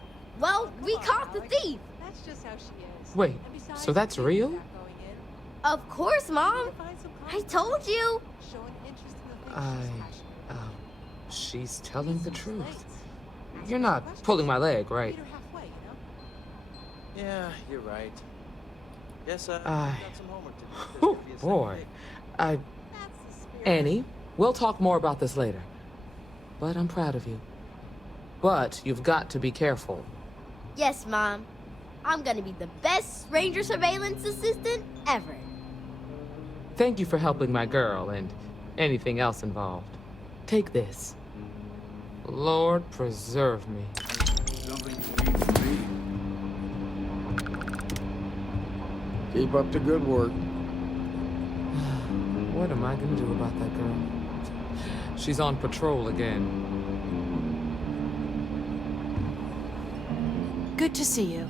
Well, we caught the thief. that's just how she is. Wait, so that's real? Of course, Mom. I told you. She's telling the truth. You're not pulling my leg, right? Yeah, you're right. Yes, got some homework to do. Oh, boy. Annie, we'll talk more about this later. But I'm proud of you. But you've got to be careful. Yes, Mom. I'm gonna be the best ranger surveillance assistant ever. Thank you for helping my girl and anything else involved. Take this. Lord preserve me. Something you need from me? Keep up the good work. What am I gonna do about that girl? She's on patrol again. Good to see you.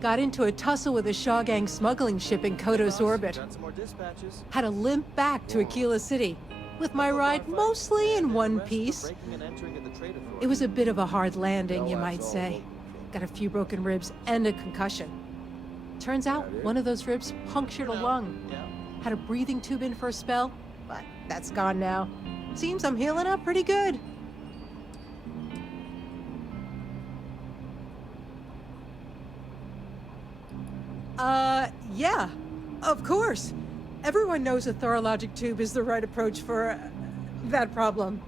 Got into a tussle with a Shaw Gang smuggling ship in Kodos orbit. Got some more dispatches. Had to limp back to Aquila City, with my ride mostly in one piece. It was a bit of a hard landing, you might say. Got a few broken ribs and a concussion. Turns out one of those ribs punctured a lung. Had a breathing tube in for a spell, but that's gone now. Seems I'm healing up pretty good. Yeah, of course. Everyone knows a thorologic tube is the right approach for that problem.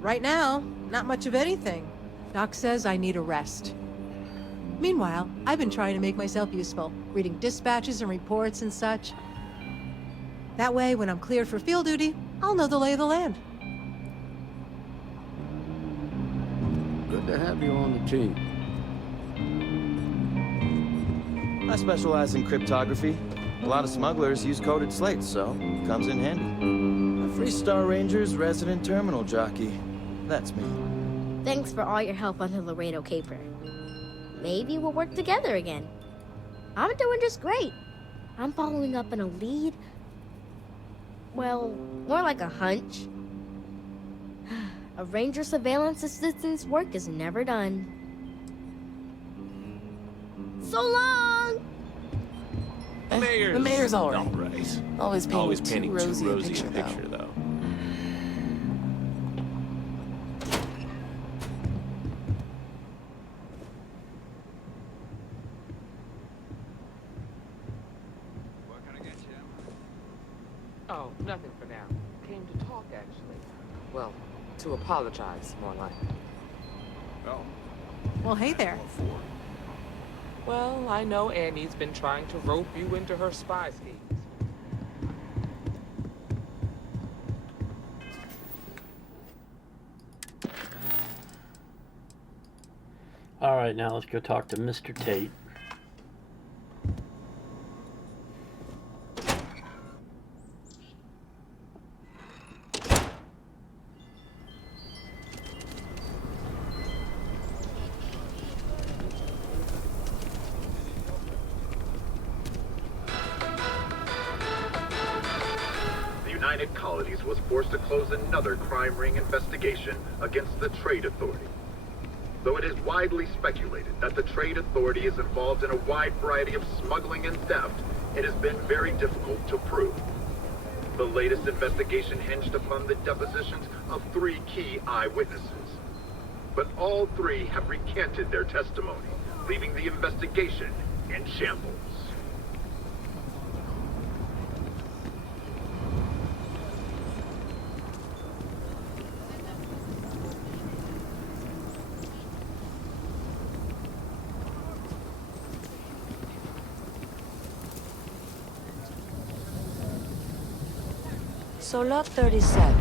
Right now, not much of anything. Doc says I need a rest. Meanwhile, I've been trying to make myself useful, reading dispatches and reports and such. That way, when I'm cleared for field duty, I'll know the lay of the land. Good to have you on the team. I specialize in cryptography. A lot of smugglers use coded slates, so it comes in handy. A Freestar Ranger's resident terminal jockey. That's me. Thanks for all your help on the Laredo Caper. Maybe we'll work together again. I'm doing just great. I'm following up on a lead. Well, more like a hunch. A ranger surveillance assistant's work is never done. So long! The mayor's all right. Right. Always painting too rosy a a picture, picture, though. Oh, nothing for now. Came to talk, actually. Well, to apologize, more like. Oh. Well, hey there. Well, I know Annie's been trying to rope you into her spy schemes. All right, now let's go talk to Mr. Tate. The United Colonies was forced to close another crime ring investigation against the Trade Authority. Though it is widely speculated that the Trade Authority is involved in a wide variety of smuggling and theft, it has been very difficult to prove. The latest investigation hinged upon the depositions of 3 key eyewitnesses. But all 3 have recanted their testimony, leaving the investigation in shambles. So lot 37.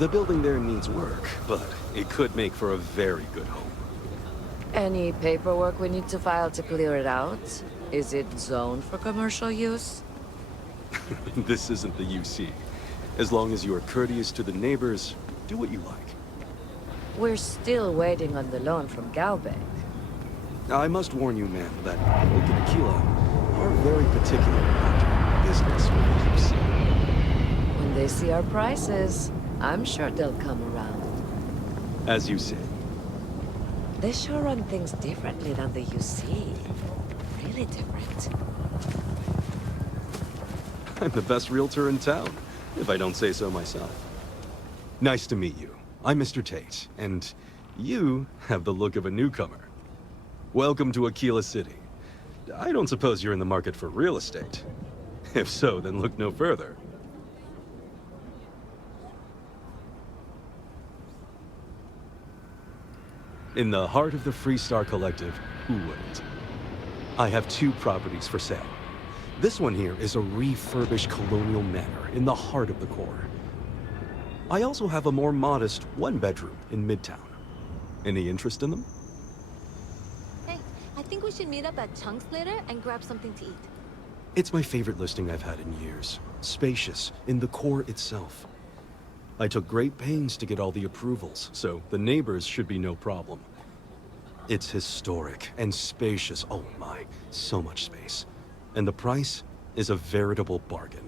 The building there needs work, but it could make for a very good home. Any paperwork we need to file to clear it out? Is it zoned for commercial use? This isn't the UC. As long as you are courteous to the neighbors, do what you like. We're still waiting on the loan from Galbank. I must warn you, ma'am, that Oak and Aquila are very particular about doing business with the UC. When they see our prices, I'm sure they'll come around. As you say. They sure run things differently than the UC. Really different. I'm the best realtor in town, if I don't say so myself. Nice to meet you. I'm Mr. Tate, and you have the look of a newcomer. Welcome to Aquila City. I don't suppose you're in the market for real estate. If so, then look no further. In the heart of the Freestar Collective, who wouldn't? I have 2 properties for sale. This one here is a refurbished colonial manor in the heart of the core. I also have a more modest 1-bedroom in Midtown. Any interest in them? Hey, I think we should meet up at Chunks later and grab something to eat. It's my favorite listing I've had in years. Spacious, in the core itself. I took great pains to get all the approvals, so the neighbors should be no problem. It's historic and spacious. Oh my, so much space. And the price is a veritable bargain.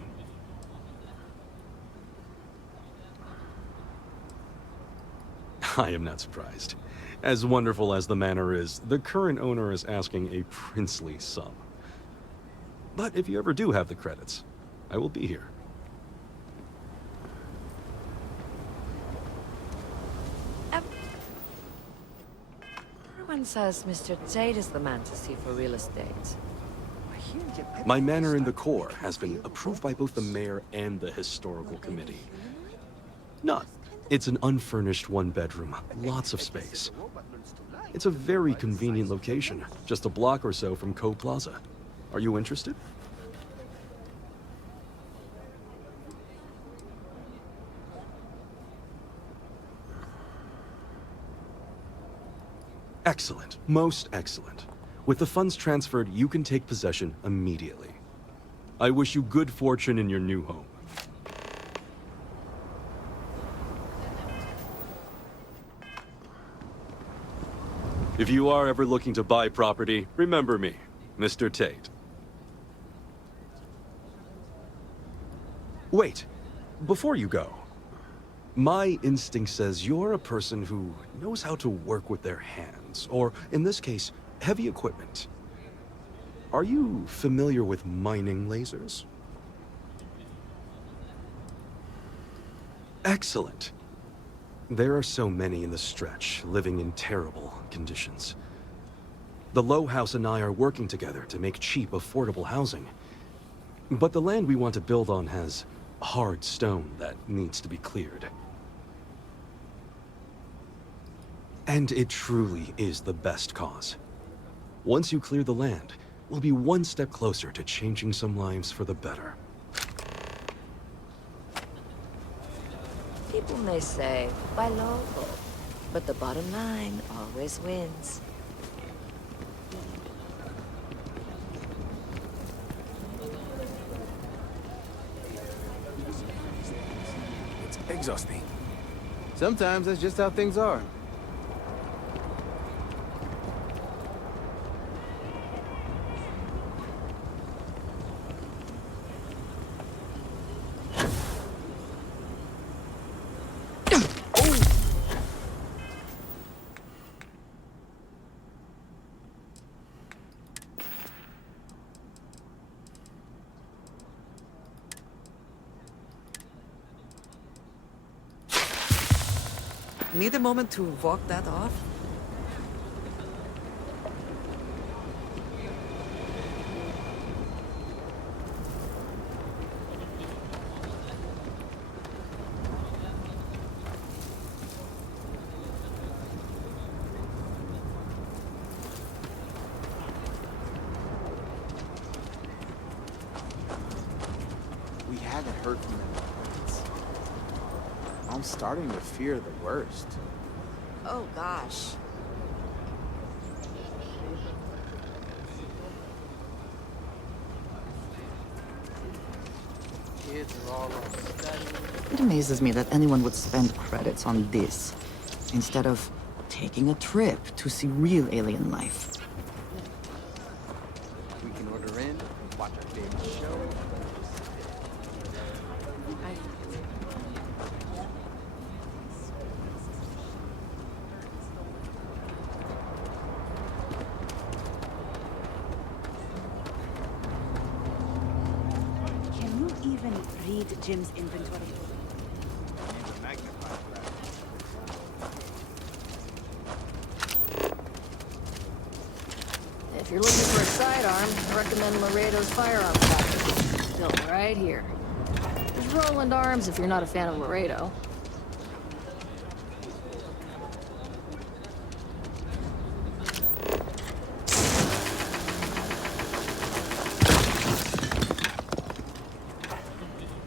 I am not surprised. As wonderful as the manor is, the current owner is asking a princely sum. But if you ever do have the credits, I will be here. Everyone says Mr. Tate is the man to see for real estate. My manor in the core has been approved by both the mayor and the historical committee. None. It's an unfurnished 1-bedroom, lots of space. It's a very convenient location, just a block or so from Co Plaza. Are you interested? Excellent. Most excellent. With the funds transferred, you can take possession immediately. I wish you good fortune in your new home. If you are ever looking to buy property, remember me, Mr. Tate. Wait, before you go, my instinct says you're a person who knows how to work with their hands, or in this case, heavy equipment. Are you familiar with mining lasers? Excellent. There are so many in the stretch, living in terrible conditions. The Low House and I are working together to make cheap, affordable housing. But the land we want to build on has hard stone that needs to be cleared. And it truly is the best cause. Once you clear the land, we'll be one step closer to changing some lives for the better. People may say, buy local, but the bottom line always wins. It's exhausting. Sometimes that's just how things are. Need a moment to walk that off? We haven't heard from them in months. I'm starting to fear the worst. Oh gosh. Kids are all on studying. It amazes me that anyone would spend credits on this, instead of taking a trip to see real alien life. We can order in, watch our favorite show. Can you even read Jim's inventory? If you're looking for a sidearm, I recommend Laredo's firearm factory. Built right here. There's Roland Arms if you're not a fan of Laredo.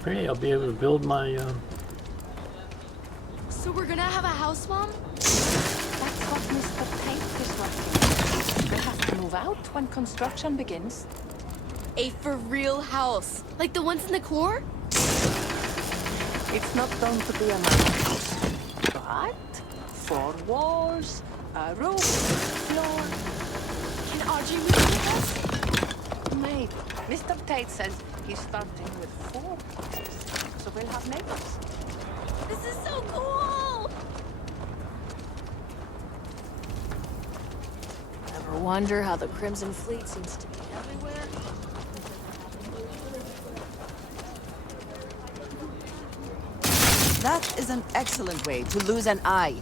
Hey, I'll be able to build my, So we're gonna have a house, Mom? That's what Mr. Tate is working. They have to move out when construction begins. A for real house, like the ones in the core? It's not going to be a nice house, but 4 walls, a roof, floor. Can Audrey move with us? Maybe. Mr. Tate says he's starting with 4 places, so we'll have neighbors. This is so cool! Ever wonder how the Crimson Fleet seems to be everywhere? That is an excellent way to lose an eye.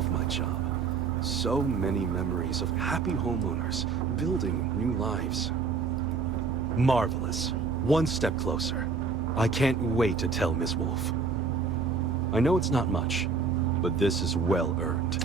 love my job. So many memories of happy homeowners building new lives. Marvelous. One step closer. I can't wait to tell Miss Wolf. I know it's not much, but this is well earned.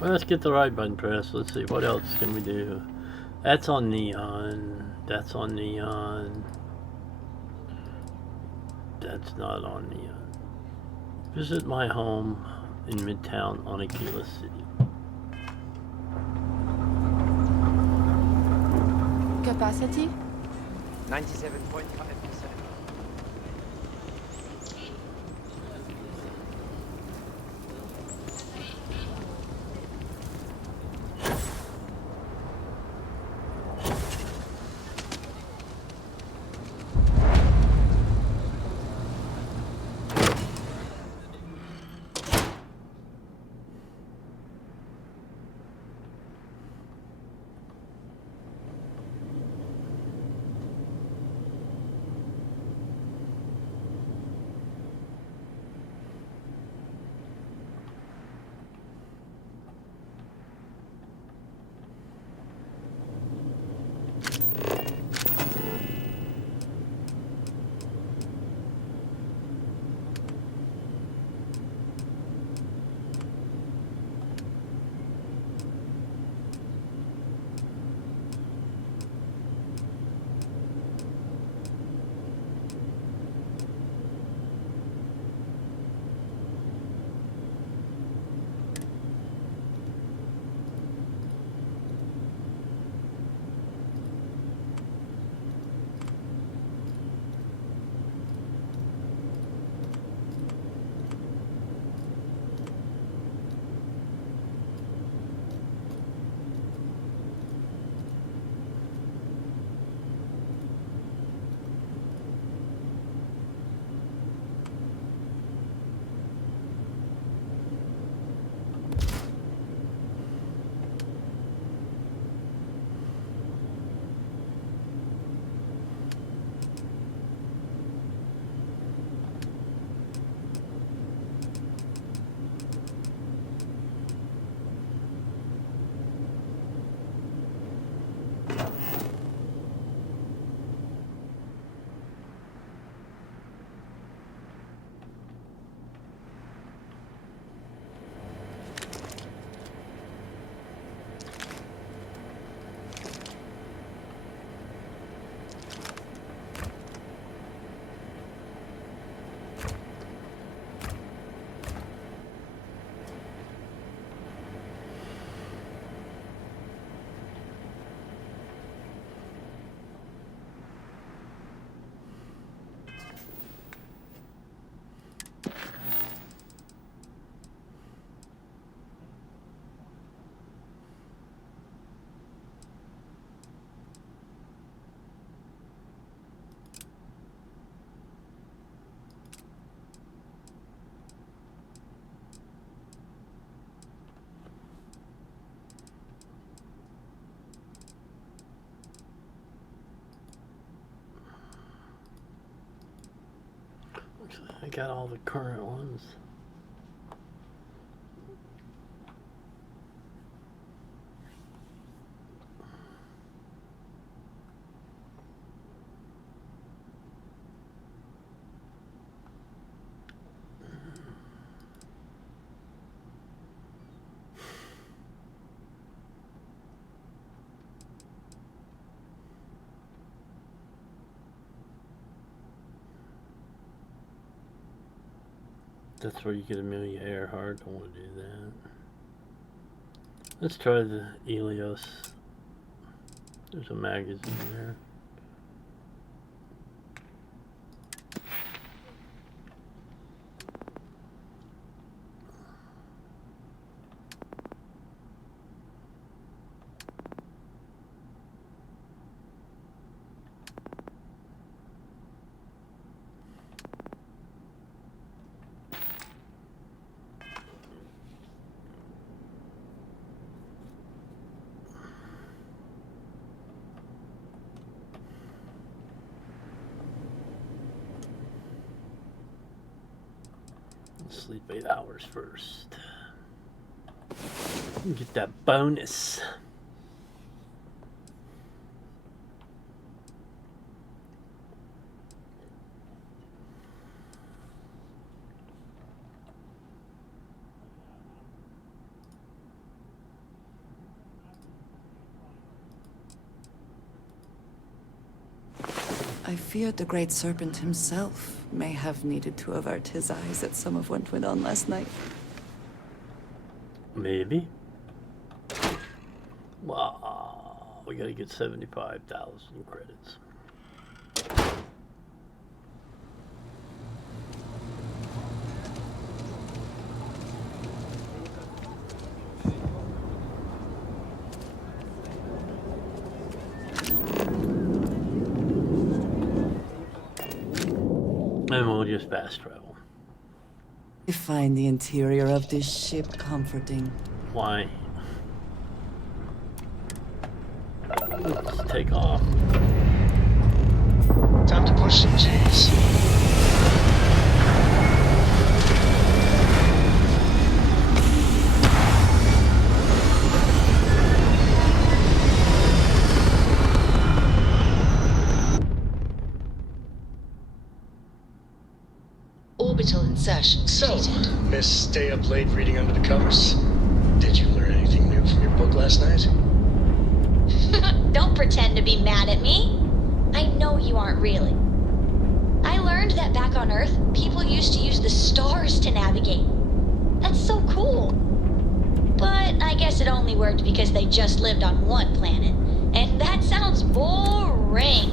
Well, let's get the right button pressed. Let's see, what else can we do? That's on neon. That's on neon. That's not on neon. Visit my home in Midtown on Aquila City. Capacity? 97.5%. I got all the current ones. That's where you get Amelia Earhart. Don't want to do that. Let's try the Elios. There's a magazine there. sleep 8 hours first. Get that bonus. I feared the Great Serpent himself may have needed to avert his eyes at some of what went on last night. Maybe. Wow, we gotta get 75,000 credits. And we'll just fast travel. I find the interior of this ship comforting. Why? Let's take off. Time to push some G's. Orbital insertion completed. So, Miss Stay Up Late reading under the covers? Did you learn anything new from your book last night? Don't pretend to be mad at me. I know you aren't really. I learned that back on Earth, people used to use the stars to navigate. That's so cool. But I guess it only worked because they just lived on one planet. And that sounds boring.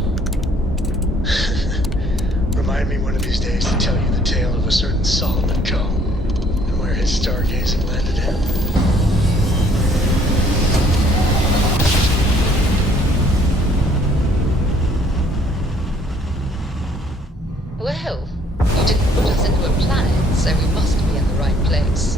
Remind me one of these days to tell you the tale of a certain Solomon Coe and where his stargazing landed him. Well, you didn't put us into a planet, so we must be in the right place.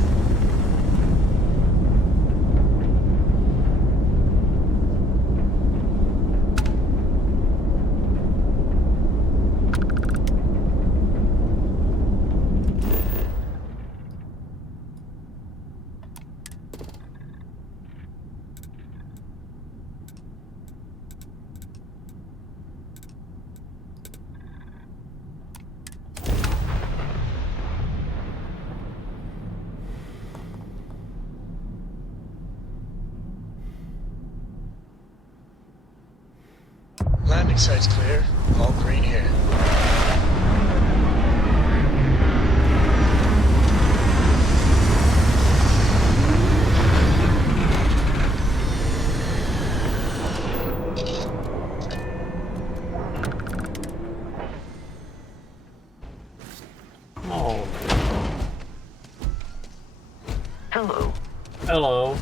Landing site's clear. All green here. Oh. Hello. Hello.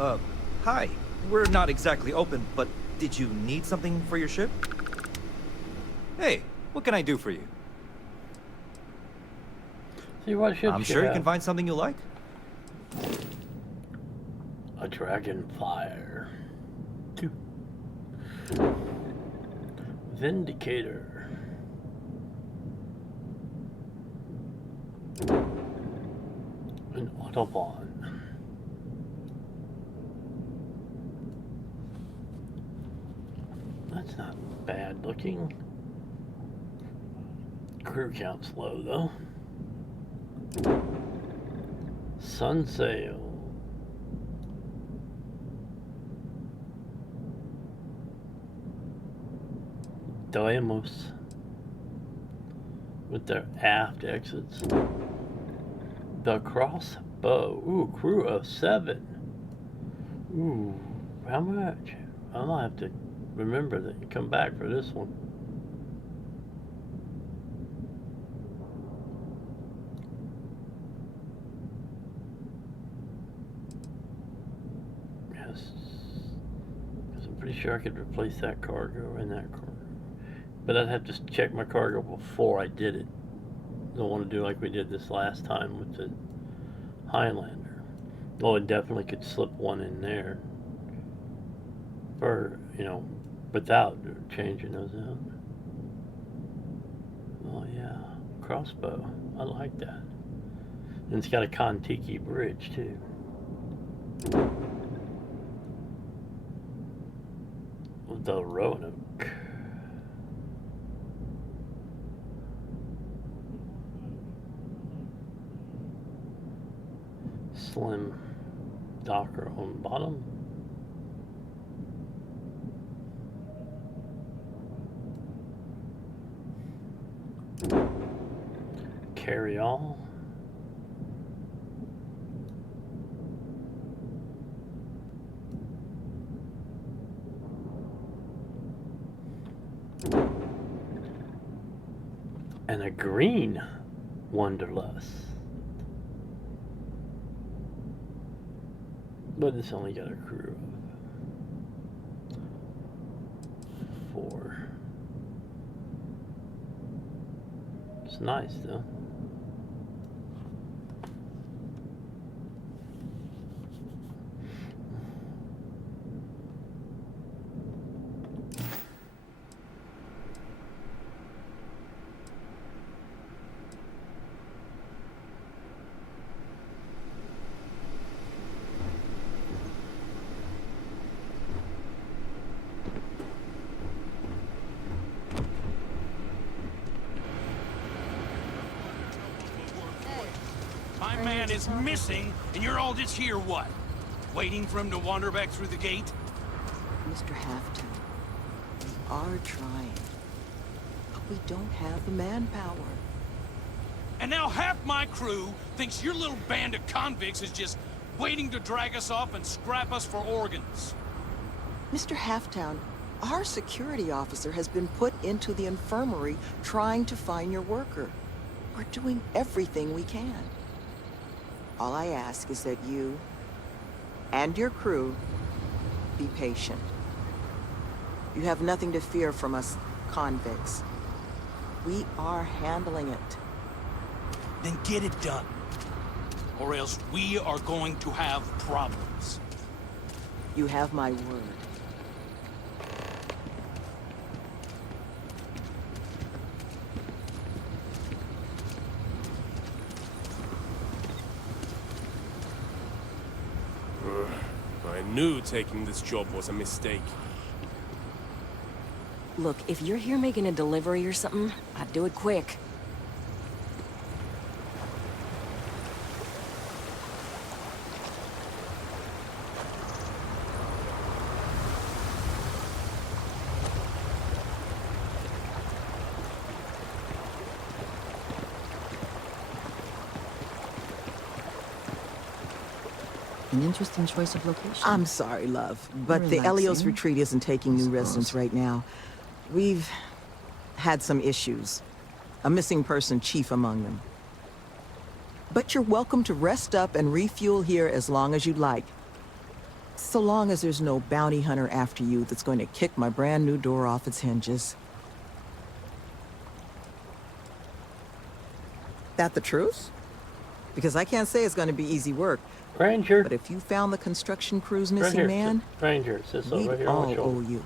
Oh, hi. We're not exactly open, but did you need something for your ship? Hey, what can I do for you? See what ships I'm sure you have. can find something you like. A Dragonfire. 2. Vindicator. An Autobahn. That's not bad looking. Crew count's low though. Sunsail. Diamos with their aft exits. The crossbow. Ooh, crew of 7. Ooh, how much? I'll have to remember that you come back for this one. Pretty sure I could replace that cargo and that cargo. But I'd have to check my cargo before I did it. Don't want to do like we did this last time with the Highlander. Oh, it definitely could slip one in there. Or, you know, without changing those out. Oh yeah, crossbow. I like that. And it's got a Kon-Tiki bridge too. The Roanoke. Slim Docker on bottom. Carry all. And a green Wanderlust. But it's only got a crew of 4. It's nice though. My man is missing, and you're all just here, what? Waiting for him to wander back through the gate? Mr. Halfton, we are trying, but we don't have the manpower. And now half my crew thinks your little band of convicts is just waiting to drag us off and scrap us for organs. Mr. Halftown, our security officer has been put into the infirmary trying to find your worker. We're doing everything we can. All I ask is that you and your crew be patient. You have nothing to fear from us convicts. We are handling it. Then get it done. Or else we are going to have problems. You have my word. I knew taking this job was a mistake. Look, if you're here making a delivery or something, I'd do it quick. An interesting choice of location. I'm sorry, love, but the Elios retreat isn't taking new residents right now. We've had some issues. A missing person chief among them. But you're welcome to rest up and refuel here as long as you'd like. So long as there's no bounty hunter after you that's going to kick my brand new door off its hinges. That the truth? Because I can't say it's going to be easy work. Ranger. But if you found the construction crew's Right missing here, man, Ranger, it says so we right here on all the owe shoulder. you.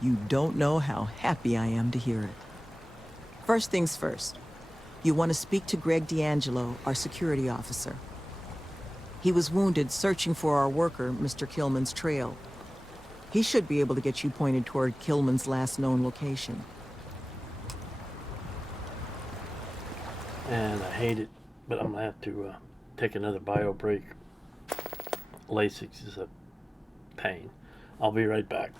You don't know how happy I am to hear it. First things first, you want to speak to Greg D'Angelo, our security officer. He was wounded searching for our worker, Mr. Killman's trail. He should be able to get you pointed toward Killman's last known location. And I hate it, but I'm gonna have to take another bio break. Lasix is a pain. I'll be right back.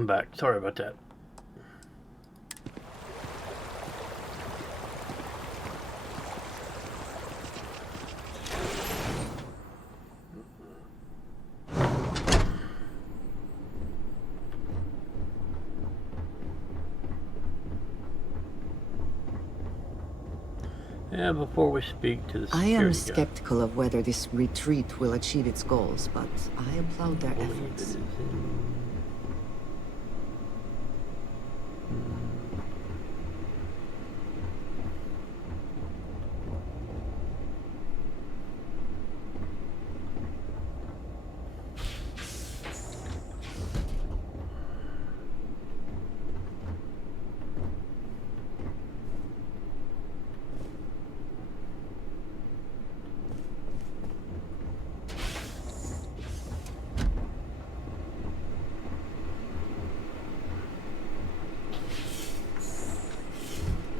I'm back. Sorry about that. Yeah, before we speak to the security I am guy. skeptical of whether this retreat will achieve its goals, but I applaud their efforts.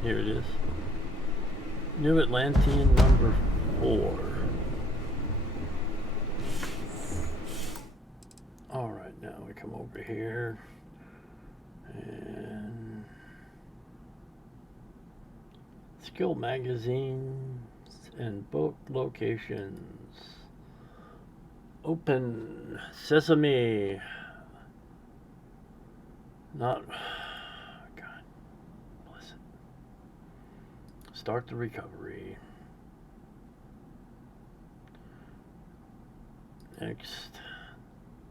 Here it is. New Atlantean number 4. Alright, now we come over here. And skill magazines and book locations. Open Sesame. Not... Start the recovery. Next.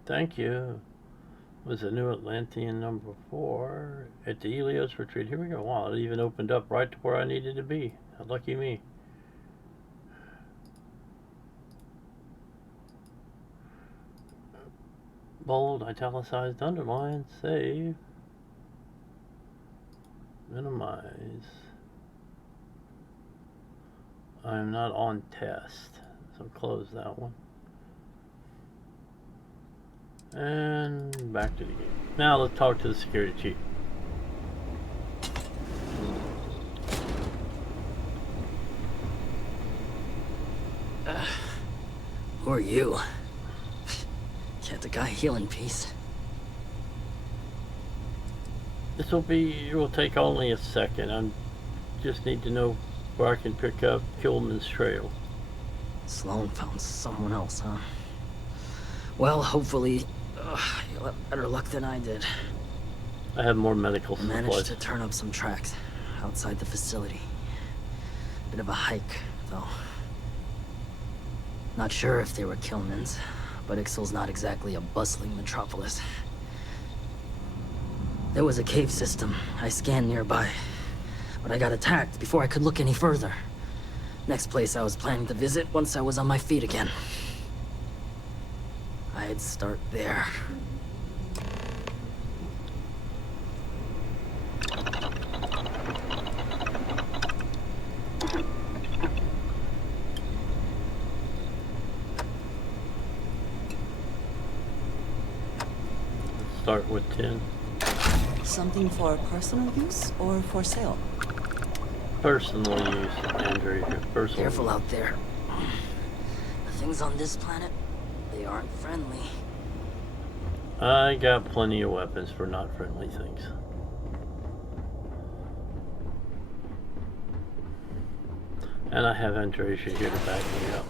Thank you. Was a New Atlantean number 4 at the Helios retreat. Here we go. Wow, it even opened up right to where I needed to be. Lucky me. Bold, italicized, underline, save. Minimize. I'm not on test, so close that one. And back to the game. Now let's talk to the security chief. Who are you? Can't the guy heal in peace? It will take only a second. I just need to know where I can pick up Kilman's trail. Sloan found someone else, huh? Well, hopefully, you'll have better luck than I did. I have more medical I supplies. managed to turn up some tracks outside the facility. Bit of a hike, though. Not sure if they were Kilman's, but Ixal's not exactly a bustling metropolis. There was a cave system I scanned nearby, but I got attacked before I could look any further. Next place I was planning to visit once I was on my feet again. I'd start there. Start with 10. Something for personal use or for sale? Personal use, Andrew. Personal. Careful out there. The things on this planet, they aren't friendly. I got plenty of weapons for not friendly things. And I have Andresia here to back me up.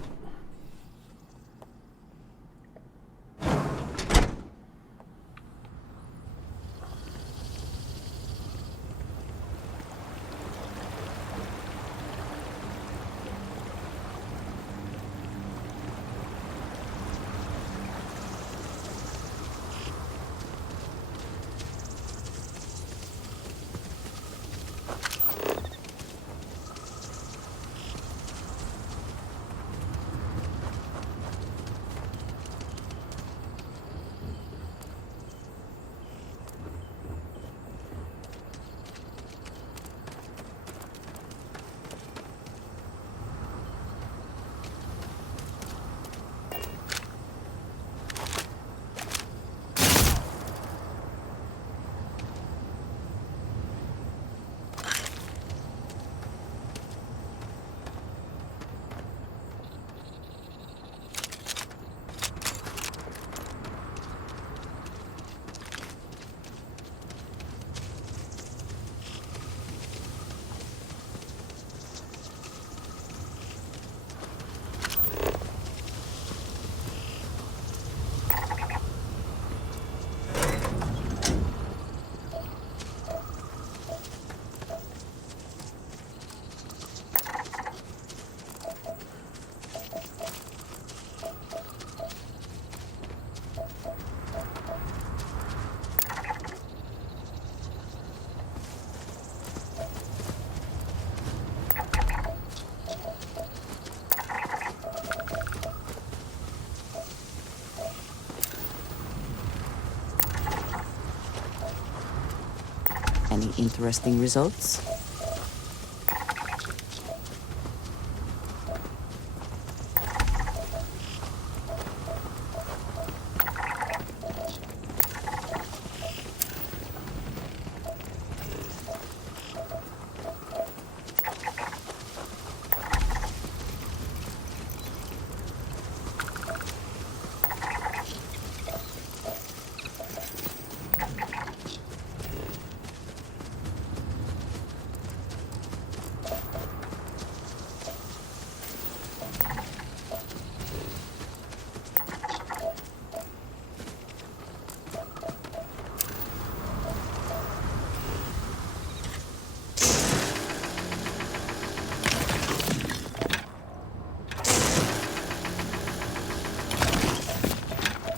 Any interesting results?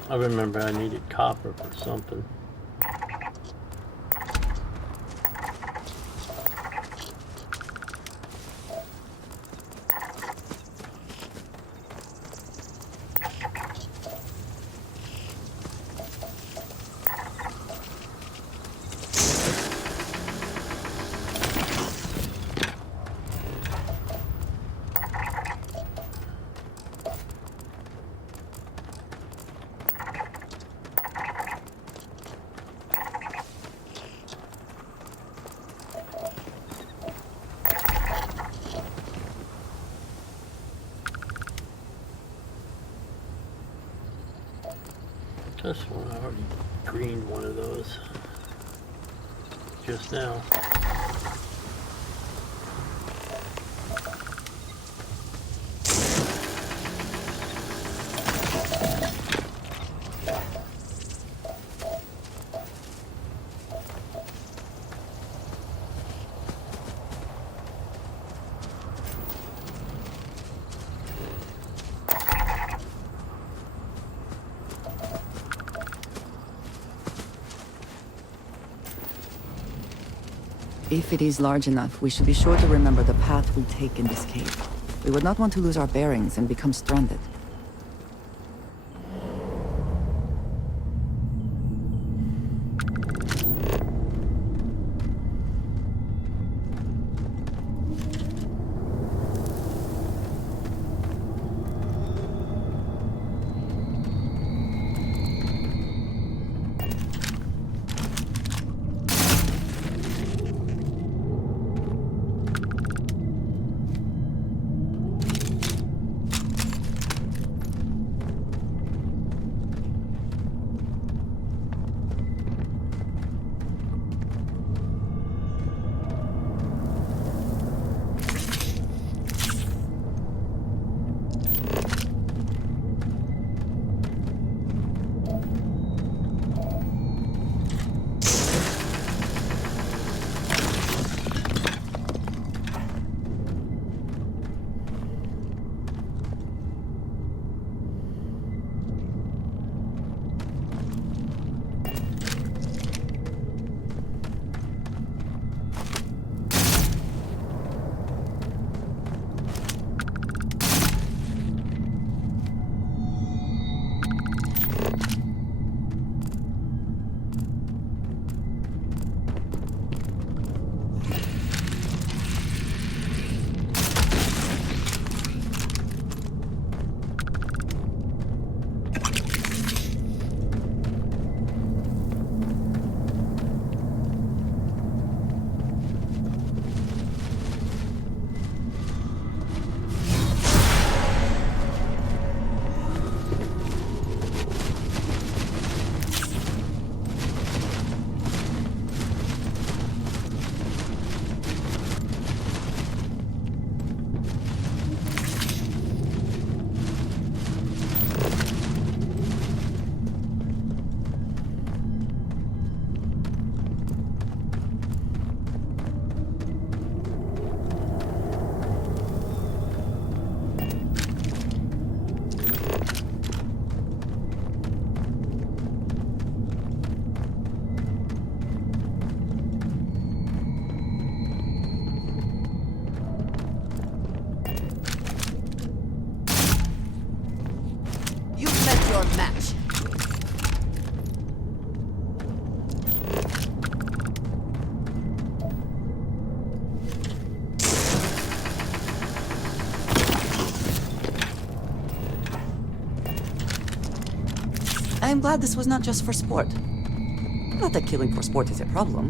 I remember I needed copper for something. This one, I already greened one of those just now. If it is large enough, we should be sure to remember the path we take in this cave. We would not want to lose our bearings and become stranded. am glad this was not just for sport. Not that killing for sport is a problem.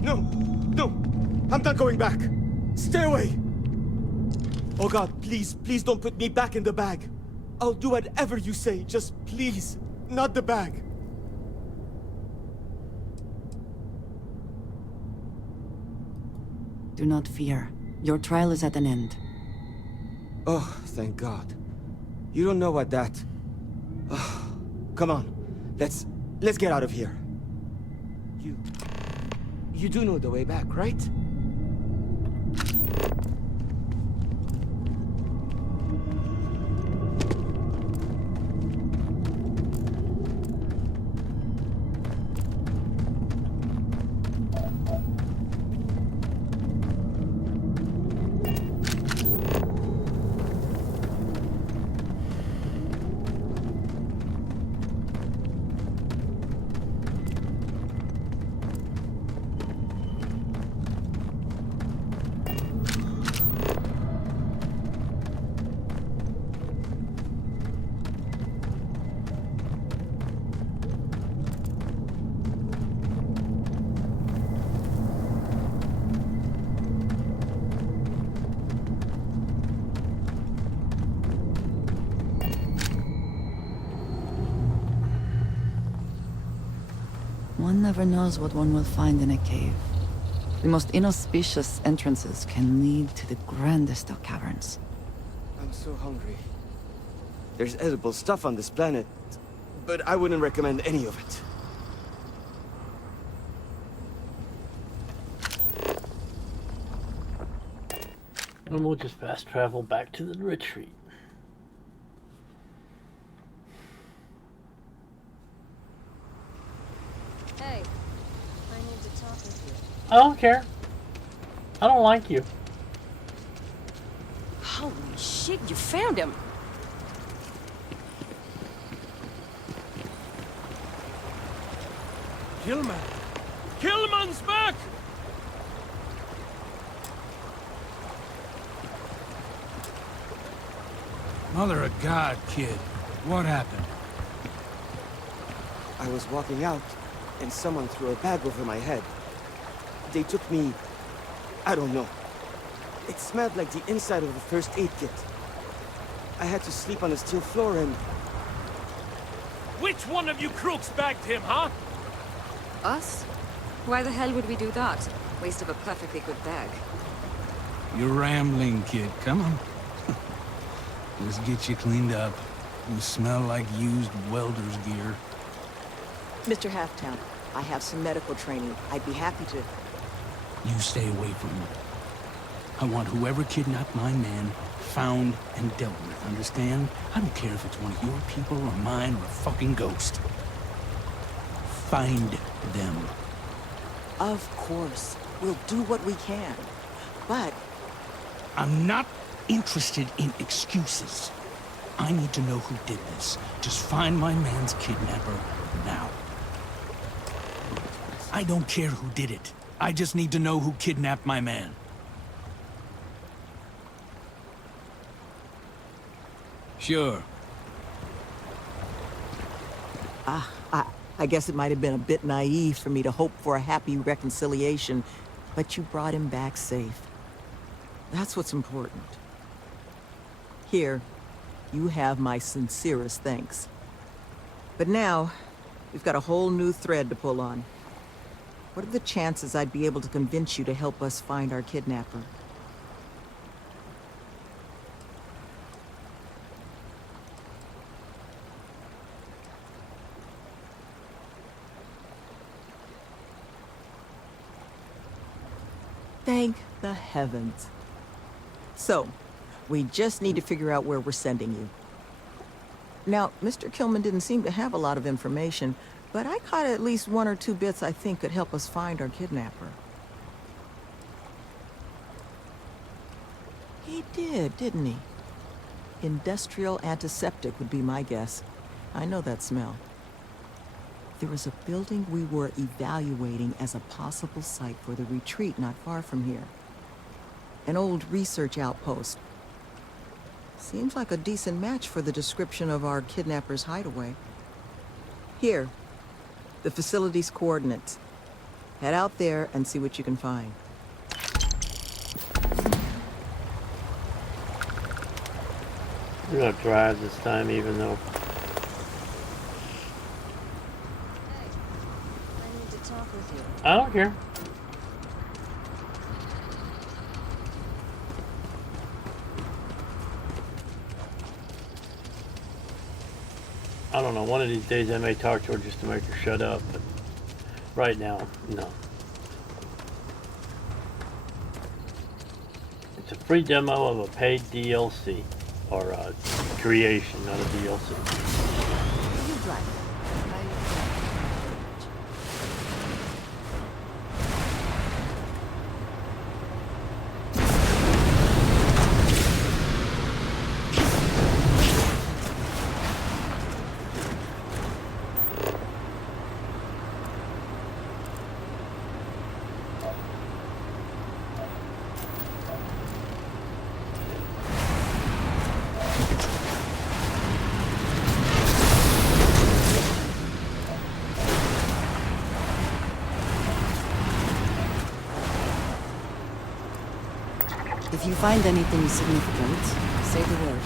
No! No! I'm not going back! Stay away! Oh God, please, please don't put me back in the bag. I'll do whatever you say, just please, not the bag. Do not fear. Your trial is at an end. Oh, thank God. You don't know what that... Oh, come on, let's get out of here. You do know the way back, right? One never knows what one will find in a cave. The most inauspicious entrances can lead to the grandest of caverns. I'm so hungry. There's edible stuff on this planet, but I wouldn't recommend any of it. And we'll just fast travel back to the retreat. Hey, I need to talk with you. I don't care. I don't like you. Holy shit, you found him! Killman! Killman's back! Mother of God, kid. What happened? I was walking out, and someone threw a bag over my head. They took me... I don't know. It smelled like the inside of the first aid kit. I had to sleep on a steel floor and... Which one of you crooks bagged him, huh? Us? Why the hell would we do that? Waste of a perfectly good bag. You're rambling, kid. Come on. Let's get you cleaned up. You smell like used welder's gear. Mr. Halftown, I have some medical training. I'd be happy to... You stay away from me. I want whoever kidnapped my man found and dealt with, understand? I don't care if it's one of your people or mine or a fucking ghost. Find them. Of course. We'll do what we can. But... I'm not interested in excuses. I need to know who did this. Just find my man's kidnapper now. I don't care who did it. I just need to know who kidnapped my man. Sure. I guess it might have been a bit naive for me to hope for a happy reconciliation, but you brought him back safe. That's what's important. Here, you have my sincerest thanks. But now, we've got a whole new thread to pull on. What are the chances I'd be able to convince you to help us find our kidnapper? Thank the heavens. So, we just need to figure out where we're sending you. Now, Mr. Killman didn't seem to have a lot of information, but I caught at least one or two bits I think could help us find our kidnapper. He did, didn't he? Industrial antiseptic would be my guess. I know that smell. There was a building we were evaluating as a possible site for the retreat not far from here. An old research outpost. Seems like a decent match for the description of our kidnapper's hideaway. Here, the facility's coordinates. Head out there and see what you can find. We're gonna drive this time, even though. I need to talk with you. I don't care. I don't know, one of these days I may talk to her just to make her shut up, but right now, no. It's a free demo of a paid DLC, or a creation, not a DLC. You drive. If you find anything significant, say the word.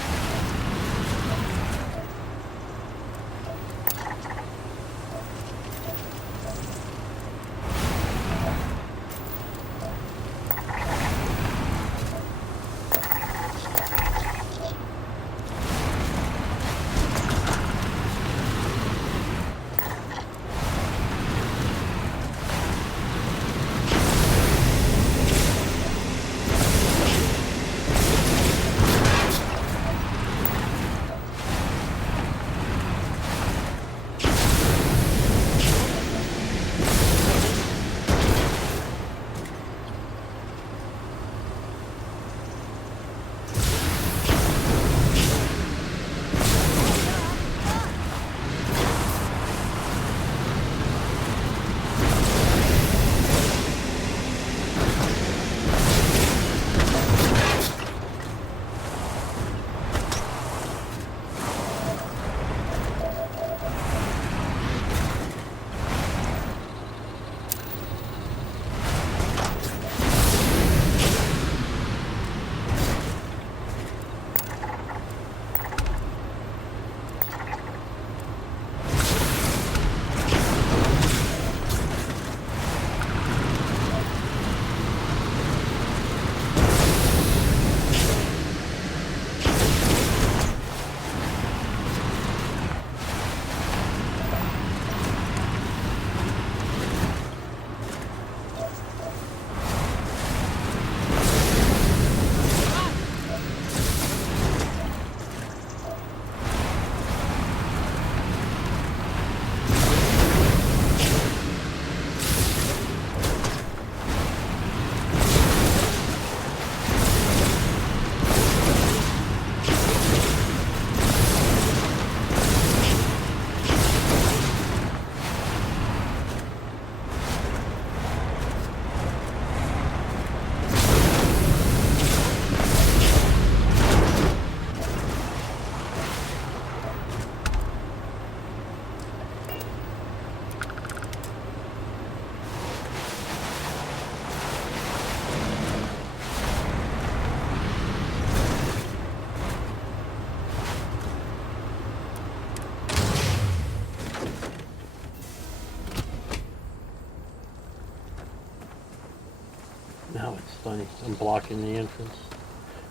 Now it's funny, I'm blocking the entrance,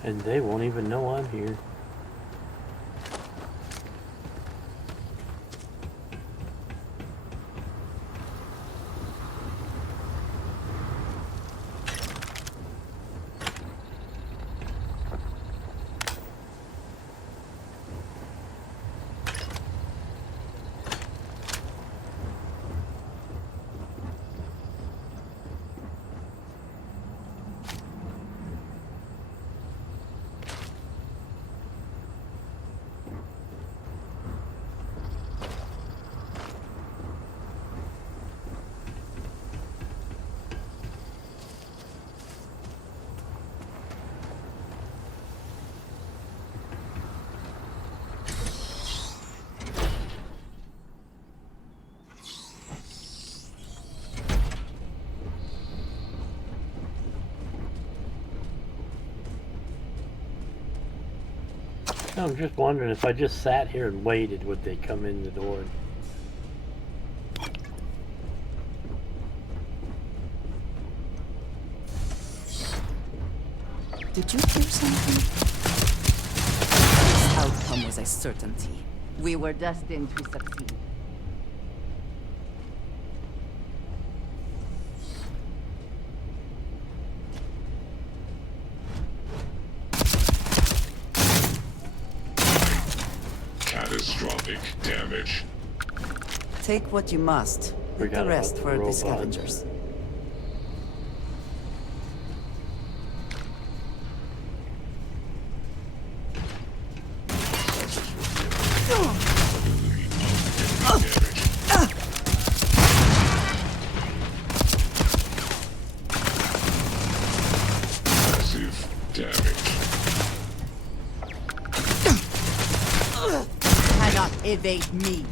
and they won't even know I'm here. I'm just wondering if I just sat here and waited, would they come in the door? Did you hear something? This outcome was a certainty. We were destined to succeed. Catastrophic damage. Take what you must. Leave the rest for the scavengers. Massive damage. Cannot evade me.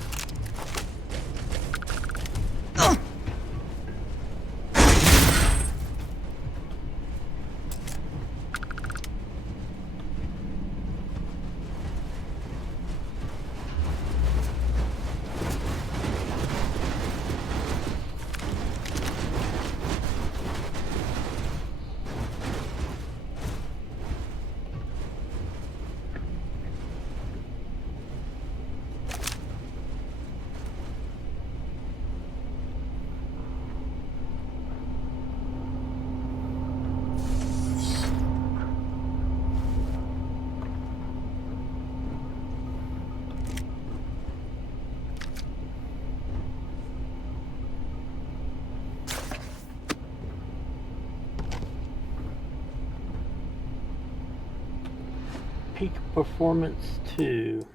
Peak Performance 2.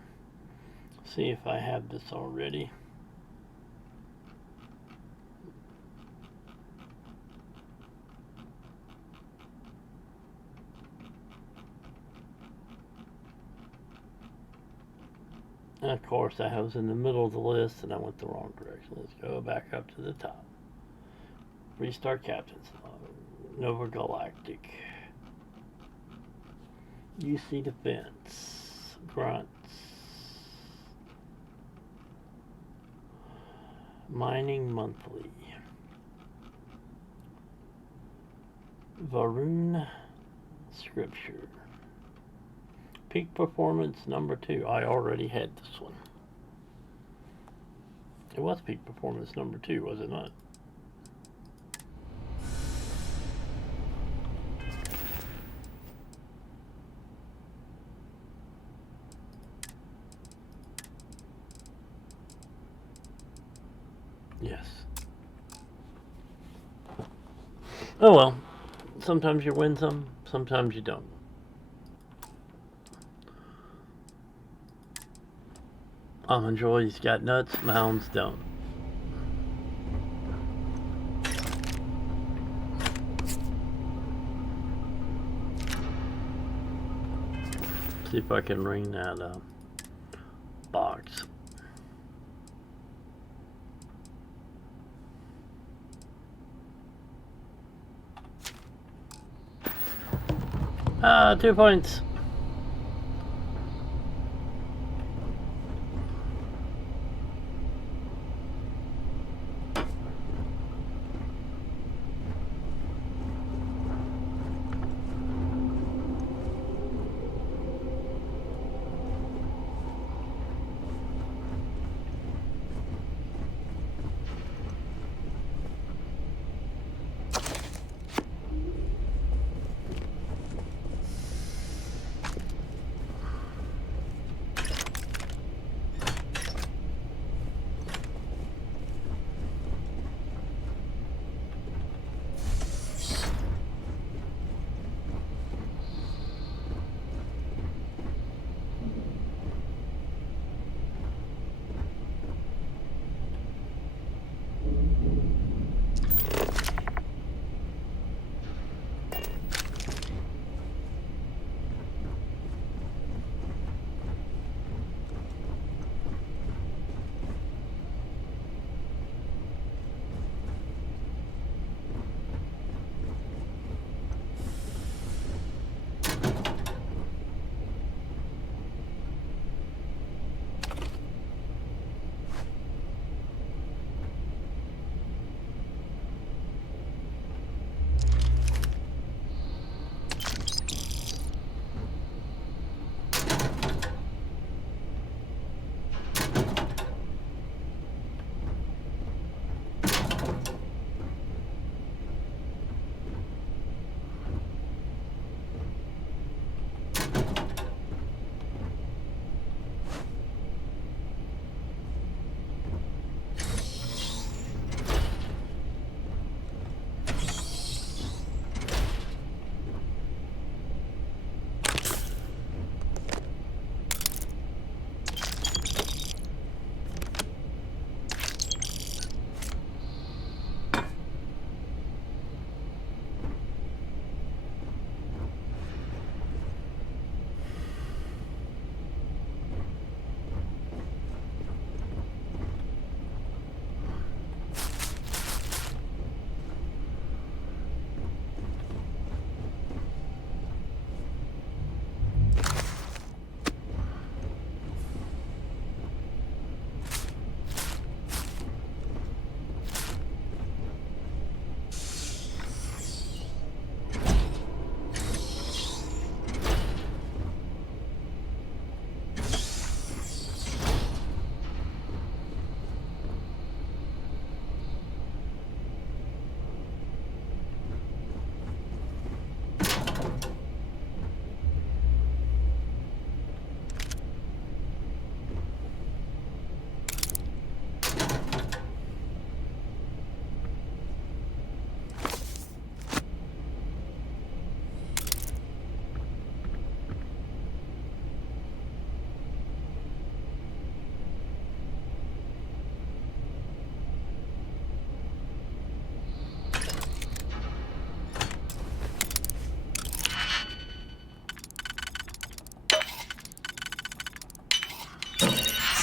See if I have this already. And of course, I was in the middle of the list and I went the wrong direction. Let's go back up to the top. Restart Captain's Log. Nova Galactic. UC Defense. Grunts. Mining Monthly. Varun Scripture. Peak Performance number 2. I already had this one. It was Peak Performance number 2, was it not? Yes. Oh well. Sometimes you win some, sometimes you don't. Almond Joy's got nuts, Mounds don't. See if I can ring that box. Ah, 2 points.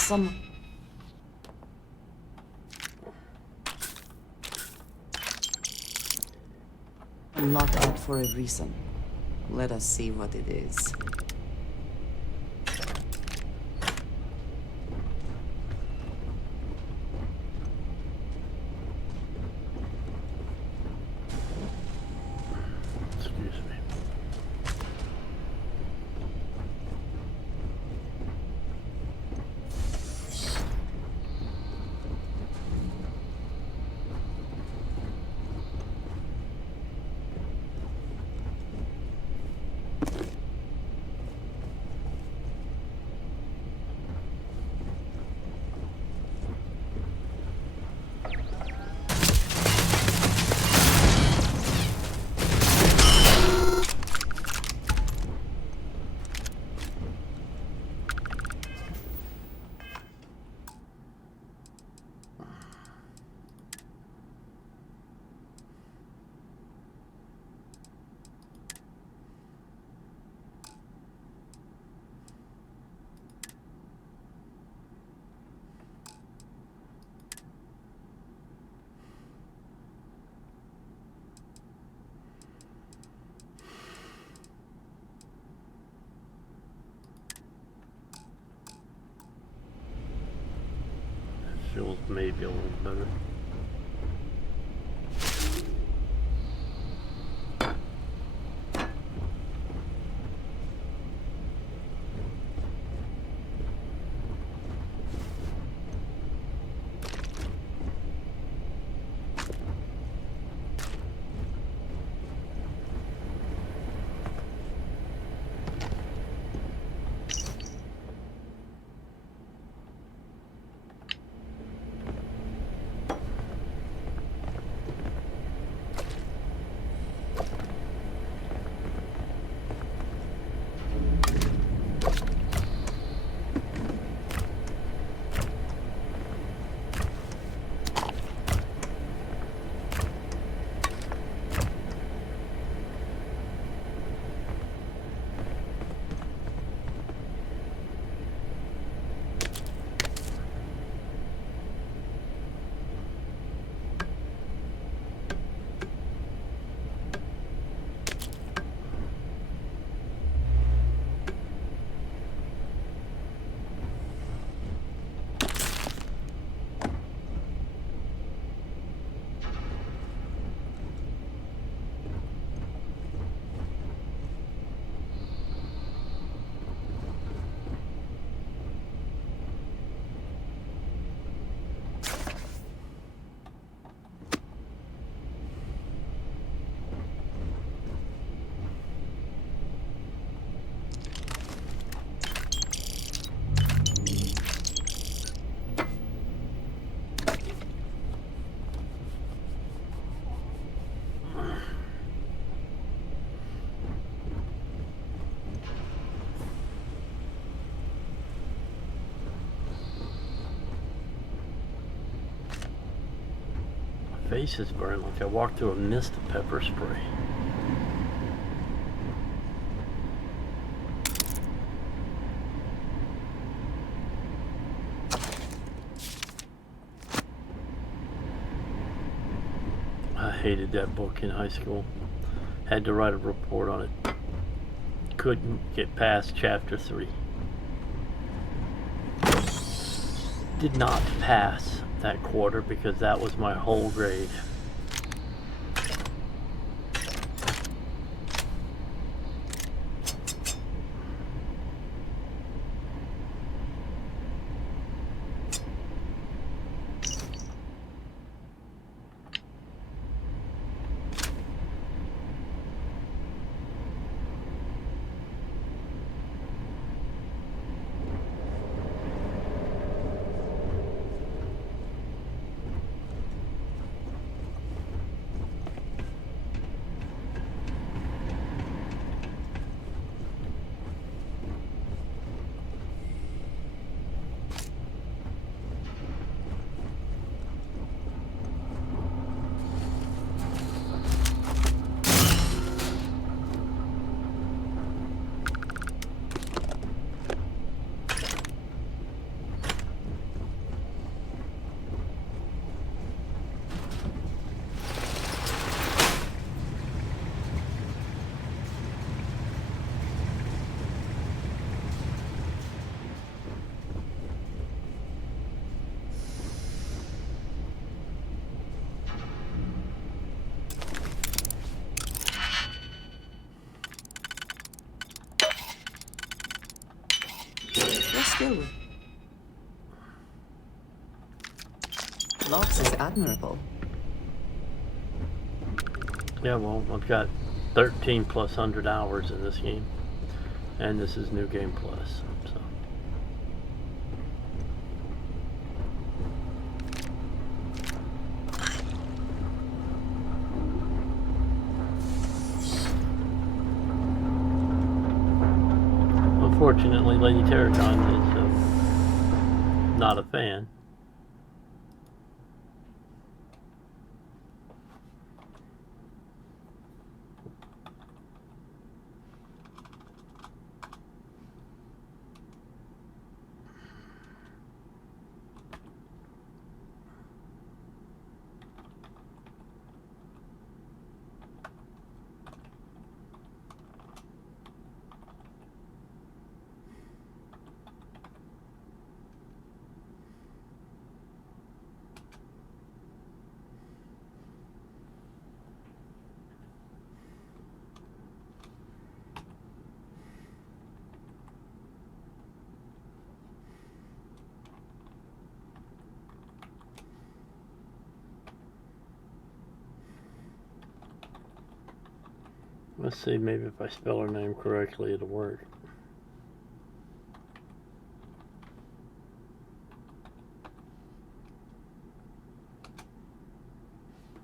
some... I'm locked out for a reason. Let us see what it is. Excuse me. Feels maybe a little better. Face is burning like I walked through a mist of pepper spray. I hated that book in high school. Had to write a report on it. Couldn't get past chapter 3. Did not pass that quarter because that was my whole grade. Your skill. Lots is admirable. Yeah, well, I've got 13 plus 100 hours in this game. And this is New Game Plus, so. Unfortunately, Lady Terracon is not a fan. Let's see, maybe if I spell her name correctly, it'll work.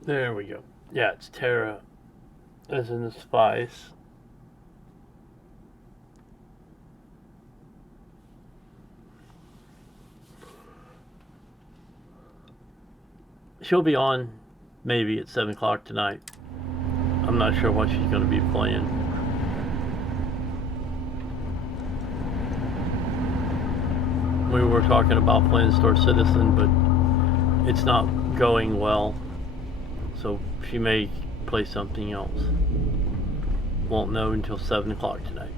There we go. Yeah, it's Terra, as in the spice. She'll be on maybe at 7 o'clock tonight. I'm not sure what she's going to be playing. We were talking about playing Star Citizen, but it's not going well. So she may play something else. Won't know until 7 o'clock tonight.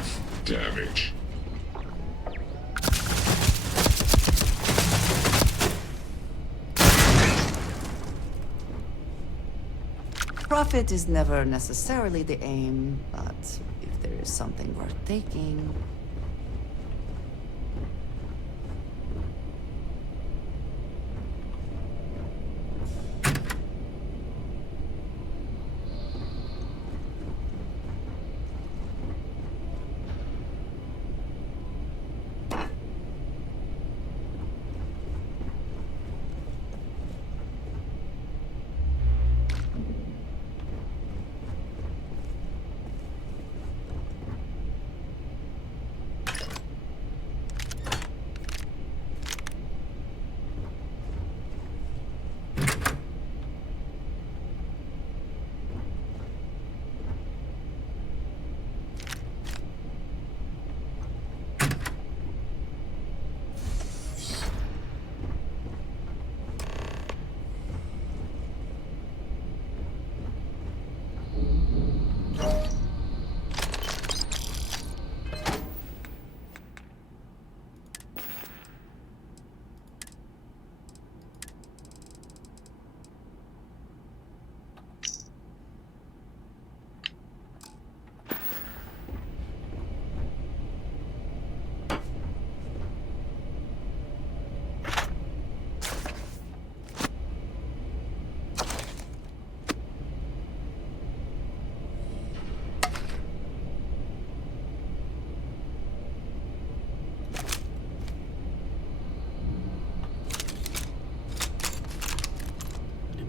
Massive damage. Profit is never necessarily the aim, but if there is something worth taking...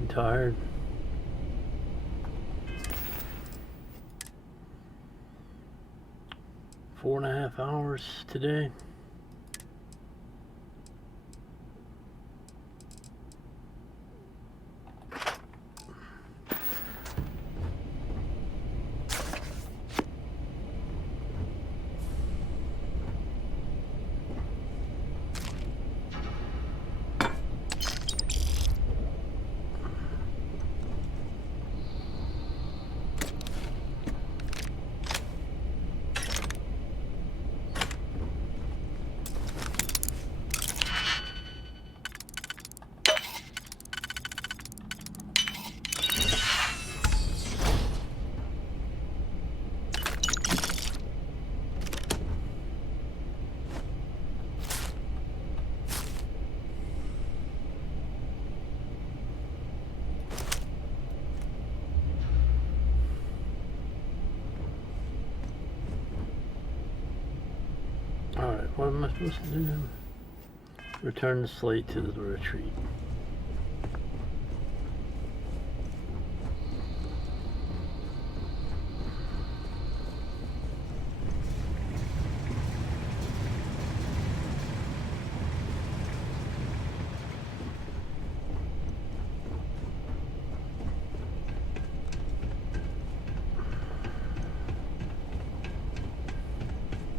Tired. 4.5 hours today. Alright, what am I supposed to do? Return the slate to the retreat.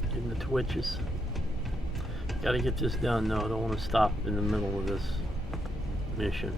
Getting the twitches. Gotta get this done. No, I don't want to stop in the middle of this mission.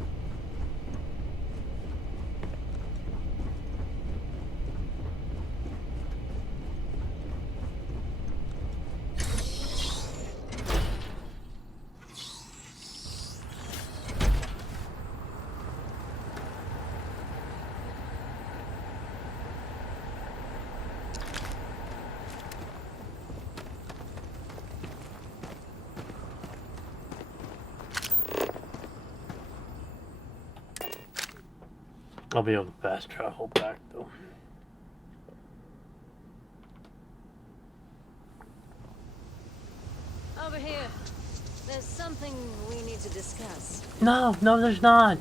I'll be able to fast travel back though. Over here. There's something we need to discuss. No, there's not.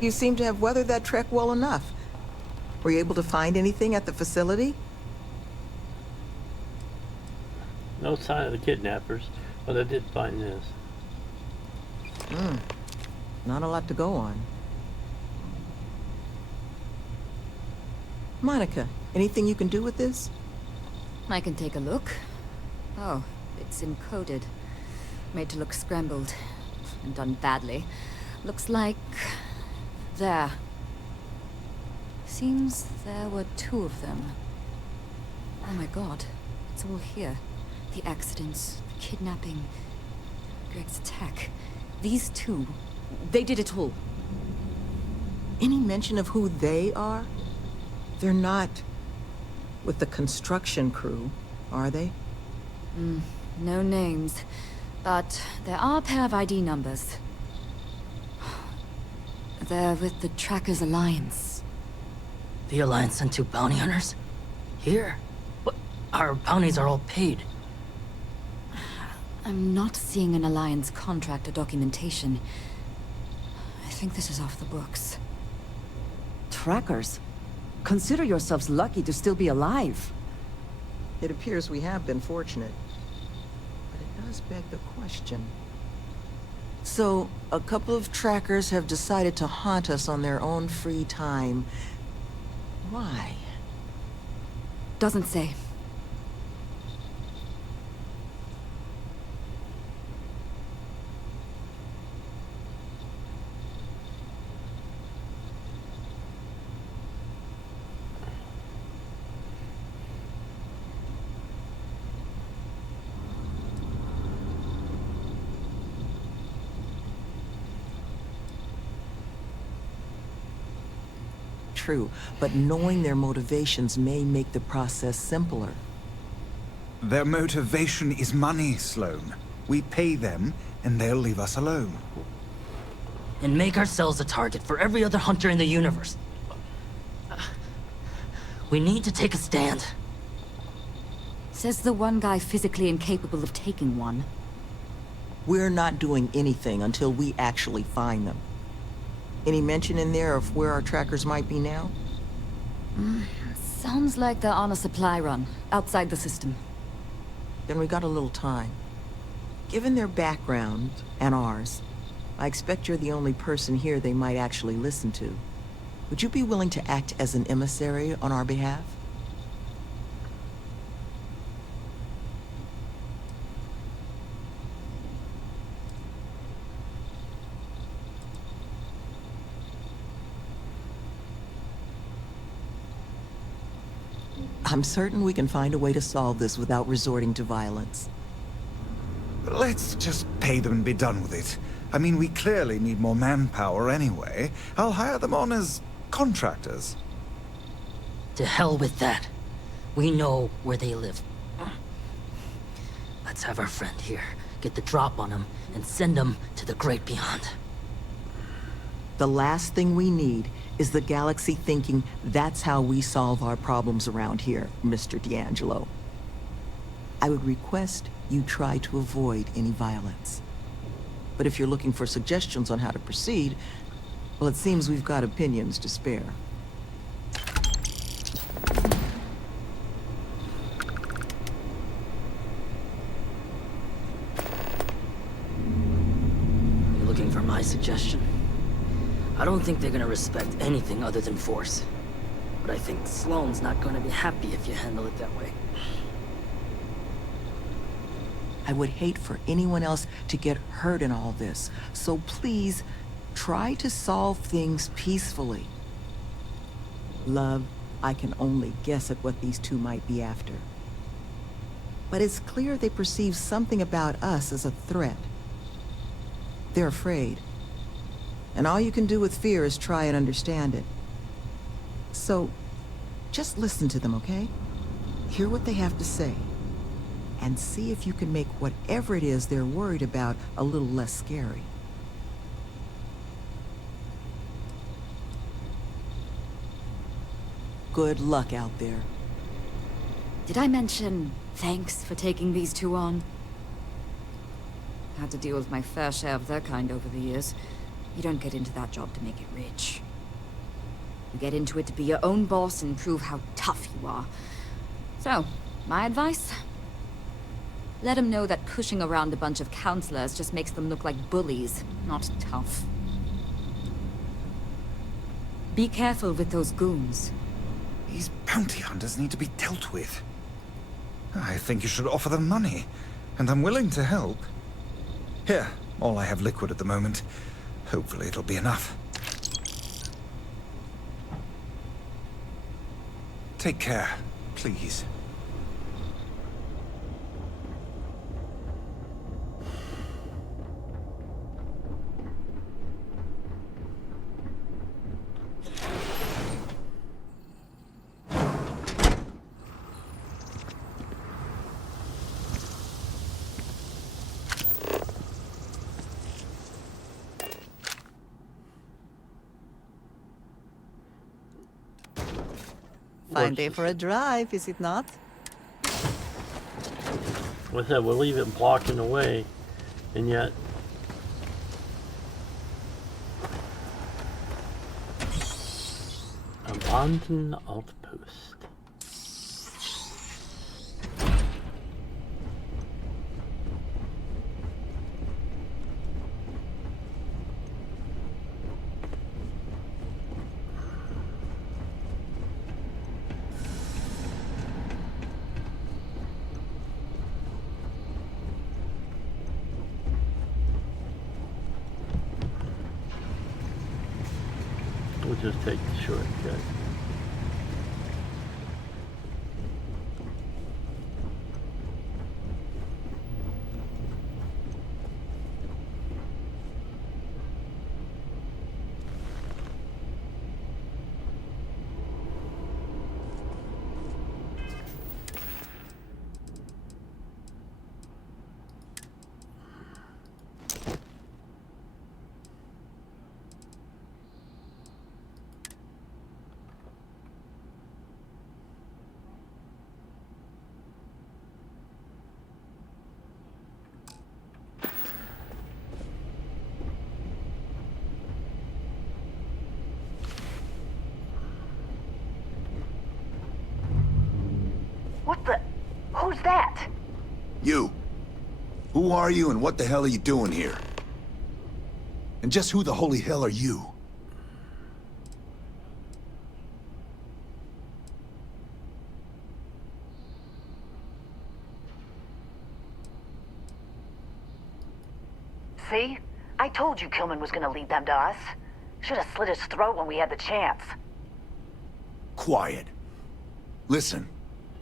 You seem to have weathered that trek well enough. Were you able to find anything at the facility? No sign of the kidnappers, but I did find this. Not a lot to go on. Monica, anything you can do with this? I can take a look. Oh, it's encoded. Made to look scrambled. And done badly. Looks like... there. Seems there were 2 of them. Oh my god. It's all here. The accidents, the kidnapping, Greg's attack. These 2, they did it all. Any mention of who they are? They're not with the construction crew, are they? No names. But there are a pair of ID numbers. They're with the Trackers Alliance. The Alliance sent 2 bounty hunters? Here? What? Our bounties are all paid. I'm not seeing an Alliance contract or documentation. I think this is off the books. Trackers? Consider yourselves lucky to still be alive. It appears we have been fortunate. But it does beg the question. So, a couple of trackers have decided to haunt us on their own free time. Why? Doesn't say. True, but knowing their motivations may make the process simpler. Their motivation is money, Sloane. We pay them, and they'll leave us alone. And make ourselves a target for every other hunter in the universe. We need to take a stand. Says the one guy physically incapable of taking one. We're not doing anything until we actually find them. Any mention in there of where our trackers might be now? Sounds like they're on a supply run, outside the system. Then we got a little time. Given their background, and ours, I expect you're the only person here they might actually listen to. Would you be willing to act as an emissary on our behalf? I'm certain we can find a way to solve this without resorting to violence. Let's just pay them and be done with it. I mean, we clearly need more manpower anyway. I'll hire them on as contractors. To hell with that. We know where they live. Let's have our friend here get the drop on them and send them to the great beyond. The last thing we need is the galaxy thinking that's how we solve our problems around here, Mr. D'Angelo. I would request you try to avoid any violence. But if you're looking for suggestions on how to proceed, well, it seems we've got opinions to spare. You looking for my suggestion? I don't think they're gonna respect anything other than force. But I think Sloane's not gonna be happy if you handle it that way. I would hate for anyone else to get hurt in all this, so please, try to solve things peacefully. Love, I can only guess at what these 2 might be after. But it's clear they perceive something about us as a threat. They're afraid. And all you can do with fear is try and understand it. So, just listen to them, okay? Hear what they have to say. And see if you can make whatever it is they're worried about a little less scary. Good luck out there. Did I mention thanks for taking these 2 on? Had to deal with my fair share of their kind over the years. You don't get into that job to make it rich. You get into it to be your own boss and prove how tough you are. So, my advice? Let them know that pushing around a bunch of counselors just makes them look like bullies, not tough. Be careful with those goons. These bounty hunters need to be dealt with. I think you should offer them money, and I'm willing to help. Here, all I have liquid at the moment. Hopefully it'll be enough. Take care, please. Fine day for a drive, is it not? With that, we'll leave it blocking the way, and yet abandoned outpost. We'll just take the shortcut. What the? Who's that? You. Who are you and what the hell are you doing here? And just who the holy hell are you? See? I told you Kilman was gonna lead them to us. Should have slit his throat when we had the chance. Quiet. Listen,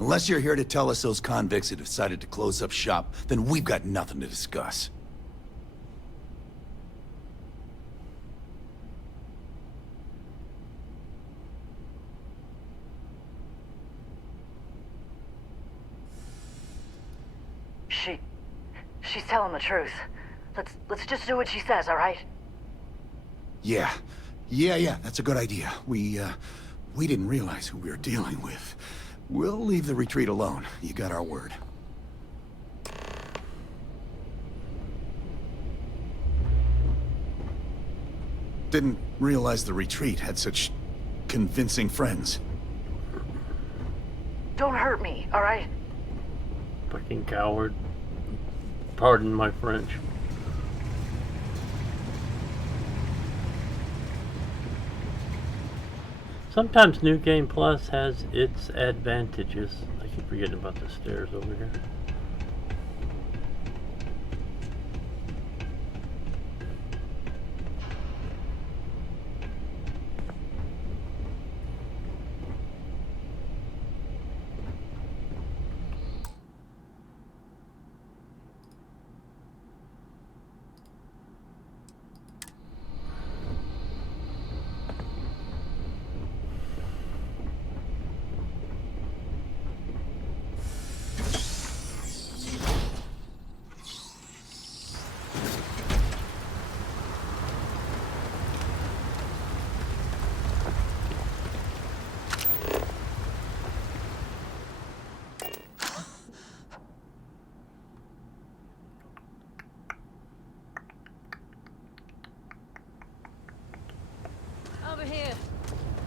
unless you're here to tell us those convicts have decided to close up shop, then we've got nothing to discuss. She's telling the truth. Let's just do what she says, all right? Yeah, that's a good idea. We didn't realize who we were dealing with. We'll leave the retreat alone. You got our word. Didn't realize the retreat had such convincing friends. Don't hurt me, all right? Fucking coward. Pardon my French. Sometimes New Game Plus has its advantages. I keep forgetting about the stairs over here.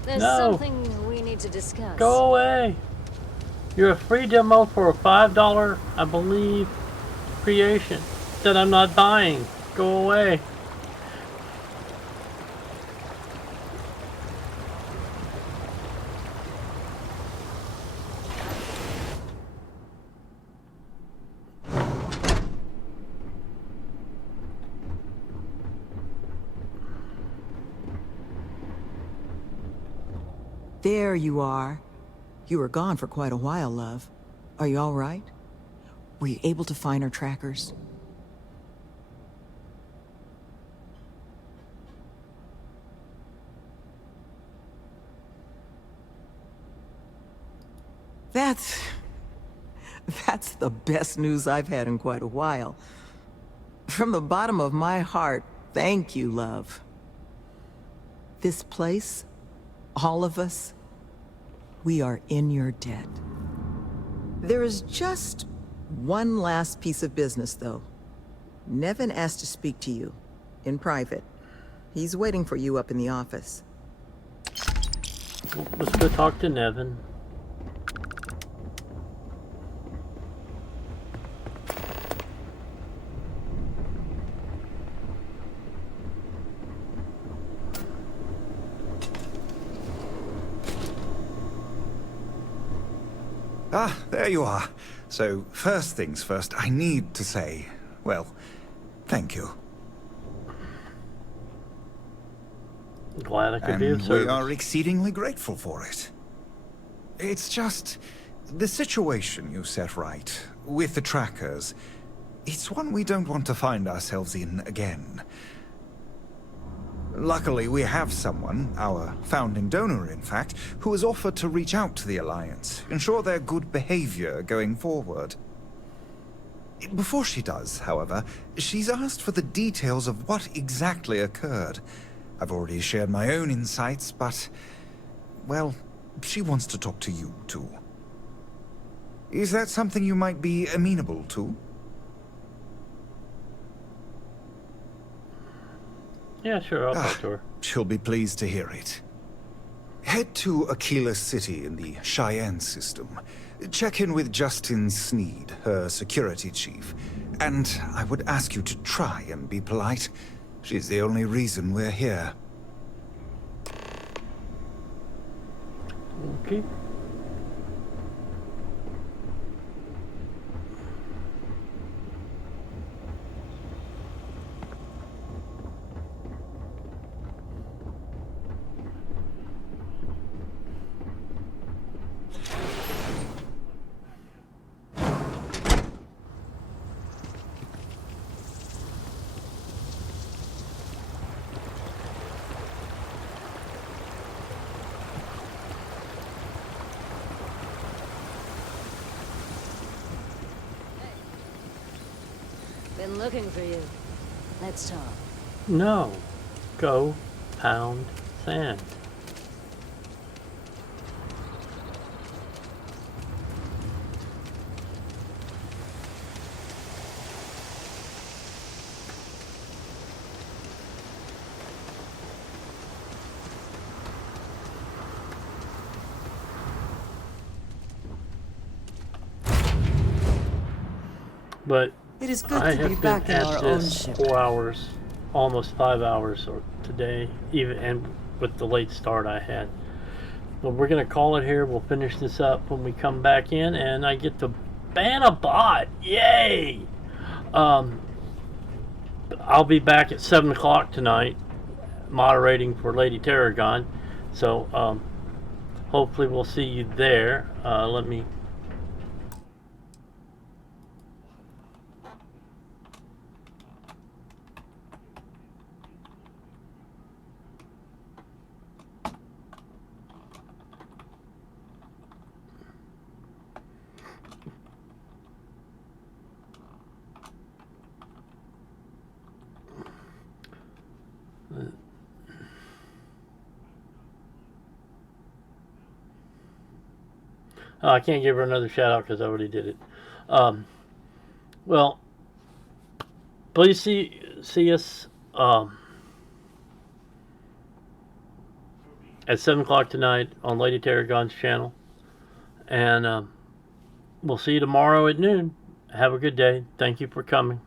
There's No. something we need to discuss. Go away. You're a free demo for a $5, I believe, creation that I'm not buying. Go away. There you are. You were gone for quite a while, love. Are you all right? Were you able to find our trackers? That's the best news I've had in quite a while. From the bottom of my heart, thank you, love. This place, all of us, we are in your debt. There is just one last piece of business, though. Nevin asked to speak to you, in private. He's waiting for you up in the office. Let's go talk to Nevin. Ah, there you are. So, first things first, I need to say, well, thank you. Glad I could be of And service. we are exceedingly grateful for it. It's just the situation you set right with the trackers. It's one we don't want to find ourselves in again. Luckily, we have someone, our founding donor in fact, who has offered to reach out to the Alliance, ensure their good behavior going forward. Before she does, however, she's asked for the details of what exactly occurred. I've already shared my own insights, but, well, she wants to talk to you, too. Is that something you might be amenable to? Yeah, sure, I'll talk to her. She'll be pleased to hear it. Head to Aquila City in the Cheyenne system. Check in with Justin Sneed, her security chief. And I would ask you to try and be polite. She's the only reason we're here. Okay. Been looking for you. Let's talk. No. Go pound sand. But It is good I to have be been back in at our own this ship. 4 hours, almost 5 hours or today, even and with the late start I had. But we're gonna call it here. We'll finish this up when we come back in, and I get to ban a bot. Yay! I'll be back at 7 o'clock tonight, moderating for Lady Tarragon. So hopefully we'll see you there. Let me. I can't give her another shout out because I already did it. Well, please see us at 7 o'clock tonight on Lady Tarragon's channel. And we'll see you tomorrow at noon. Have a good day. Thank you for coming.